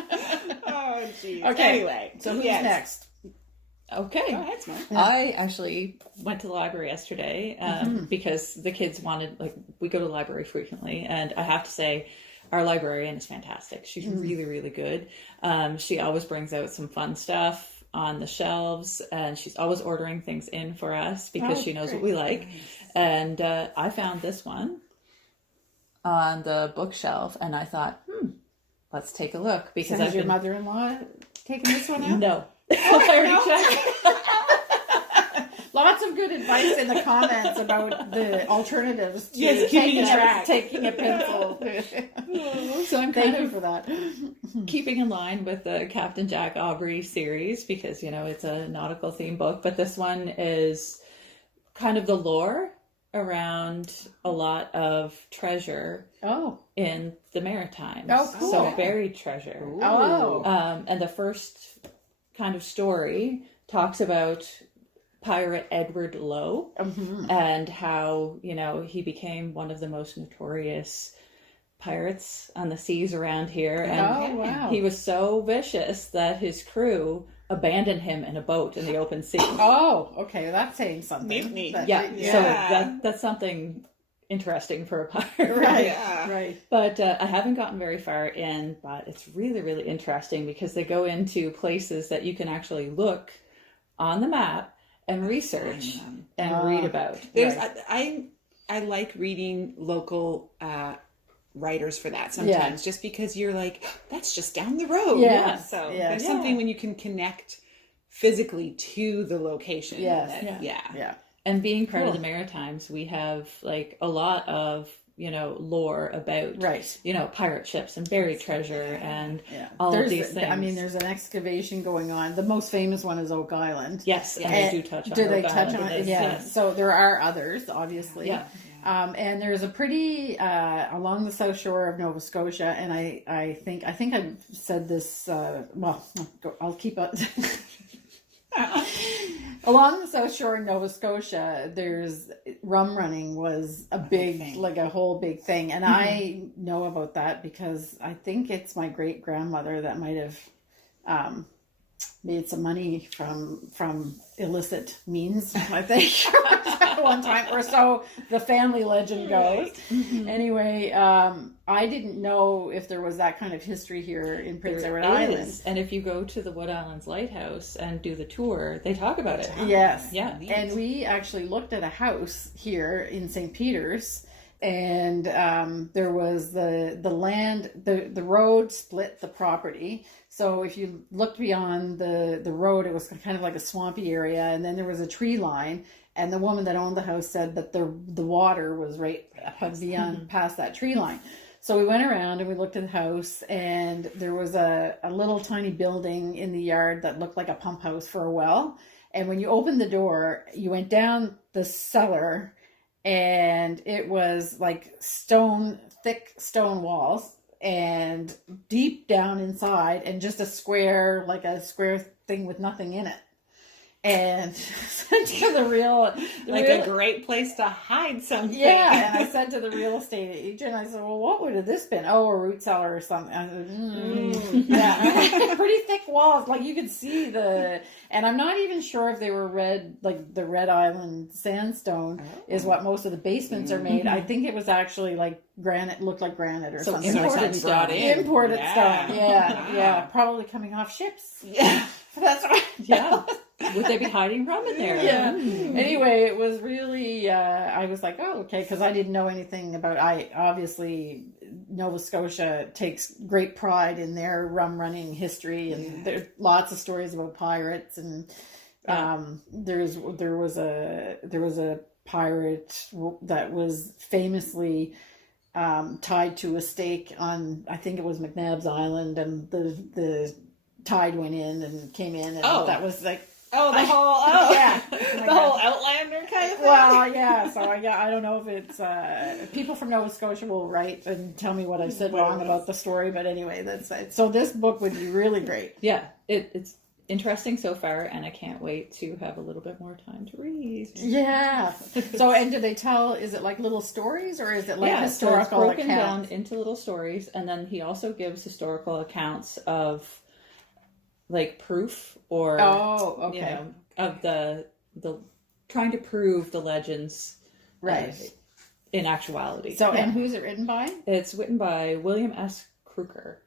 Oh, jeez. Okay. Anyway, So who's yes. next? Okay. Go ahead, Simone. I actually went to the library yesterday because the kids wanted, like, we go to the library frequently, and I have to say, our librarian is fantastic. She's really, really good. She always brings out some fun stuff on the shelves, and she's always ordering things in for us because she knows what we like. And I found this one on the bookshelf, and I thought, let's take a look. Because Has your mother-in-law taken this one out? No. Lots of good advice in the comments about the alternatives to Yes, keeping track. taking a pencil. So I'm Thank kind you of for that. keeping in line with the Captain Jack Aubrey series because, you know, it's a nautical theme book, but this one is kind of the lore around a lot of treasure Oh. in the Maritimes. Oh, cool. So buried treasure. Oh. And the first kind of story talks about pirate Edward Lowe and how, you know, he became one of the most notorious pirates on the seas around here. And wow. he was so vicious that his crew abandoned him in a boat in the open sea. Oh, okay. That's saying something. Mutiny. But- Yeah, Yeah. so that's something interesting for a pirate. Right. Yeah. Right. But I haven't gotten very far in, but it's really, really interesting because they go into places that you can actually look on the map and research and read about. There's I like reading local writers for that sometimes, just because you're like, that's just down the road. Yes, So yes. there's something when you can connect physically to the location. Yes. that- Yeah. And being part of the Maritimes, we have like a lot of, you know, lore about, Right. you know, pirate ships and buried treasure and Yeah. all There's, of these things. I mean, there's an excavation going on. The most famous one is Oak Island. Yes, and And they do touch on do they Oak touch Island on in it? this, Yeah. yes. So there are others, obviously. Yeah. And there's a pretty along the south shore of Nova Scotia, and I think I've said this. Well, I'll keep it. Along the south shore of Nova Scotia, there's rum running was a big, like a whole big thing, and I know about that because I think it's my great grandmother that might have made some money from illicit means, I think, one time or so. The family legend goes. Anyway, I didn't know if there was that kind of history here in Prince Edward Island. Is. And if you go to the Wood Islands Lighthouse and do the tour, they talk about it. Yes. Yeah. And we actually looked at a house here in St. Peter's, and there was the land, the road split the property. So if you looked beyond the road, it was kind of like a swampy area, and then there was a tree line. And the woman that owned the house said that the water was right beyond past that tree line. So we went around and we looked at the house, and there was a little tiny building in the yard that looked like a pump house for a well. And when you opened the door, you went down the cellar, and it was like thick stone walls and deep down inside, and just a square thing with nothing in it. And to the real, a great place to hide something. Yeah, and I said to the real estate agent, I said, well, what would have this been? Oh, a root cellar or something. I said, yeah, pretty thick walls. Like you could see and I'm not even sure if they were red, like the Red Island sandstone is what most of the basements are made. I think it was actually like granite, looked like granite or something. Imported stone. Imported stone, yeah. Probably coming off ships. Yeah. That's right. Yeah. Would they be hiding rum in there? Yeah. Anyway, it was really, I was like, oh, okay, because I didn't know anything about, obviously, Nova Scotia takes great pride in their rum running history, and there's lots of stories about pirates, and there was a pirate that was famously tied to a stake on, I think it was McNabb's Island, and the tide went in and came in, and that was like, the whole Outlander kind of thing. Well, yeah. So I don't know if it's people from Nova Scotia will write and tell me what I said wrong about the story, but anyway, that's it. So this book would be really great. Yeah, it's interesting so far, and I can't wait to have a little bit more time to read. Yeah. So, and do they tell? Is it like little stories, or is it like historical so it's broken accounts? down into little stories, and then he also gives historical accounts of like proof or of the trying to prove the legends in actuality. So and who's it written by? It's written by William S. Crooker.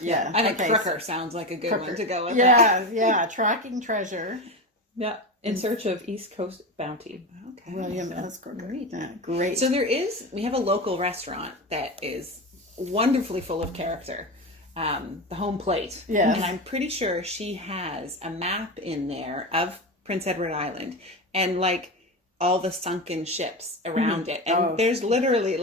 Yeah. I think Crooker sounds like a good one to go with. Yeah. Tracking treasure. Yeah. In search of East Coast bounty. Okay. William S. Crooker. Great. So we have a local restaurant that is wonderfully full of character. The Home Plate. Yes. And I'm pretty sure she has a map in there of Prince Edward Island and like all the sunken ships around it. And there's literally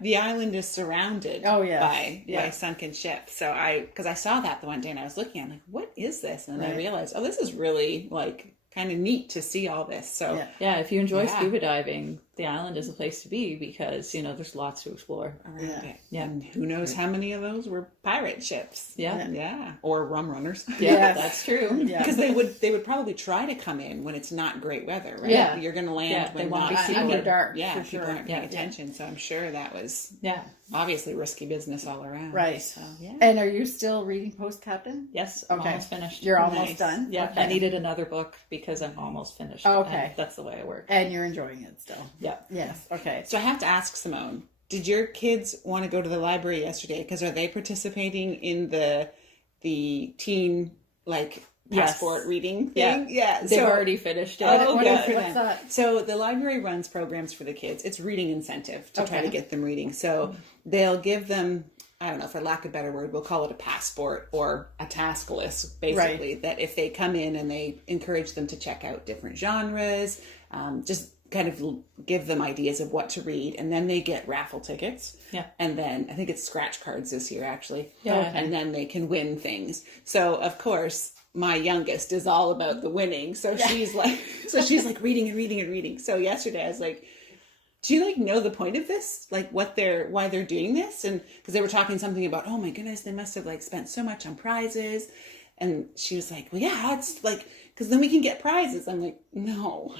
the island is surrounded by sunken ships. So because I saw that the one day and I was looking, I'm like, what is this? And then I realized, this is really like kind of neat to see all this. So if you enjoy scuba diving, the island is a place to be because there's lots to explore around it. Yeah, and who knows how many of those were pirate ships? Yeah, or rum runners. Yeah, that's true. Because they would probably try to come in when it's not great weather, right? Yeah, you're going to land when not under dark. Yeah, for people sure. aren't paying attention. So I'm sure that was obviously risky business all around. Right. So, And are you still reading Post Captain? Yes. I'm almost finished. You're almost done. Yeah. Okay. I needed another book because I'm almost finished. Okay. That's the way I work. And you're enjoying it still. Yeah. Yes. Okay. So I have to ask Simone, did your kids want to go to the library yesterday? Because are they participating in the teen passport reading thing? Yeah. They've already finished it. What's that? So the library runs programs for the kids. It's reading incentive to try to get them reading. So they'll give them, I don't know, for lack of a better word, we'll call it a passport or a task list, basically, that if they come in and they encourage them to check out different genres, just kind of give them ideas of what to read, and then they get raffle tickets. Yeah. And then I think it's scratch cards this year, actually. Yeah. Okay. And then they can win things. So, of course, my youngest is all about the winning. So she's like reading and reading and reading. So yesterday I was like, do you know the point of this? Like why they're doing this? And because they were talking something about, oh my goodness, they must have spent so much on prizes. And she was like, well, yeah, it's because then we can get prizes. I'm like, no.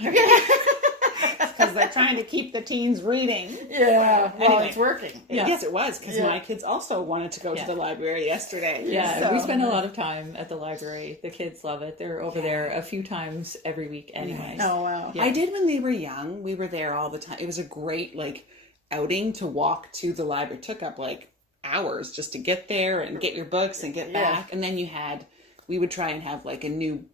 Because they're trying to keep the teens reading. Yeah. Well, anyway, it's working. Yes, it was. Because my kids also wanted to go to the library yesterday. Yeah, so. We spend a lot of time at the library. The kids love it. They're over there a few times every week anyway. Nice. Oh, wow. Yeah. I did when they were young. We were there all the time. It was a great outing to walk to the library. It took up hours just to get there and get your books and get back. And then we would try and have a new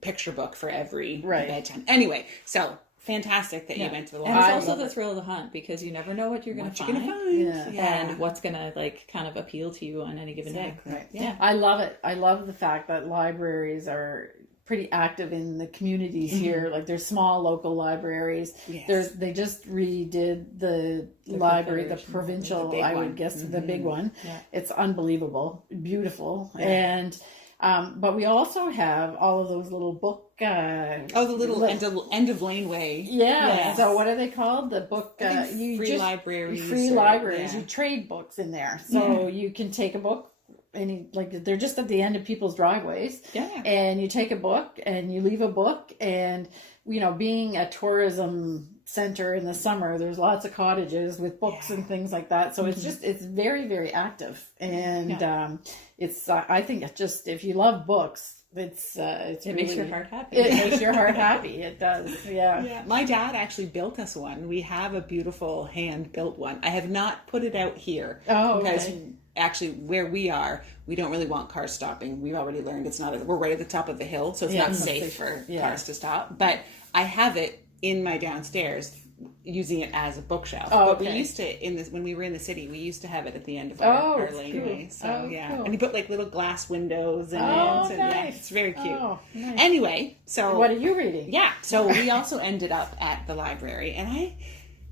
picture book for every bedtime. Anyway, so fantastic that you went to the library. And it's also the thrill of the hunt because you never know what you're going to find. And what's going to kind of appeal to you on any given day. Right. Yeah. I love it. I love the fact that libraries are pretty active in the communities here. There's small local libraries. Yes. They just redid the library, the provincial, I would guess, the big one. Yeah. It's unbelievable, beautiful. Yeah. And But we also have all of those little book. The little end of laneway. Yeah. Yes. So what are they called? The book. Free libraries. Free libraries. Yeah. You trade books in there, so you can take a book. They're just at the end of people's driveways. Yeah. And you take a book and you leave a book, and being a tourism center in the summer, there's lots of cottages with books and things like that. So it's very, very active, and it's I think it's just, if you love books, it makes your heart happy. It makes your heart happy. It does. Yeah. My dad actually built us one. We have a beautiful hand built one. I have not put it out here because actually where we are, we don't really want cars stopping. We've already learned we're right at the top of the hill, so it's not safe for cars to stop. But I have it in my downstairs, using it as a bookshelf. But we used to, when we were in the city, we used to have it at the end of our laneway. Cool. So cool. And he put like little glass windows in it. And nice. It's very cute. Nice. Anyway, so what are you reading? Yeah, so we also ended up at the library, and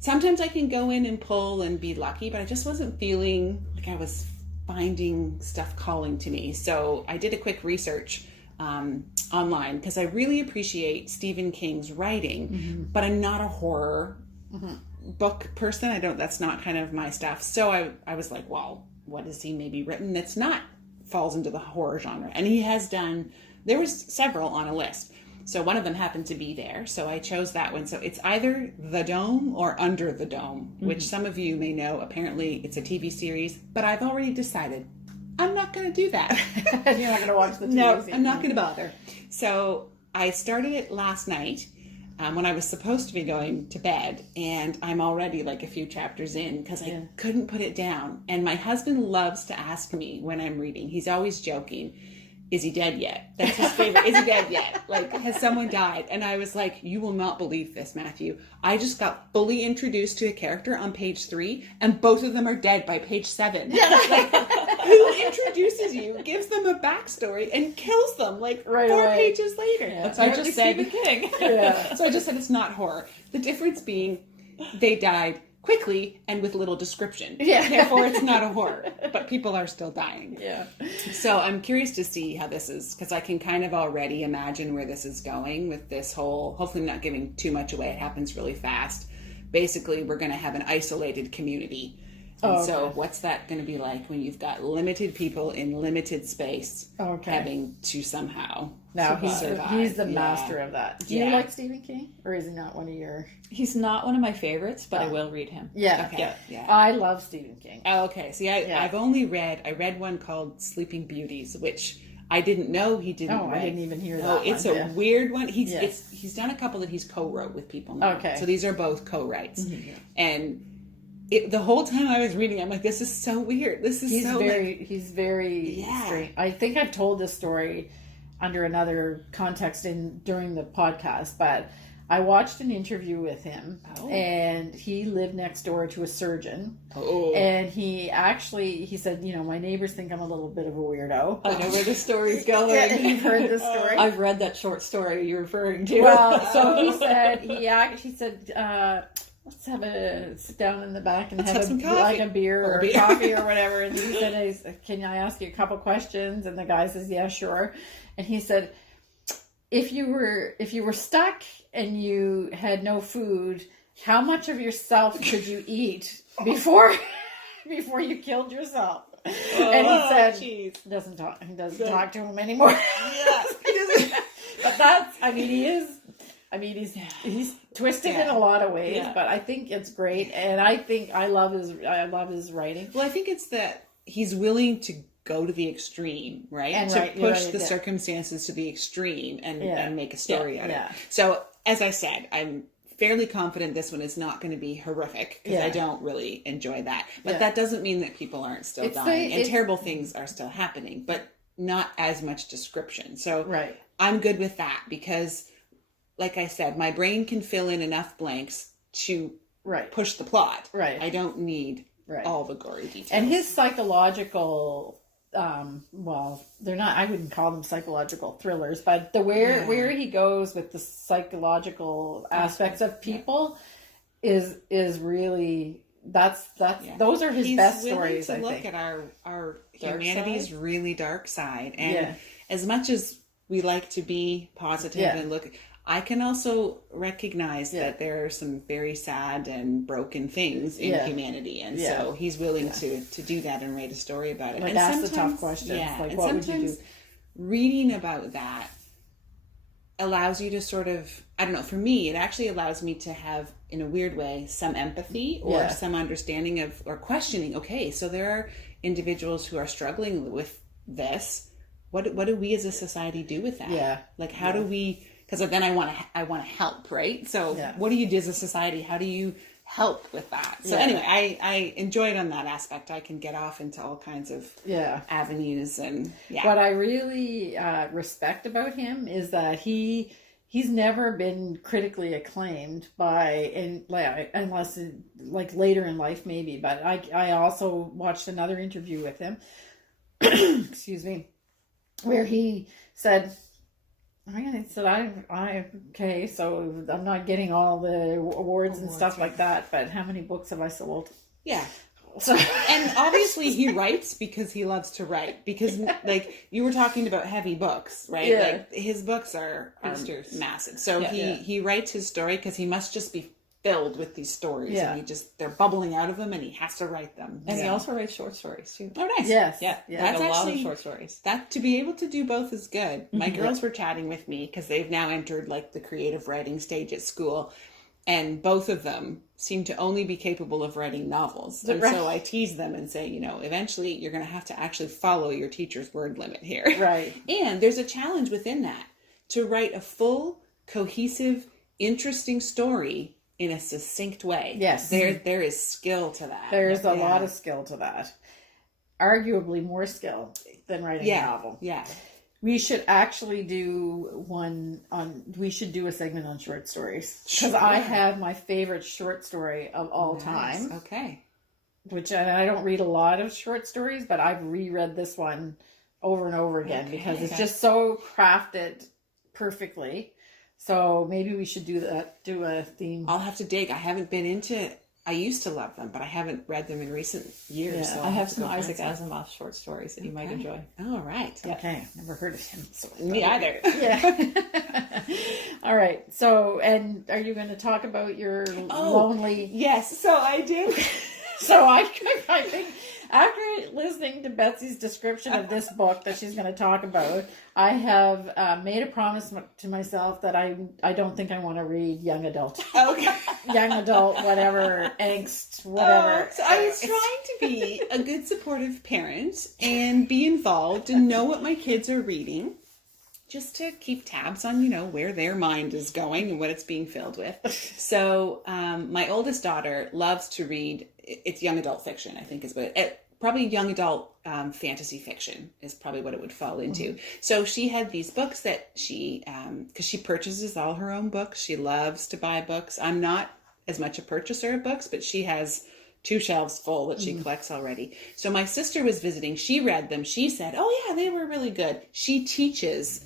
sometimes I can go in and pull and be lucky, but I just wasn't feeling like I was finding stuff calling to me. So I did a quick research online, because I really appreciate Stephen King's writing, but I'm not a horror book person. That's not kind of my stuff. So I was like, well, what has he maybe written that's not falls into the horror genre? And he has done, there was several on a list. So one of them happened to be there. So I chose that one. So it's either The Dome or Under the Dome, which some of you may know. Apparently it's a TV series, but I've already decided I'm not going to do that. You're not going to watch the TV No, series. I'm not going to bother. So I started it last night when I was supposed to be going to bed, and I'm already like a few chapters in because I couldn't put it down. And my husband loves to ask me when I'm reading. He's always joking, is he dead yet? That's his favorite. Is he dead yet? Like, has someone died? And I was like, you will not believe this, Matthew. I just got fully introduced to a character on page 3, and both of them are dead by page 7. Yeah. Like, who introduces you, gives them a backstory, and kills them like right 4 away. pages later? Yeah. So I just said, Stephen King. So I just said it's not horror. The difference being they died quickly and with little description. Yeah. Therefore, it's not a horror, but people are still dying. Yeah. So I'm curious to see how this is, because I can kind of already imagine where this is going with this whole, hopefully I'm not giving too much away. It happens really fast. Basically, we're going to have an isolated community. And so what's that going to be like when you've got limited people in limited space having to somehow survive? He's the master of that. Do you like Stephen King, or is he not one of your... He's not one of my favorites, but I will read him. Yeah. Okay. Yeah. I love Stephen King. Oh, okay. See, I've only read one called Sleeping Beauties, which I didn't know he didn't write. I didn't even hear that. Oh, it's a weird one. Yes. He's done a couple that he's co-wrote with people now. Okay. So these are both co-writes. And the whole time I was reading, I'm like, this is so weird. This is He's so very strange. I think I've told this story under another context during the podcast, but I watched an interview with him, and he lived next door to a surgeon. And he said, my neighbors think I'm a little bit of a weirdo. I know where the story's going. Yeah, you've heard this story. I've read that short story you're referring to. Well, so he said, let's have a sit down in the back and have some coffee. like a beer or coffee or whatever. And he said, can I ask you a couple questions? And the guy says, yeah, sure. And he said, if you were stuck and you had no food, how much of yourself could you eat before you killed yourself? And he said, he doesn't talk to him anymore. But he's twisted in a lot of ways, but I think it's great, and I love his writing. Well, I think it's that he's willing to go to the extreme, right? And to push the circumstances to the extreme and make a story out of it. So, as I said, I'm fairly confident this one is not going to be horrific, because I don't really enjoy that. But that doesn't mean that people aren't still dying, and terrible things are still happening, but not as much description. So I'm good with that, because like I said, my brain can fill in enough blanks to push the plot. I don't need all the gory details. And his psychological, they're not, I wouldn't call them psychological thrillers, but where he goes with the psychological aspects of people is really, those are his best stories, I think. He's willing to look at our humanity's really dark side. as much as we like to be positive and look, I can also recognize that there are some very sad and broken things in humanity. And so he's willing to do that and write a story about it. Like, and ask the tough questions. Yeah, like, and what would you do? Reading about that allows you to sort of, I don't know, for me, it actually allows me to have, in a weird way, some empathy or some understanding of, or questioning, okay, so there are individuals who are struggling with this. What do we as a society do with that? Yeah. Like, how do we, because then I want to help, right? So what do you do as a society? How do you help with that? So anyway, I enjoyed on that aspect. I can get off into all kinds of avenues. And what I really respect about him is that he's never been critically acclaimed unless like later in life maybe. But I also watched another interview with him, excuse me, where he said, okay, so I'm not getting all the awards and stuff like that, but how many books have I sold? Yeah. So, and obviously he writes because he loves to write, because like you were talking about heavy books, right? Yeah. Like his books are massive. So he writes his story because he must just be filled with these stories, and they're bubbling out of him, and he has to write them. And he also writes short stories too. Oh, nice. Yes. Yeah. That's like a lot actually, of short stories. That to be able to do both is good. My girls were chatting with me because they've now entered like the creative writing stage at school, and both of them seem to only be capable of writing novels. And so I tease them and say, eventually you're going to have to actually follow your teacher's word limit here. Right. And there's a challenge within that to write a full, cohesive, interesting story in a succinct way. Yes. There is skill to that. There's a lot of skill to that. Arguably more skill than writing a novel. Yeah. We should actually do we should do a segment on short stories. Because I have my favorite short story of all time. Okay. Which I don't read a lot of short stories, but I've reread this one over and over again because it's just so crafted perfectly. So maybe we should do a theme. I'll have to dig. I haven't been into, I used to love them, but I haven't read them in recent years. Yeah. So I have some Isaac Asimov short stories that you might enjoy. All right. Okay. Never heard of him. So Me either. Yeah. All right. So, and are you going to talk about your lonely... Yes. So I do. So I think after listening to Betsy's description of this book that she's going to talk about, I have made a promise to myself that I don't think I want to read young adult. Okay. Young adult, whatever, angst, whatever. So I was trying to be a good supportive parent and be involved and know what my kids are reading, just to keep tabs on, where their mind is going and what it's being filled with. So my oldest daughter loves to read, it's young adult fiction, I think is what probably young adult fantasy fiction is probably what it would fall into. Mm-hmm. So she had these books that she, because she purchases all her own books. She loves to buy books. I'm not as much a purchaser of books, but she has 2 shelves full that she collects already. So my sister was visiting. She read them. She said, oh yeah, they were really good. She teaches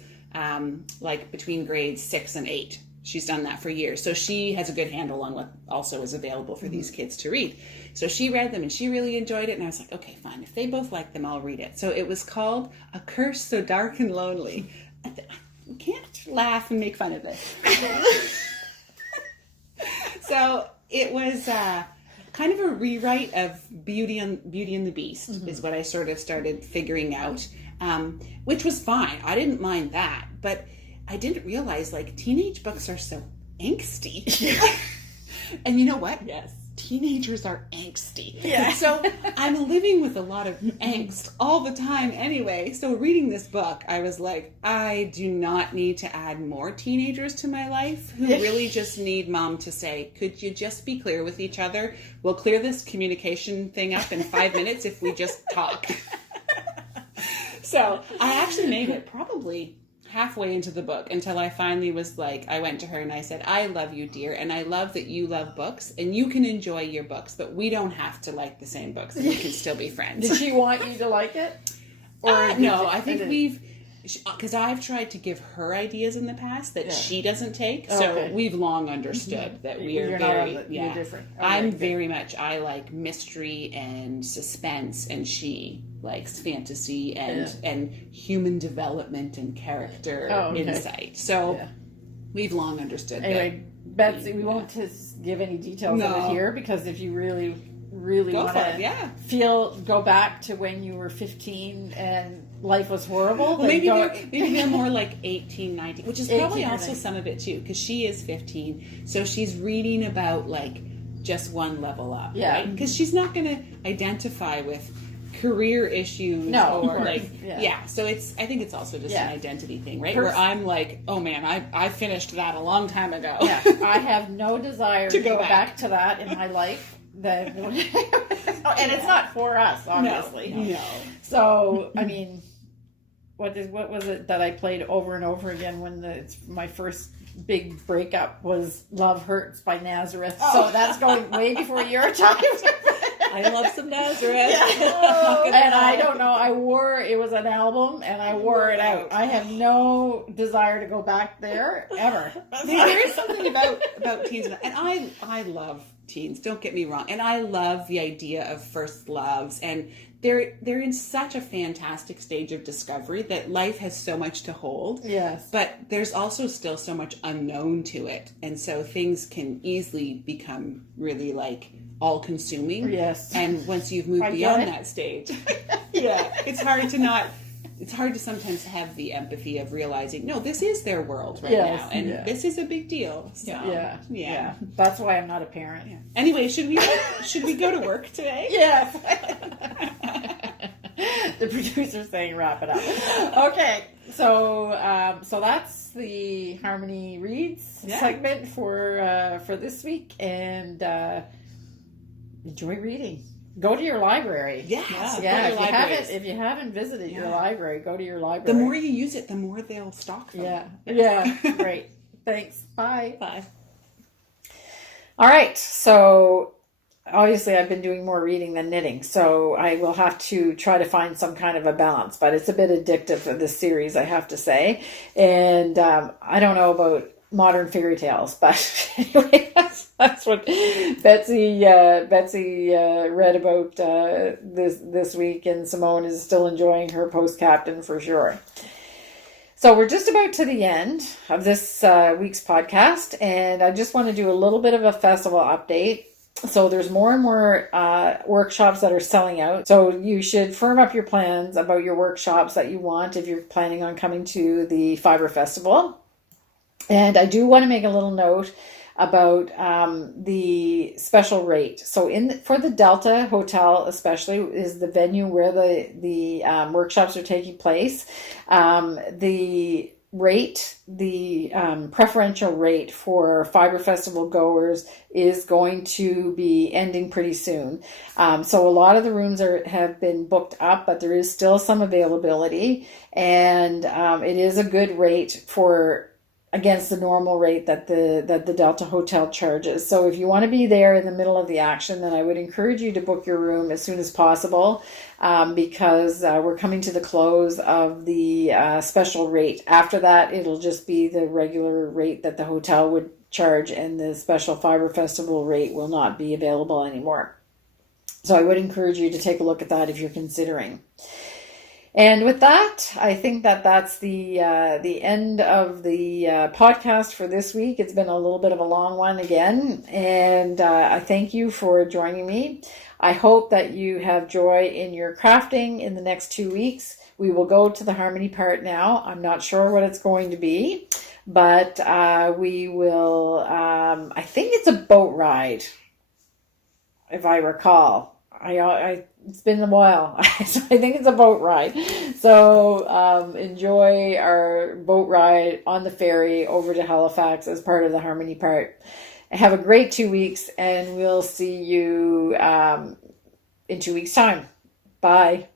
like between grades 6 and 8. She's done that for years. So she has a good handle on what also is available for these kids to read. So she read them and she really enjoyed it. And I was like, okay, fine. If they both like them, I'll read it. So it was called A Curse So Dark and Lonely. I can't laugh and make fun of this. So it was kind of a rewrite of Beauty and the Beast is what I sort of started figuring out, which was fine. I didn't mind that. But I didn't realize, like, teenage books are so angsty. And you know what? Yes. Teenagers are angsty. Yeah. So I'm living with a lot of angst all the time anyway. So reading this book, I was like, I do not need to add more teenagers to my life who really just need mom to say, could you just be clear with each other? We'll clear this communication thing up in 5 minutes if we just talk. So I actually made it probably halfway into the book until I finally was like, I went to her and I said, I love you, dear, and I love that you love books and you can enjoy your books, but we don't have to like the same books and we can still be friends. Did she want you to like it? Or no, I think because I've tried to give her ideas in the past that she doesn't take. So Okay. we've long understood that we are You're very, not, you're different. Okay, I'm good. very much, I like mystery and suspense, and she likes fantasy and human development and character insight. So we've long understood Anyway, Betsy, we won't just give any details of it here, because if you really want to go back to when you were 15 and life was horrible. Maybe they're more like 18, 19, which is probably also 19. some of it too, because she is 15, so she's reading about like just one level up, right? Because she's not going to identify with career issues so I think it's also just an identity thing, right? Where I'm like, oh man, I finished that a long time ago. I have no desire to go back to that in my life. And it's not for us, obviously. No. So I mean, what was it that I played over and over again when my first big breakup was "Love Hurts" by Nazareth. So that's going way before your time. I love some Nazareth. And I don't know, it was an album and I wore it out. I have no desire to go back there ever. There is something about teens, and I love teens, don't get me wrong, and I love the idea of first loves, and they're in such a fantastic stage of discovery that life has so much to hold. Yes. But there's also still so much unknown to it, and so things can easily become really like all-consuming. Yes. And once you've moved beyond that stage, it's hard to sometimes have the empathy of realizing, no, this is their world now, and this is a big deal. So, yeah. That's why I'm not a parent. Yeah. Anyway, should we go to work today? Yes. The producer's saying wrap it up. Okay, so that's the Harmony Reads segment for this week, and enjoy reading. Go to your library. If you haven't visited your library, go to your library. The more you use it, the more they'll stock them. Yeah. Great. Thanks. Bye. Bye. All right. So obviously I've been doing more reading than knitting, so I will have to try to find some kind of a balance, but it's a bit addictive for this series, I have to say. And I don't know about modern fairy tales, but anyway, that's what Betsy read about this week, and Simone is still enjoying her post captain for sure. So we're just about to the end of this week's podcast, and I just want to do a little bit of a festival update. So there's more and more workshops that are selling out. So you should firm up your plans about your workshops that you want if you're planning on coming to the Fibre Festival. And I do want to make a little note about the special rate. So for the Delta Hotel especially is the venue where the workshops are taking place. The preferential rate for Fibre Festival goers is going to be ending pretty soon. So a lot of the rooms have been booked up, but there is still some availability, and it is a good rate against the normal rate that the Delta Hotel charges. So if you want to be there in the middle of the action, then I would encourage you to book your room as soon as possible, because we're coming to the close of the special rate. After that, it'll just be the regular rate that the hotel would charge, and the special Fibre Festival rate will not be available anymore. So I would encourage you to take a look at that if you're considering. And with that, I think that's the end of the podcast for this week. It's been a little bit of a long one again, and I thank you for joining me. I hope that you have joy in your crafting in the next 2 weeks. We will go to the Harmony part now. I'm not sure what it's going to be, but we will, I think it's a boat ride, if I recall. It's been a while, so I think it's a boat ride. So enjoy our boat ride on the ferry over to Halifax as part of the Harmony part. Have a great 2 weeks, and we'll see you in 2 weeks' time. Bye.